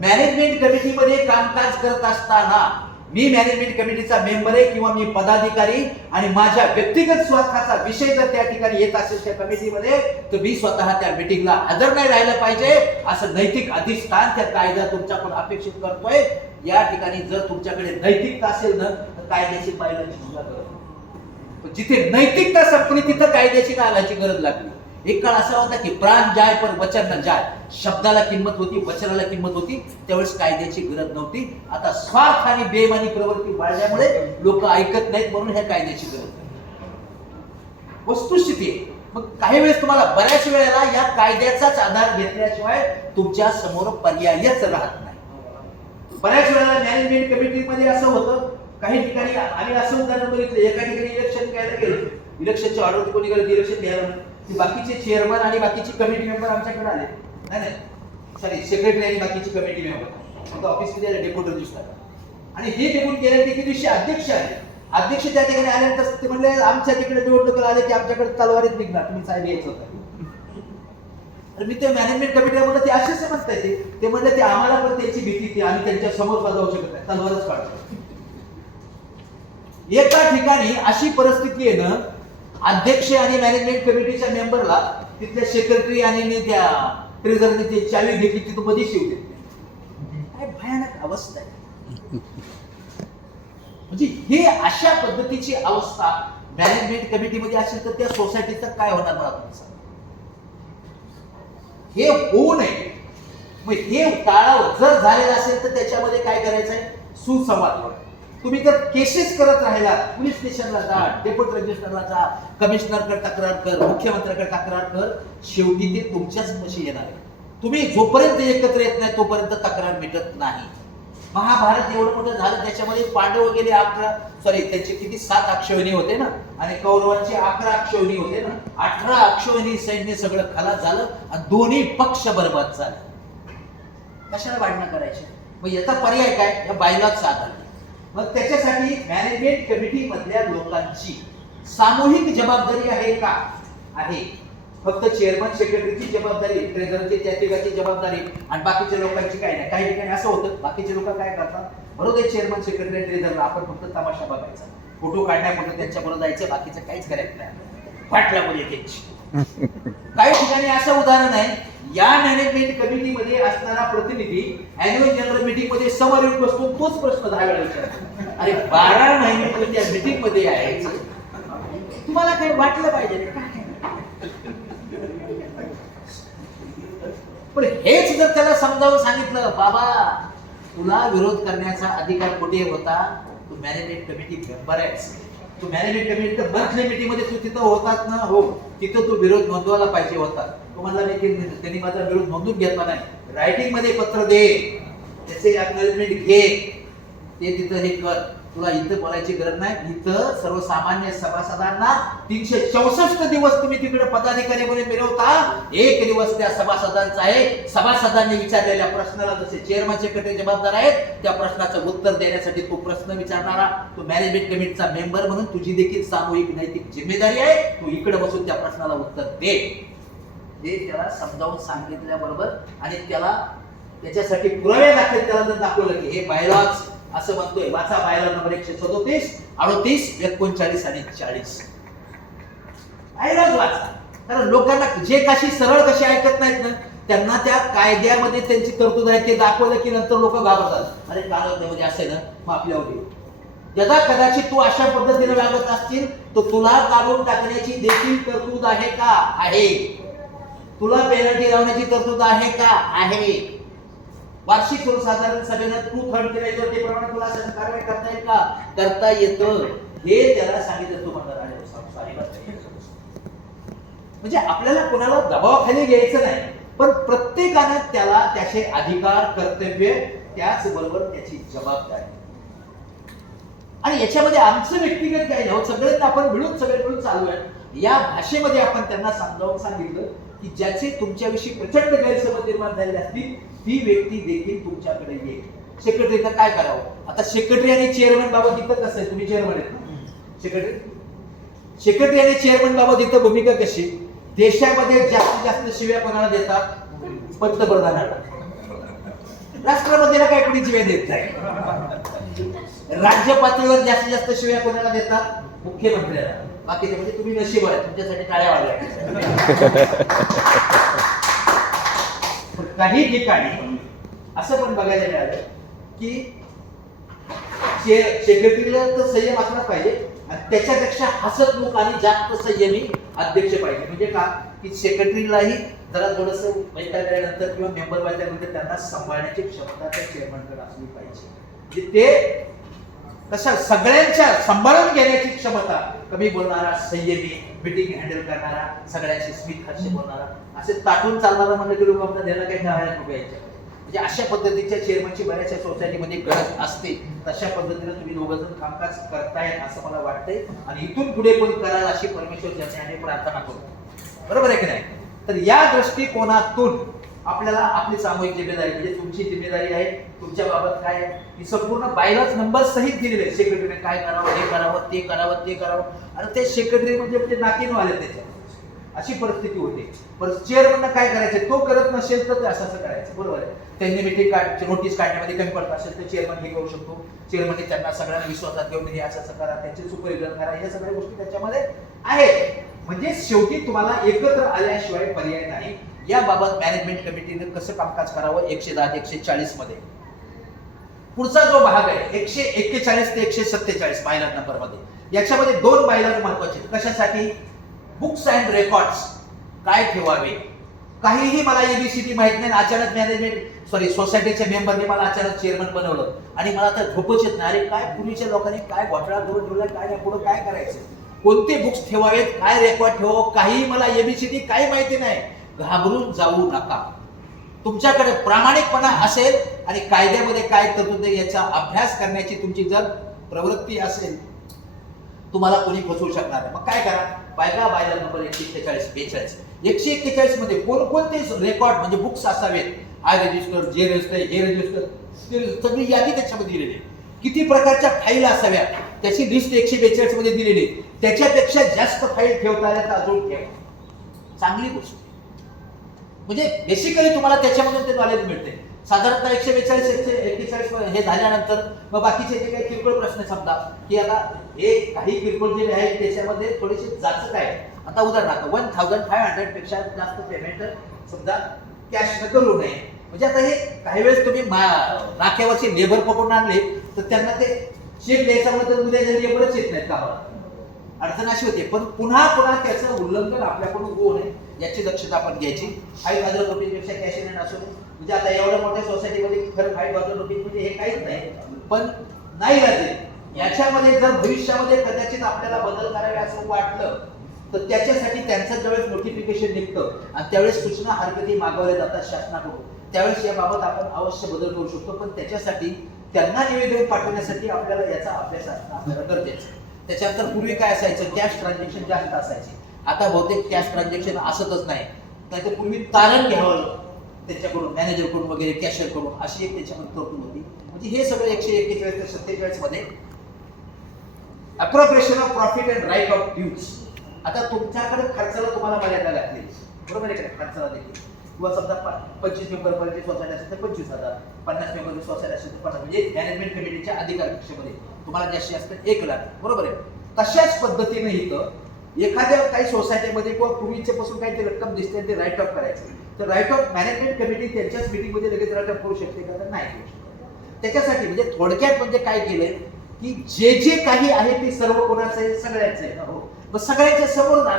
मॅनेजमेंट कमिटीमध्ये कामकाज करत असताना मी मॅनेजमेंट कमिटीचा मेंबर आहे किंवा मी पदाधिकारी आणि माझ्या व्यक्तिगत स्वार्थाचा विषय जर त्या ठिकाणी येत असेल त्या कमिटीमध्ये तर मी स्वतः त्या मीटिंगला हजर नाही राहिलं पाहिजे असं नैतिक अधिष्ठान त्या कायदा तुमच्याकडून अपेक्षित करतोय. या ठिकाणी जर तुमच्याकडे नैतिकता असेल ना तर कायद्याची पायलाची सुद्धा गरज नाही. पण जिथे नैतिकता संपली तिथं कायद्याची घालायची गरज लागली. एक काळ असा होता की प्राण जाय पर वचन न जाय, शब्दाला किंमत होती, वचनाला किंमत होती, त्यावेळेस कायद्याची गरज नव्हती. आता स्वार्थ आणि बेमानी प्रवृत्ती वाढल्यामुळे लोक ऐकत नाहीत, म्हणून ह्या कायद्याची गरज नाही. वस्तुस्थिती आहे. मग काही वेळेस तुम्हाला बऱ्याच वेळेला या कायद्याचाच आधार घेतल्याशिवाय तुमच्या समोर पर्यायच राहत नाही. बऱ्याच वेळेला मॅनेजमेंट कमिटीमध्ये असं होतं, काही ठिकाणी आम्ही असं उदाहरण बघितलं, एका ठिकाणी इलेक्शन घ्यायला गेलं, इलेक्शनच्या ऑर्डर कोणी गेलं इलेक्शन घ्यायला, बाकीचे चेअरमन आणि बाकीचे कमिटी मेंबर आमच्याकडे आले, नाही सॉरी सेक्रेटरी आणि बाकीची कमिटी मेंबर फक्त ऑफिसमध्ये डेप्युटी रजिस्ट्रार, आणि हे निघून गेले की दिवशी अध्यक्ष आले. अध्यक्ष त्या ठिकाणी आल्यानंतर ते म्हणले आमच्या तिकडे निवडणूक आले की आमच्याकडे तलवारीत निघणार, तुम्ही साहेब यायचं होतं. तर मी ते मॅनेजमेंट कमिटीला म्हणलं ते असेच म्हणताय, ते म्हणले ते आम्हाला पण त्याची भीती ती आम्ही त्यांच्या समोर जाऊ शकत नाही, तलवारच काढतो. एका ठिकाणी अशी परिस्थिती आहे ना, अध्यक्ष आणि मॅनेजमेंट कमिटीच्या मेंबरला तिथल्या सेक्रेटरी आणि त्या ट्रेझरने ते चावी घेतली, तिथं मध्ये शिवले. काय भयानक अवस्था आहे. म्हणजे हे अशा पद्धतीची अवस्था मॅनेजमेंट कमिटीमध्ये असेल तर त्या सोसायटीचं काय होणार मला तुम्ही सांगा. हे होऊ नये. मग हे टाळावं जर झालेलं असेल तर त्याच्यामध्ये काय करायचंय, सुसंवाद. तुम्ही जर केसेस करत राहिला, पोलीस स्टेशनला जा, डेप्युटी रजिस्ट्रारला जा, कमिशनरकडे तक्रार कर, मुख्यमंत्र्याकडे तक्रार कर, शेवटी ते तुमच्याच पशी येणार आहे. तुम्ही जोपर्यंत एकत्र येत नाही तोपर्यंत तक्रार मिटत नाही. महाभारत एवढं मोठं झालं, त्याच्यामध्ये पांडव गेले 11 त्यांचे किती 7 अक्षौहिणी होते ना, आणि कौरवांचे 11 अक्षौहिणी होते ना, 18 अक्षौहिणी सैन्य सगळं खलास झालं आणि दोन्ही पक्ष बरबाद झाले. कशाला भांडणं करायचे. मग याचा पर्याय काय, या बायलॉच आधार. मग त्याच्यासाठी मॅनेजमेंट कमिटी मधल्या लोकांची सामूहिक जबाबदारी आहे का, आहे. फक्त चेअरमन सेक्रेटरीची जबाबदारी, ट्रेझरची त्या तिघाची जबाबदारी आणि बाकीच्या लोकांची काय नाही. काही ठिकाणी असं होतं, बाकीचे लोक काय करतात, बरोबर चेअरमन सेक्रेटरी ट्रेझरला आपण फक्त तमाशा बघायचा, फोटो काढण्यापुरतं त्यांच्या बरोबर जायचं, बाकीचं काहीच करायचं नाही, फाटला बोल त्यांची. काही ठिकाणी असं उदाहरण आहे, या मॅनेजमेंट कमिटीमध्ये असणारा प्रतिनिधी अॅन्युअल जनरल मीटिंग मध्ये समोर येऊन बसतो, तोच प्रश्न 10 वेळा विचारतो. अरे 12 महिने तुम्ही त्या मीटिंग मध्ये आहे, तुम्हाला काही वाटलं पाहिजे. पण हेच जर त्याला समजावून सांगितलं, बाबा तुला विरोध करण्याचा अधिकार कुठे होता, तू मॅनेजमेंट कमिटी मेंबर आहेस, तू मॅनेजमेंट कमिटी मंथली मीटिंग मध्ये तू तिथं होतात ना, हो तिथं तू विरोध नोंदवायला पाहिजे होता. तो म्हणला नाही, त्यांनी माझा विरोध नोंदून घेतला नाही, रायटिंग मध्ये पत्र दे, त्याचे अॅक्नॉलेजमेंट घे, ते तिथं हे कर, तुला इथं बोलायची गरज नाही. इथं सर्वसामान्य सभासदांना 364 दिवस तुम्ही तिकडे पदाधिकारी म्हणून मिळवता, 1 दिवस त्या सभासदांचा आहे. सभासदांनी विचारलेल्या प्रश्नाला जसे चेअरमन सेक्रेटरी जबाबदार आहेत, त्या प्रश्नाचं उत्तर देण्यासाठी तो प्रश्न विचारणारा तो मॅनेजमेंट कमिटीचा मेंबर म्हणून तुझी देखील सामूहिक नैतिक जिम्मेदारी आहे. तू इकडे बसून त्या प्रश्नाला उत्तर दे. हे त्याला समजावून सांगितल्याबरोबर आणि त्याला त्याच्यासाठी पुरावे दाखल त्याला जर दाखवलं की हे बायलॉज असं म्हणतोय, वाचा बायलॉ नंबर 137, 38, 39 आणि 40 बायलॉज वाचा. कारण लोकांना जे कशी सरळ कशी ऐकत नाहीत ना, त्यांना त्या कायद्यामध्ये त्यांची तरतूद आहे ते दाखवलं की नंतर लोक घाबरतात. अरे कायद्यामध्ये असे ना, मग आपल्यावर येऊ. ज्याचा कदाचित तू अशा पद्धतीने वागत असतील तर तुला काढून टाकण्याची देखील तरतूद आहे का, आहे. तुला पेनल्टी लावण्याची तरतूद आहे का, आहे. वार्षिक सर्वसाधारण सभेनं तू थर्ड केल्यावर ते प्रमाणे तुला असं कारवाई करता येईल का, करता येतं. हे त्याला सांगितलं तू म्हणणार आहे. म्हणजे आपल्याला कोणाला दबावाखाली घ्यायचं नाही, पण प्रत्येकाने त्याला त्याचे अधिकार, कर्तव्य, त्याच बरोबर त्याची जबाबदारी. आणि याच्यामध्ये आमचं व्यक्तिगत काय नाही, सगळ्यांना आपण सगळे मिळून चालू आहे. या भाषेमध्ये आपण त्यांना समजावून सांगितलं की ज्याचे तुमच्याविषयी प्रचंड गैरसमज निर्माण झालेले असतील ती व्यक्ती देखील तुमच्याकडे येईल. सेक्रेटरीचं काय करावं. आता सेक्रेटरी आणि चेअरमन बाबत इथं कसं आहे, तुम्ही चेअरमन आहेत ना, सेक्रेटरी आणि चेअरमन बाबत इथं भूमिका कशी. देशामध्ये जास्तीत जास्त शिव्या कोणाला देतात, पंतप्रधानाला. राष्ट्रपतीला काय कोणी शिव्या देत नाही. राज्य पातळीवर जास्तीत जास्त शिव्या कोणाला देतात, मुख्यमंत्र्याला. बाकीचे म्हणजे तुम्ही नशीबवान आहे, तुमच्यासाठी टाळ्या वाजल्या. काही ठिकाणी असं पण बघायला मिळालं की सेक्रेटरीला तर संयम असलाच पाहिजे आणि त्याच्यापेक्षा हसतमुख आणि जास्त संयमी अध्यक्ष पाहिजे. म्हणजे का की सेक्रेटरीलाही जरा थोडस बैठकानंतर किंवा मेंबर बैठकानंतर त्यांना सांभाळण्याची क्षमता त्या चेअरमनकडे असली पाहिजे. म्हणजे ते कसं सगळ्यांच्या सांभाळून घेण्याची क्षमता, कमी बोलणारा, संयमी, मीटिंग हँडल करणारा, सगळ्यांशी स्मित हास्य बोलणारा, असे ताटून चालणारा म्हणलं की लोक आपल्याला द्यायला काही नाही नको याच्यामध्ये. म्हणजे अशा पद्धतीच्या चेअरमनची बऱ्याचशा सोसायटीमध्ये गरज असते. तशा पद्धतीने तुम्ही दोघंजण कामकाज करताय असं मला वाटतंय आणि इथून पुढे पण कराल अशी परमेश्वर चरणी प्रार्थना करतो. बरोबर आहे की नाही? तर या दृष्टिकोनातून आपल्याला आपली सामूहिक जिम्मेदारी म्हणजे तुमची जिम्मेदारी आहे तुमच्या बाबत काय ही संपूर्ण बायलाच नंबर सहित दिलेले आहे. सेक्रेटरीने काय करावं, हे करावं, ते करावं, ते करावं आणि ते सेक्रेटरी म्हणजे नाकीन आले त्याच्या अशी परिस्थिती होते. पण चेअरमनला काय करायचं, तो करत नसेल तर ते असं करायचं. बरोबर आहे. त्यांनी मीटिंग नोटीस काढण्यामध्ये कमी पडत असेल तर चेअरमन हे करू शकतो. चेअरमनने त्यांना सगळ्यांना विश्वासात घेऊन हे असं करा, त्यांचे सुपरविजन करा, या सगळ्या गोष्टी त्याच्यामध्ये आहेत. म्हणजे शेवटी तुम्हाला एकत्र आल्याशिवाय पर्याय नाही. याबाबत मॅनेजमेंट कमिटीने कसं कामकाज करावं 110 ते 140 मध्ये पुढचा जो भाग आहे 141 ते 147 बायलॉ नंबर मध्ये, याच्यामध्ये दोन बायलॉ महत्वाचे. कशासाठी? बुक्स अँड रेकॉर्ड्स काय ठेवावे. काहीही मला एबीसीडी माहित नाही, अचानक सोसायटीच्या मेंबरने मला अचानक चेअरमन बनवलं आणि मला तर झोपच येत नाही. अरे काय पूर्वीच्या लोकांनी काय घोटाळा करून ठेवला, काय पुढे काय करायचं, कोणते बुक्स ठेवावेत, काय रेकॉर्ड ठेवावं, काही मला एबीसीडी काही माहिती नाही. घाबरून जाऊ नका. तुमच्याकडे प्रामाणिकपणा असेल आणि कायद्यामध्ये काय तरतूद आहे याचा अभ्यास करण्याची तुमची जर प्रवृत्ती असेल तुम्हाला कोणी फसवू शकणार नाही. मग काय करा, बायलॉ नंबर 141, 42, 141 मध्ये कोणकोणते रेकॉर्ड म्हणजे बुक्स असावेत, आय रजिस्टर, जे रजिस्टर, हे रजिस्टर, सगळी यादी त्याच्यामध्ये दिलेली आहे. किती प्रकारच्या फाईल असाव्या त्याची लिस्ट 142 मध्ये दिलेली आहे. त्याच्यापेक्षा जास्त फाईल ठेवता आल्या तर अजून ठेवा, चांगली गोष्ट. म्हणजे बेसिकली तुम्हाला त्याच्यामधून ते नॉलेज मिळते. साधारणतः 142, 141 हे झाल्यानंतर मग बाकीचे जे काही किरकोळ प्रश्न समजा की आता हे काही किरकोळ जे आहेत त्याच्यामध्ये थोडेसे जास्त काय. आता उदाहरणार्थ 1500 पेक्षा जास्त पेमेंट समजा कॅश न करू नये. म्हणजे आता हे काही वेळेस तुम्ही नाक्यावरचे लेबर पकडून आणले तर त्यांना ते चेक द्यायचा म्हणून उद्या जरी लेबरच येत नाहीत कामाला, अडचण अशी होते. पण पुन्हा त्याचं उल्लंघन आपल्याकडून होऊ नये याची दक्षता आपण घ्यायची. 5,000 रुपयांपेक्षा कॅश इन हँड असू नये. म्हणजे आता एवढ्या मोठ्या सोसायटीमध्ये खरं 5,000 रुपये म्हणजे हे काहीच नाही, पण नाही राहते. याच्यामध्ये जर भविष्यामध्ये कदाचित आपल्याला बदल करावे असं वाटलं तर त्याच्यासाठी त्यांचं ज्यावेळेस नोटिफिकेशन निघतं आणि त्यावेळेस सूचना हरकती मागवल्या जातात शासनाकडून, त्यावेळेस याबाबत आपण अवश्य बदल करू शकतो. पण त्याच्यासाठी त्यांना निवेदन पाठवण्यासाठी आपल्याला याचा अभ्यास असणं आपल्याला गरजेचं आहे. त्याच्यानंतर पूर्वी काय असायचं, कॅश ट्रान्झॅक्शन जास्त असायचे. आता बहुतेक कॅश ट्रान्झॅक्शन असतच नाही. नाहीतर पूर्वी तारण घ्यावं त्यांच्याकडून, मॅनेजरकडून वगैरे, कॅशियरकडून, अशी एक त्याच्यामध्ये तरतूद होती. म्हणजे हे सगळं 141 ते 47 मध्ये appropriation of profit and write off dues. आता तुमच्याकडे खर्चाला तुम्हाला मर्यादा घातली, बरोबर आहे का? खर्चाला देखील किंवा समजा 25 मेंबर पर्यंत सोसायटी असेल तर 25,000, 50 मेंबर सोसायटी असेल तर 50. म्हणजे मॅनेजमेंट कमिटीच्या अधिकार कक्षेमध्ये तुम्हाला जास्तीत जास्त 1 लाख, बरोबर आहे. तशाच पद्धतीने इथं एखाद्या काही सोसायटीमध्ये किंवा पूर्वीच्या पासून काही रक्कम दिसते ते राईट ऑफ करायचं, तर राईट ऑफ मॅनेजमेंट कमिटी त्यांच्याच मीटिंगमध्ये लगेच राईट ऑफ करू शकते का? तर नाही करू शकत. त्याच्यासाठी म्हणजे थोडक्यात म्हणजे काय केलंय की जे काही आहे ते सर्व कोणाचं आहे, सगळ्यांचं आहे ना. हो, मग सगळ्यांच्या समोर ना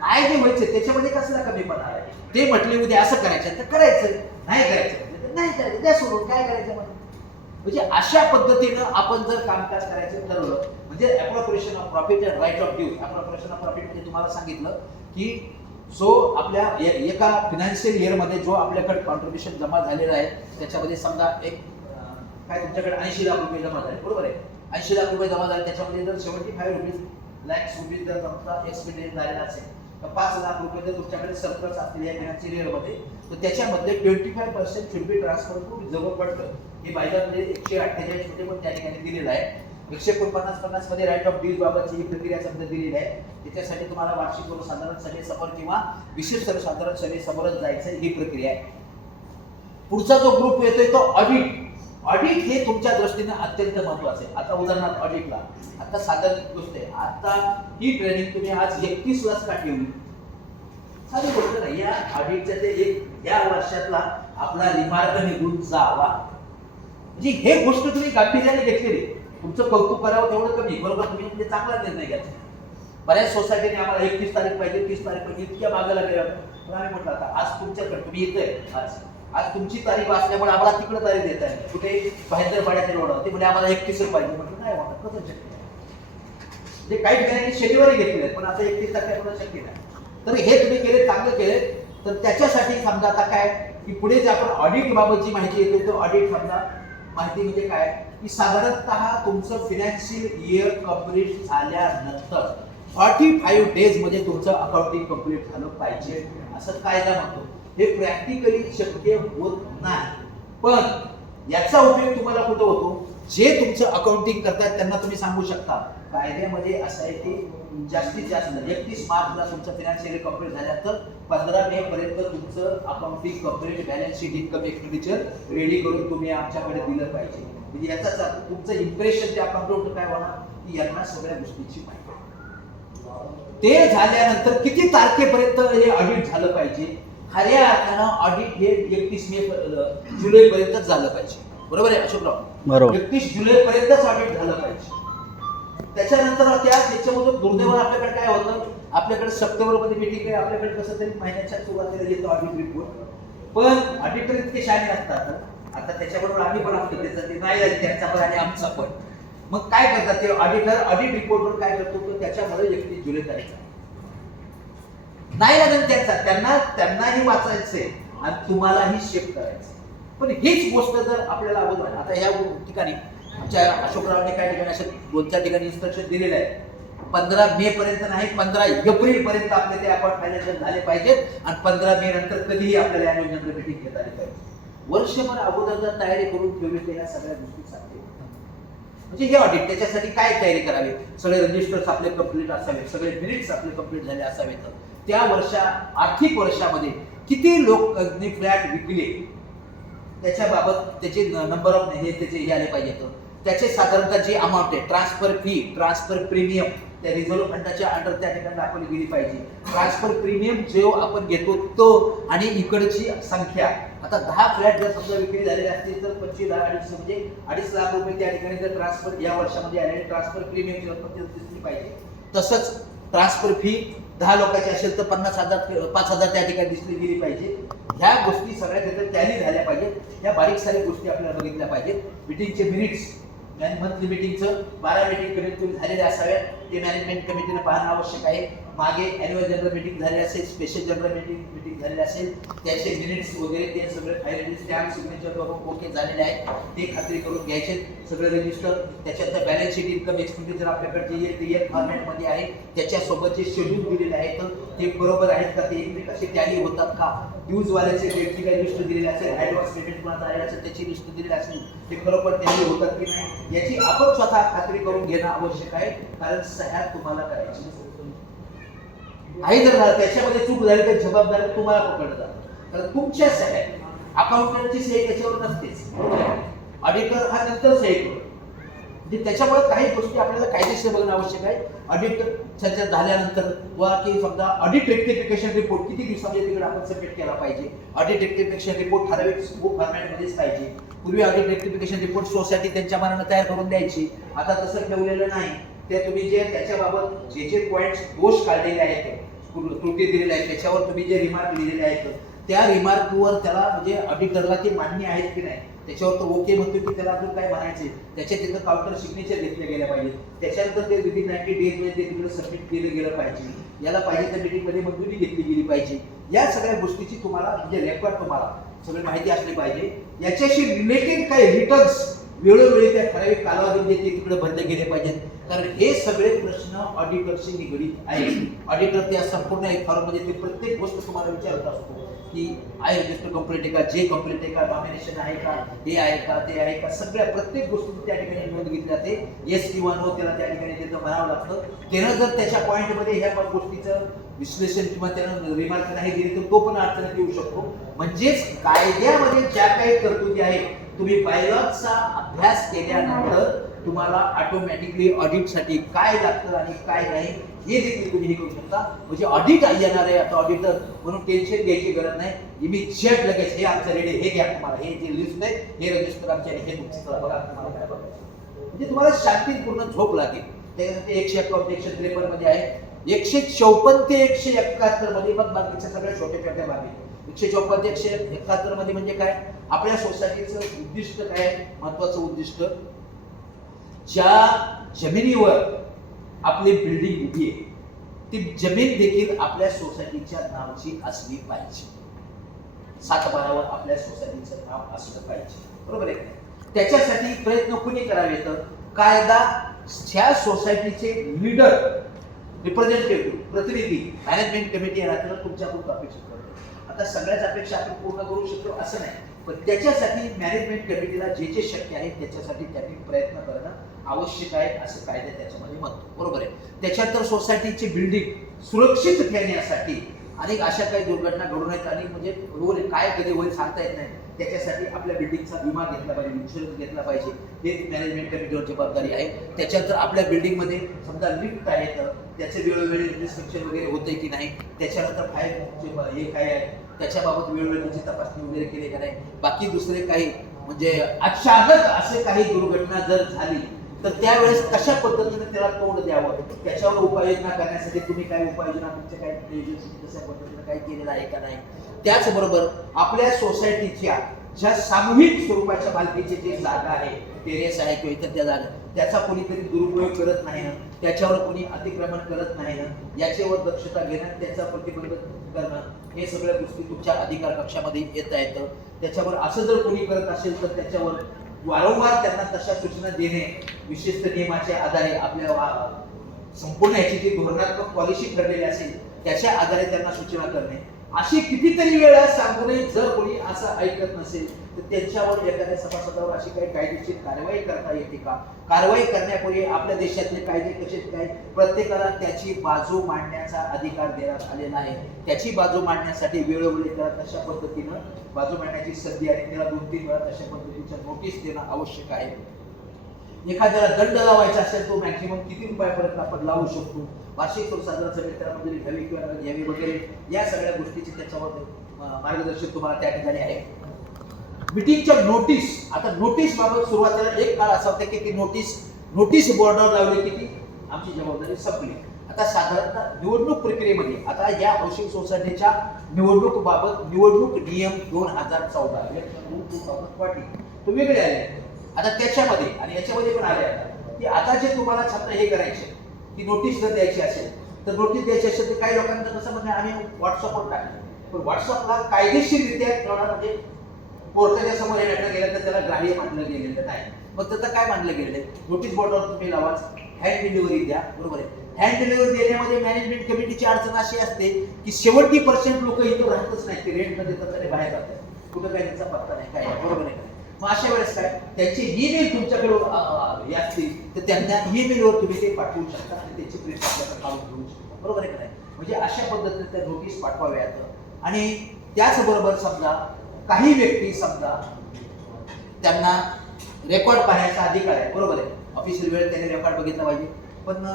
काय जे व्हायचं त्याच्यामध्ये कसला कमीपणा आहे. ते म्हटले उद्या असं करायचं तर करायचं, नाही करायचं नाही करायचं, त्या सोडून काय करायचं म्हणजे अशा पद्धतीनं आपण जर कामकाज करायचं ठरवलं म्हणजे appropriation of profit and write off dues. Appropriation of profit म्हणजे तुम्हाला सांगितलं की जो आपल्या एका फिनान्शियल इयरमध्ये जो आपल्याकडे कॉन्ट्रीब्युशन जमा झालेला आहे त्याच्यामध्ये समजा एक काय तुमच्याकडे 80 लाख रुपये जमा झाले, बरोबर आहे. 80 लाख रुपये जमा झाले, त्याच्यामध्ये जर 75 लाख रुपीज जर समजा एक्सपेंडिचर झालेला असेल तर 5 लाख रुपये जर तुमच्याकडे सरप्लस असलेल्या फिनान्शियल इयरमध्ये तर त्याच्यामध्ये 25% should be transfer to reserve fund. हे बायलॉमध्ये 148 मध्ये पण त्या ठिकाणी दिलेलं आहे. 149 मध्ये राईट ऑफ ड्यूज बाबतची ही प्रक्रिया समजा दिलेली आहे. त्याच्यासाठी तुम्हाला वार्षिक सर्वसाधारण सभेसमोर किंवा विशेष सर्वसाधारण सभेसमोरच जायचं, ही प्रक्रिया आहे. पुढचा जो ग्रुप येतोय तो ऑडिट. ऑडिट हे तुमच्या दृष्टीने अत्यंत महत्वाचं आहे. आता उदाहरणार्थ ऑडिटला आता साधारण गोष्ट आहे, आता ही ट्रेनिंग तुम्ही आज 31 लाच का ठेवली, साधी गोष्ट नाही. या ऑडिटच्या ते या वर्षातला आपला रिमार्क निघून जावा म्हणजे हे गोष्ट तुम्ही गांभीर्याने घेतलेली. तुमचं कौतुक करावं तेवढं कमी, बरोबर, तुम्ही म्हणजे चांगला निर्णय घ्यायचा. बऱ्याच सोसायटीने आम्हाला 31 तारीख पाहिजे, 30 तारीख पाहिजे, इतक्या मागायला गेल्या पण आम्ही म्हटलं आता आज तुमच्याकडे तुम्ही येतोय, आज तुमची तारीख असल्यामुळे आम्हाला तिकडे तारीख देत आहे, कुठे भाईंदरपाड्याचे रोड ते म्हणजे आम्हाला 31 पाहिजे. म्हटलं नाही होणार, कसं शक्य आहे? म्हणजे काही ठिकाणी शनिवारी घेतले पण आता 31 तारखेला शक्य नाही. तर हे तुम्ही केले, चांगलं केले. तर त्याच्यासाठी समजा आता काय की पुढे जे आपण ऑडिट बाबतची माहिती येते, तो ऑडिट समजा माहिती म्हणजे काय की साधारणतः तुमचं फिनान्शियल इयर कंप्लीट झाल्यानंतर 45 डेज मध्ये तुमचं अकाउंटिंग कंप्लीट झालं पाहिजे असं कायदा म्हणतो. हे प्रॅक्टिकली शक्य होत नाही, पण याचा उपयोग तुम्हाला कुठं होतो, जे तुमचं अकाउंटिंग करतात त्यांना तुम्ही सांगू शकता कायद्यामध्ये असं आहे की जास्तीत जास्त 31 मार्चला तुमचं फिनान्शियल कंप्लीट झाल्यानंतर 15 मे पर्यंत तुमचं accounting complete balance sheet income expenditure ready करून तुम्ही आमच्याकडे दिलं पाहिजे. म्हणजे याचा तुमचं इम्प्रेशन त्या अकाउंटंट काय होणार की यांना सगळ्या गोष्टीची माहिती. ते झाल्यानंतर किती तारखेपर्यंत हे ऑडिट झालं पाहिजे, खऱ्या अर्थानं ऑडिट हे 31 जुलै पर्यंत झालं पाहिजे. बरोबर आहे अशोकराव? बरोबर. 31 जुलै पर्यंतच ऑडिट झालं पाहिजे. त्याच्यानंतर त्याच्यामधून दुर्दैवानं आपल्याकडे काय होतं, आपल्याकडे सप्टेंबर मध्ये मीटिंग आहे, आपल्याकडे कसं तरी महिन्याच्या सुरुवातीला येतो ऑडिट रिपोर्ट, पण ऑडिटर इतके शहाणे असतात. आता त्याच्याबरोबर आम्ही पण असतो, त्याचं ते नाही झाले त्यांचा पण आणि आमचा पण. मग काय करतात ते ऑडिटर, ऑडिट रिपोर्टवर काय करतो तो त्याच्यामध्ये 31 जुलै तारीख नाही लागेल त्यांचा, त्यांनाही वाचायचंय आणि तुम्हालाही शेप करायचं. पण हीच गोष्ट जर आपल्याला अगोदर, आता या ठिकाणी आमच्या अशोकरावने काही ठिकाणी अशा 2-4 ठिकाणी इन्स्ट्रक्शन दिलेलं आहे, 15 मे पर्यंत नाही 15 एप्रिल पर्यंत आपले ते अकाउंट फायनान्शियल झाले पाहिजेत आणि 15 मे नंतर कधीही आपल्याला अॅन्युअल जनरल मीटिंग घेता आली पाहिजे. वर्षभर अगोदर जर तयारी करून ठेवली तर या सगळ्या गोष्टी सांगते. म्हणजे हे ऑडिट त्याच्यासाठी काय तयारी करावी, सगळे रजिस्टर्स आपले कंप्लीट असावेत, सगळे मिनिट्स आपले कंप्लीट झाले असावेत, त्या आर्थिक वर्षामध्ये किती लोकांनी फ्लॅट विकले त्याच्याबाबत त्याचे नंबर ऑफ त्याचे हे आले पाहिजेत, त्याचे साधारणतः जी अमाऊंट आहे, ट्रान्सफर फी, ट्रान्सफर प्रीमियम त्या रिझर्व्ह फंडाच्या अंडर त्या ठिकाणी दाखवली गेली पाहिजे. ट्रान्सफर प्रीमियम जो आपण घेतो तो आणि इकडची संख्या. आता 10 फ्लॅट जर समजा विक्री झालेले असतील तर 25 म्हणजे 2.5 लाख रुपये त्या ठिकाणी जर ट्रान्सफर या वर्षामध्ये आलेले ट्रान्सफर प्रीमियमची रक्कम दिसली पाहिजे. तसंच ट्रान्सफर फी 10 लोकांची असेल तर 5,000 त्या ठिकाणी दिसली गेली पाहिजे. ह्या गोष्टी सगळ्या तिथे टॅली झाल्या पाहिजेत. ह्या बारीक सारीक गोष्टी आपल्याला बघितल्या पाहिजेत. मीटिंगचे मिनिट्स, मंथली मीटिंगचं 12 मीटिंग कमीत कमी झालेले असाव्यात, ते मॅनेजमेंट कमिटीने पाहणं आवश्यक आहे. मागे अॅन्युअल जनरल मीटिंग झाली असेल, स्पेशल जनरल मीटिंग झालेली असेल, त्याचे मिनिट्स वगैरे ते सगळे फाईल स्टॅम्प सिग्नेचर करून ओके झालेले आहेत ते खात्री करून घ्यायचे. सगळे रजिस्टर, त्याच्यात बॅलन्स शीट इन्कम एक्सपेंडिचर आपल्याकडे जे येईल फॉर्मॅटमध्ये आहे, त्याच्यासोबत जे शेड्यूल दिलेले आहेत ते बरोबर आहेत का, ते एकमेक असे टॅली होतात का, ड्यूजवाल्याचे व्यक्ती काही लिस्ट दिलेली असेल, ॲडव्हान्स पेमेंट कोणाचा आलेला असेल त्याची लिस्ट दिलेली असेल, ते खरोखर टॅली होतात की नाही याची आपण स्वतः खात्री करून घेणं आवश्यक आहे. कारण सह्या तुम्हाला करायची आहे. जर त्याच्यामध्ये चूक झाली तर जबाबदारी तुम्हाला पकडलं जातं, कारण तुमच्या सह्या, अकाउंटंटची सही त्याच्यावर नसतेच, ऑडिटर हा नंतर सही करतो. म्हणजे त्याच्यामुळे काही गोष्टी आपल्याला कायदेशीर बघणं आवश्यक आहे. ऑडिट झाल्यानंतर वा की समजा ऑडिट रेक्टिफिकेशन रिपोर्ट किती दिवसामध्ये तिकडे आपण सबमिट केला पाहिजे. ऑडिट रेक्टिफिकेशन रिपोर्ट ठराविक फॉर्मॅटमध्येच पाहिजे. पूर्वी ऑडिट रेक्टिफिकेशन रिपोर्ट सोसायटी त्यांच्या मनानं तयार करून द्यायची, आता तसं ठेवलेलं नाही. ते तुम्ही जे त्याच्याबाबत जे पॉईंट्स दोष काढलेले आहेत, त्रुटी दिलेल्या आहेत, त्याच्यावर तुम्ही जे रिमार्क लिहिलेले आहेत त्या रिमार्कवर त्याला म्हणजे ऑडिटरला ते मान्य आहेत की नाही त्याच्यावर तो ओके म्हणतो की त्याला अजून काय म्हणायचे, त्याच्या तिथं काउंटर सिग्नेचर घेतल्या गेल्या पाहिजे. त्याच्यानंतर ते विदिन 90 डेज मध्ये ते तिकडे सबमिट केलं गेलं पाहिजे. याला पाहिजे त्या मीटिंगमध्ये मंजुरी घेतली गेली पाहिजे. या सगळ्या गोष्टीची तुम्हाला म्हणजे रेकॉर्ड तुम्हाला सगळी माहिती असली पाहिजे. याच्याशी रिलेटेड काही रिटर्न्स वेळोवेळी त्या ठराविक कालावधीमध्ये ते तिकडे भरले गेले पाहिजेत. कारण हे सगळे प्रश्न ऑडिटरशी निगडीत आहे. ऑडिटर त्या संपूर्ण फॉर्ममध्ये ते प्रत्येक गोष्ट तुम्हाला विचारत असतो की आय रजिस्टर कंप्लीट आहे का, जे कंप्लीट आहे का, नॉमिनेशन आहे का, हे आहे का, ते आहे का, सगळ्या प्रत्येक गोष्टी त्या ठिकाणी नोंद घेतली जाते. येस किंवा नो त्याला त्या ठिकाणी त्याचं म्हणावं लागतं. त्यानं जर त्याच्या पॉईंटमध्ये ह्या गोष्टीचं विश्लेषण किंवा त्यानं रिमार्क नाही दिली तर तो पण अडचणीत येऊ शकतो. म्हणजेच कायद्यामध्ये ज्या काही तरतुदी आहेत तुम्ही बायलॉजचा अभ्यास केल्यानंतर तुम्हाला ऑटोमॅटिकली ऑडिटसाठी काय लागतं आणि काय नाही हे देखील तुम्ही हे करू शकता. म्हणजे ऑडिट येणार आहे आता ऑडिटर म्हणून टेन्शन घ्यायची गरज नाही. इमिजिएट लगेच हे आमचं रेडी, हे घ्या तुम्हाला, हे जे लिस्ट आहे हे रजिस्टर आमच्या हे तुमचं बघा तुम्हाला काय बघा. म्हणजे तुम्हाला शांतीपूर्ण झोप लागेल. त्याच्यासाठी 151 153 मध्ये आहे, 154 ते 171 मध्ये मग बाकीच्या सगळ्या छोट्या छोट्या बाबी. 154 ते 171 मध्ये म्हणजे काय, आपल्या सोसायटीचं उद्दिष्ट काय, महत्वाचं उद्दिष्ट, ज्या जमिनीवर आपली बिल्डिंग उभी आहे ती जमीन देखील आपल्या सोसायटीच्या नावाची असली पाहिजे. 7 बारावर आपल्या सोसायटीचं नाव असलं पाहिजे, बरोबर आहे. त्याच्यासाठी प्रयत्न कुणी करावे तर कायदा ह्या सोसायटीचे लीडर, रिप्रेझेंटेटिव्ह, प्रतिनिधी, मॅनेजमेंट कमिटी राहतील तुमच्याकडून अपेक्षित करतो. आता सगळ्याच अपेक्षा आपण पूर्ण करू शकतो असं नाही, पण त्याच्यासाठी मॅनेजमेंट कमिटीला जे जे शक्य आहे त्याच्यासाठी त्यांनी प्रयत्न करणं आवश्यक आहे असं कायदा त्याच्यामध्ये म्हणतो, बरोबर आहे. त्याच्यानंतर सोसायटीची बिल्डिंग सुरक्षित ठेवण्यासाठी अनेक अशा काही दुर्घटना घडून आहेत आणि म्हणजे रोल काय कधी होईल सांगता येत नाही. त्याच्यासाठी आपल्या बिल्डिंगचा विमा घेतला पाहिजे, इन्शुरन्स घेतला पाहिजे, हे मॅनेजमेंट कमिटीवर जबाबदारी आहे. त्याच्यानंतर आपल्या बिल्डिंगमध्ये समजा लिफ्ट आहे तर त्याचे वेळोवेळी इन्स्पेक्शन वगैरे होते की नाही, त्याच्यानंतर फायर हे काय आहे त्याच्याबाबत वेळोवेळी त्याची तपासणी वगैरे केली का नाही. बाकी दुसरे काही म्हणजे अचानक असे काही दुर्घटना जर झाली तर त्यावेळेस कशा पद्धतीने त्याला तोंड द्यावं, त्याच्यावर उपाययोजना करण्यासाठी तुम्ही काय उपाययोजना तुमच्या काय नियोजन कशा पद्धतीने काय केलेलं आहे का नाही. त्याचबरोबर आपल्या सोसायटीच्या ज्या सामूहिक स्वरूपाच्या मालकीची जी जागा आहे, टेरेस आहे किंवा इतर त्या जागा, त्याचा कोणीतरी दुरुपयोग करत नाही ना, त्याच्यावर कोणी अतिक्रमण करत नाही ना, याच्यावर दक्षता घेणं, त्याचा प्रतिबंध करणं, हे सगळ्या गोष्टी तुमच्या अधिकार कक्षामध्ये येता येतं. त्याच्यावर असं जर कोणी करत असेल तर त्याच्यावर वारंवार त्यांना तशा सूचना देणे, विशिष्ट नियमाच्या आधारे आपल्या संपूर्ण याची जी धोरणात्मक पॉलिसी ठरलेली असेल त्याच्या आधारे त्यांना सूचना करणे, अशी कितीतरी वेळा सांगूनही जर कोणी असं ऐकत नसेल तर त्यांच्यावर एखाद्या सभासदावर अशी काही कायदेशीर कारवाई करता येते का. कारवाई करण्यापूर्वी आपल्या देशातले कायदे कसे काय, प्रत्येकाला त्याची बाजू मांडण्याचा अधिकार देण्यात आलेला आहे. त्याची बाजू मांडण्यासाठी वेळोवेळी त्याला तशा पद्धतीनं बाजू मांडण्याची संधी आणि त्याला 2-3 वेळा तशा पद्धतीच्या नोटीस देणं आवश्यक आहे. एखाद्याला दंड लावायचा असेल तो मॅक्सिमम किती रुपयापर्यंत आपण लावू शकतो, वार्षिक साधारण सभेत त्याला मंजुरी घ्यावी किंवा घ्यावी वगैरे, या सगळ्या गोष्टीची त्याच्यावर मार्गदर्शन तुम्हाला त्या ठिकाणी आहे. मीटिंगच्या नोटीस, आता नोटीस बाबत सुरुवातीला एक काळ असा होता की ती नोटीस बोर्डावर लावली की ती आमची जबाबदारी संपली. आता साधारणतः निवडणूक प्रक्रियेमध्ये आता या हाऊसिंग सोसायटीच्या निवडणूक बाबत निवडणूक नियम 2014 तो वेगळे आले. आता त्याच्यामध्ये आणि याच्यामध्ये पण आले आता की आता जे तुम्हाला समजा हे करायचे की नोटीस जर द्यायची असेल तर नोटीस द्यायची असेल तर काही लोकांचं कसं म्हणजे आम्ही व्हॉट्सअपवर टाकले, पण व्हॉट्सअपला कायदेशीररित्या ठेवणार म्हणजे कोर्टाच्या समोर हे मॅटर गेलं तर त्याला ग्राह्य मानलं गेलेलं नाही. मग त्याचं काय मानलं गेलेलं आहे, नोटीस बोर्डावर तुम्ही लावा, हँड डिलिव्हरी द्या, बरोबर आहे. हँड डिलिव्हरी देण्यामध्ये मॅनेजमेंट कमिटीची अडचण अशी असते की 70% लोक इथं राहतच नाही, ते रेंटमध्ये तर बाहेर जातात, कुठं काय त्यांचा पत्ता नाही काय, बरोबर आहे. मग अशा वेळेस काय त्यांचे ईमेल तुमच्याकडे असतील तर त्यांना ईमेलवर तुम्ही ते पाठवू शकता आणि त्याची प्रिंट आपल्याला काढून घेऊ शकता, बरोबर आहे का नाही. म्हणजे अशा पद्धतीने त्या नोटीस पाठवाव्यात. आणि त्याचबरोबर समजा काही व्यक्ती समजा त्यांना रेकॉर्ड पाहण्याचा अधिकार आहे, बरोबर आहे. ऑफिशियल वेळेत त्यांनी रेकॉर्ड बघितला पाहिजे, पण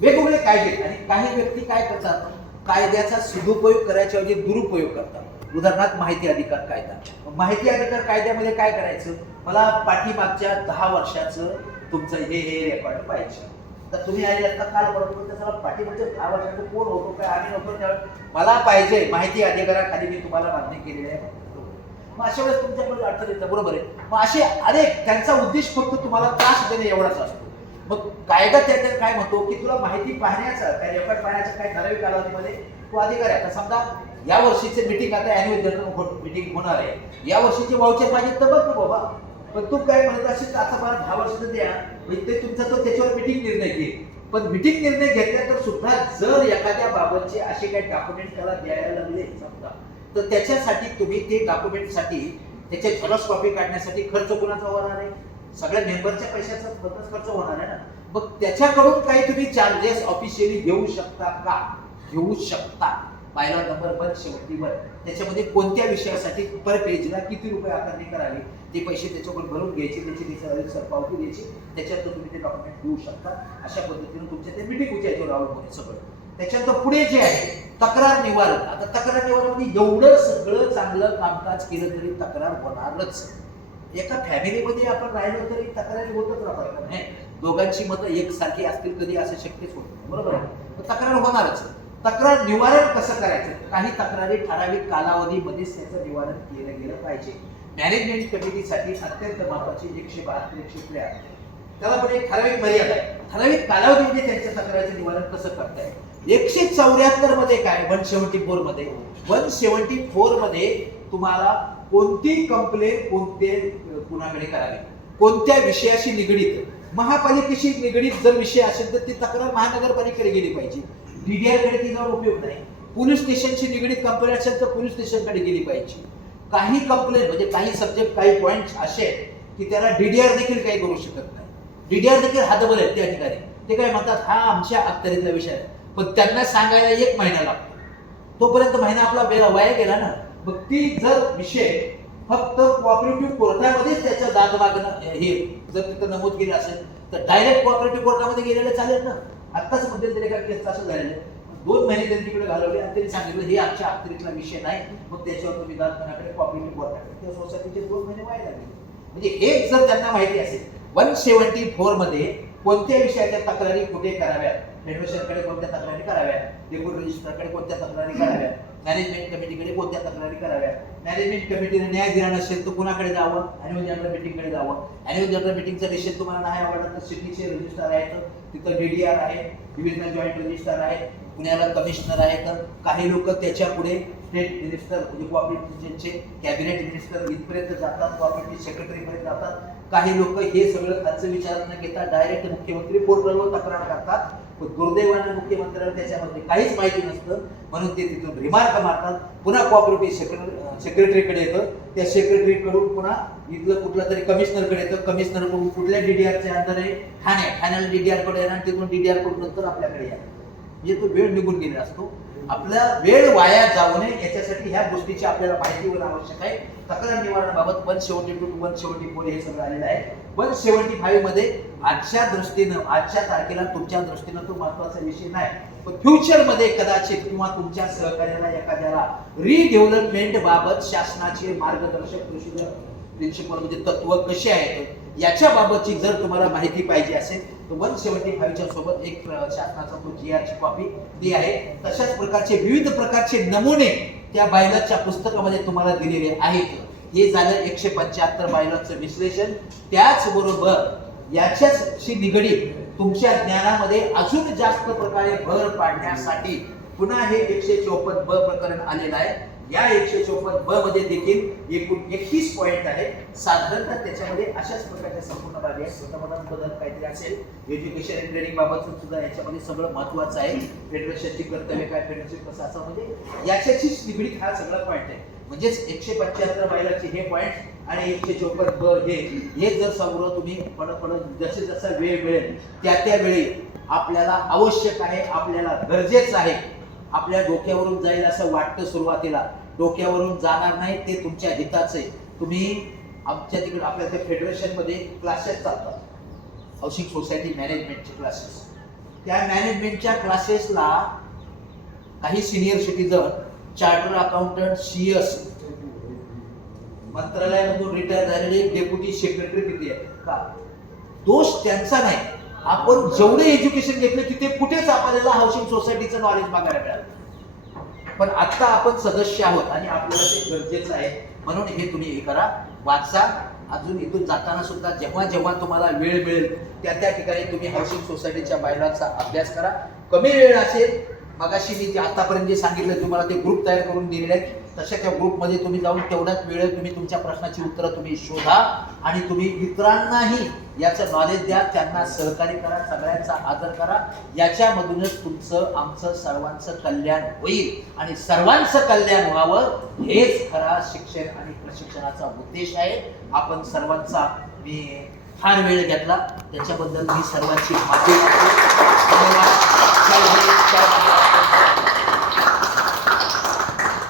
वेगवेगळे कायदे आणि काही व्यक्ती काय करतात, कायद्याचा सदुपयोग करायच्या ऐवजी दुरुपयोग करतात. उदाहरणार्थ माहिती अधिकार कायदा. माहिती अधिकार कायद्यामध्ये काय करायचं, मला पाठीमागच्या 10 वर्षाचं तुमचं हे रेकॉर्ड पाहिजे. तर तुम्ही आले आता काल बरोबर त्याला पाठीमागच्या 10 वर्षाचं कोण होतो काय आम्ही नव्हतो त्यावेळेस मला पाहिजे, माहिती अधिकाराखाली मी तुम्हाला मागणी केलेली आहे. मग अशा वेळेस तुमच्याकडे अडचण येतं, बरोबर आहे. मग असे अनेक त्यांचा उद्देश फक्त तुम्हाला त्रास देणे एवढाच असतो. मग कायदा त्याच्यात काय म्हणतो की तुला माहिती पाहण्याचा काय रेकॉर्ड पाहण्याचा काय ठराविक कालावधीमध्ये तो अधिकार आहे. आता समजा या वर्षीचे मीटिंग आता अॅन्युअल जनरल मीटिंग होणार आहे, या वर्षीचे वाउचर पाहिजे तर बघ ना बाबा, पण तू काय म्हणत असेल आता मला 10 वर्षाचं द्या, ते तुमचा तो त्याच्यावर मीटिंग निर्णय घेईल. पण मीटिंग निर्णय घेतल्या तर सुद्धा जर एखाद्या बाबतचे असे काही डॉक्युमेंट त्याला द्यायला लागले समजा, तर त्याच्यासाठी तुम्ही ते डॉक्युमेंटसाठी त्याच्या झेरॉक्स कॉपी काढण्यासाठी खर्च कोणाचा होणार आहे, सगळ्या मेंबरच्या पैशाचा खर्च होणार आहे ना. मग त्याच्याकडून काही तुम्ही चार्जेस ऑफिशियली घेऊ शकता का, घेऊ शकता. बायलॉ नंबर 1 शेवटीवर त्याच्यामध्ये कोणत्या विषयासाठी पर पेजला किती रुपये आकारणी करावी ते पैसे त्याच्याकडून भरून घ्यायचे, त्याची पावती द्यायची, त्याच्यानंतर तुम्ही ते डॉक्युमेंट घेऊ शकता. अशा पद्धतीने तुमच्या ते मीटिंग याच्यावर अवलंबून सगळं. त्याच्यानंतर पुढे जे आहे तक्रार निवारण. आता तक्रार निवारण एवढं सगळं चांगलं कामकाज केलं तरी तक्रार होणारच. एका फॅमिलीमध्ये आपण राहिलो तरी तक्रारी होतच राहतात. दोघांची मतं एकसारखी असतील कधी असं शक्यच होत नाही, बरोबर आहे. तक्रार होणारच. तक्रार निवारण कसं करायचं? काही तक्रारी ठराविक कालावधीमध्येच त्याचं निवारण केलं गेलं पाहिजे. मॅनेजमेंट कमिटीसाठी अत्यंत महत्वाची 112-113 त्याला पण एक ठराविक मर्यादा आहे. ठराविक कालावधीमध्ये त्यांच्या तक्रारीचं निवारण कसं करता येईल. 174 मध्ये काय 174 मध्ये तुम्हाला कोणती कंप्लेंट कुणाकडे करावी, कोणत्या विषयाशी निगडीत, महापालिकेशी निगडीत जर विषय असेल तर ती तक्रार महानगरपालिकेकडे गेली पाहिजे. डीडीआर कडे ती जाऊन उपयोग नाही. पोलीस स्टेशनशी निगडीत कंप्लेंट असेल तर पोलीस स्टेशनकडे गेली पाहिजे. काही कंप्लेंट म्हणजे काही सब्जेक्ट काही पॉइंट असे आहेत की त्याला डीडीआर देखील काही करू शकत नाही. डीडीआर देखील हातबल आहेत त्या ठिकाणी. ते काय म्हणतात हा आमच्या अखत्यारीतला विषय आहे, पण त्यांना सांगायला 1 महिना लागतो. तोपर्यंत महिना आपला वाया गेला ना. मग ती जर विषय फक्त कोऑपरेटिव्ह कोर्टामध्येच त्याच्या दाद मागणं हे जर तिथं नमूद केलं असेल तर डायरेक्ट कोऑपरेटिव्ह कोर्टामध्ये गेलेलं चालेल ना. आत्ताच मध्यंतरी एका केस असं झालेलं 2 महिने त्यांनी तिकडे घालवले आणि त्यांनी सांगितलं हे आमच्या अखत्यारीतला विषय नाही, मग त्याच्यावर तुम्ही दाद कोणाकडे कोऑपरेटिव्ह कोर्टाकडे. त्या सोसायटीचे 2 महिने वाया लागले. म्हणजे हे जर त्यांना माहिती असेल 174 मध्ये कोणत्या विषयाच्या तक्रारी कुठे कराव्यात, फेडरेशनकडे कोणत्या तक्रारी कराव्यात, डेप्युटी रजिस्ट्रारकडे कोणत्या तक्रारी कराव्यात, मॅनेजमेंट कमिटीकडे कोणत्या तक्रारी कराव्यात. मॅनेजमेंट कमिटीने न्याय दिला नसेल तर कुणाकडे जावं, अॅन्युअल जनरल मीटिंगकडे जावं. अॅन्युअल जनरल मीटिंगचा डिसिजन तुम्हाला नाही आवडला तर सिटीचे रजिस्ट्रार आहेत, तिथं डीडीआर आहे, डिव्हिजनल जॉईंट रजिस्ट्रार आहे, पुण्याला कमिशनर आहेत. काही लोक त्याच्या पुढे स्टेट मिनिस्टर म्हणजे कोऑपरेटिव्हचे कॅबिनेट मिनिस्टर इथपर्यंत जातात, कोऑपरेटिव्ह सेक्रेटरी पर्यंत जातात. काही लोक हे सगळं खालचं विचारात न घेता डायरेक्ट मुख्यमंत्री पोर्टलवर तक्रार करतात. दुर्दैवाने मुख्यमंत्र्यांना त्याच्यामध्ये काहीच माहिती नसतं, म्हणून ते तिथून रिमार्क मारतात. पुन्हा कोऑपरेटिव्ह सेक्रेटरीकडे येतं, त्या सेक्रेटरीकडून पुन्हा इथलं कुठलं तरी कमिशनरकडे येतं, कमिशनरकडून कुठल्या डीडीआरच्या अंदर आहे ठाण्याला डीडीआर कडे येणार, तिथून डीडीआर कडून नंतर आपल्याकडे या. म्हणजे तो वेळ निघून गेलेला असतो. आपला वेळ वाया जाऊ नये याच्यासाठी ह्या गोष्टीची आपल्याला माहिती होणं आवश्यक आहे. तक्रार निवारणाबाबत 172 to 174 हे सगळं आलेलं आहे. 175 मध्ये आजच्या दृष्टीनं आजच्या तारखेला तुमच्या दृष्टीनं तो महत्वाचा विषय नाही, पण फ्युचर मध्ये कदाचित किंवा तुमच्या सहकार्याला एखाद्याला रिडेव्हलपमेंट बाबत शासनाचे मार्गदर्शक प्रिन्सिपल म्हणजे तत्व कसे आहेत याच्या बाबतची जर तुम्हाला माहिती पाहिजे असेल तर 175 सोबत एक शासनाचा तो GR ची कॉपी ती आहे. तशाच प्रकारचे विविध प्रकारचे नमुने त्या बायलॉजच्या पुस्तकामध्ये तुम्हाला दिलेले आहेत. हे झालं 175 बायलॉजचं विश्लेषण. त्याचबरोबर याच्याशी निगडीत तुमच्या ज्ञानामध्ये अजून जास्त प्रकारे भर पाडण्यासाठी पुन्हा हे 154 ब प्रकरण आलेलं आहे. या 154 ब मध्ये देखील एकूण 21 पॉइंट आहे. साधारणतः त्याच्यामध्ये अशाच प्रकारच्या संपूर्ण बाबी आहेत. स्वतः बदल काहीतरी असेल, एज्युकेशन अँड ट्रेनिंग बाबत सुद्धा याच्यामध्ये सगळं महत्वाचं आहे. फेडरेशनची कर्तव्य काय, फेडरेशन कसं असं म्हणजे याच्याशीच निगडीत हा सगळा पॉइंट आहे. म्हणजेच 175 बायलाचे हे पॉइंट आणि 154 ब हे जर सगळं तुम्ही पडत जसे जसा वेळ मिळेल त्या वेळी आपल्याला आवश्यक आहे, आपल्याला गरजेचं आहे. आपल्या डोक्यावरून जाईल असं वाटतं सुरुवातीला, डोक्यावरून जाणार नाही, ते तुमच्या हिताचं आहे. तुम्ही आमच्या तिकडे आपल्या त्या फेडरेशनमध्ये क्लासेस चालतात, हाऊसिंग सोसायटी मॅनेजमेंटचे क्लासेस. त्या मॅनेजमेंटच्या क्लासेसला काही senior citizen, charter accountant, CS, मंत्रालयामधून रिटायर झालेले डेप्युटी सेक्रेटरी किती आहेत का? दोष त्यांचा नाही. आपण जेवढे एज्युकेशन घेतले तिथे कुठेच आपल्याला हाऊसिंग सोसायटीचं नॉलेज बघायला मिळालं. पण आता आपण सदस्य आहोत आणि आपल्याला ते गरजेचं आहे. म्हणून हे तुम्ही हे करा, वाचा. अजून इथून जाताना सुद्धा जेव्हा जेव्हा तुम्हाला वेळ मिळेल त्या ठिकाणी तुम्ही हाऊसिंग सोसायटीच्या बायलॉजचा अभ्यास करा. कमी वेळ असेल, मगाशी मी आतापर्यंत जे सांगितलं तुम्हाला ते ग्रुप तयार करून दिलेले आहेत, तशा त्या ग्रुपमध्ये तुम्ही जाऊन तेवढ्याच वेळेत तुम्ही तुमच्या प्रश्नाची उत्तरं तुम्ही शोधा आणि तुम्ही इतरांनाही याचं नॉलेज द्या, त्यांना सहकार्य करा, सगळ्यांचा आदर करा. याच्यामधूनच तुमचं आमचं सर्वांचं कल्याण होईल आणि सर्वांचं कल्याण व्हावं हेच खरा शिक्षण आणि प्रशिक्षणाचा उद्देश आहे. आपण सर्वांचा मी फार वेळ घेतला त्याच्याबद्दल मी सर्वांची माफी मागतो.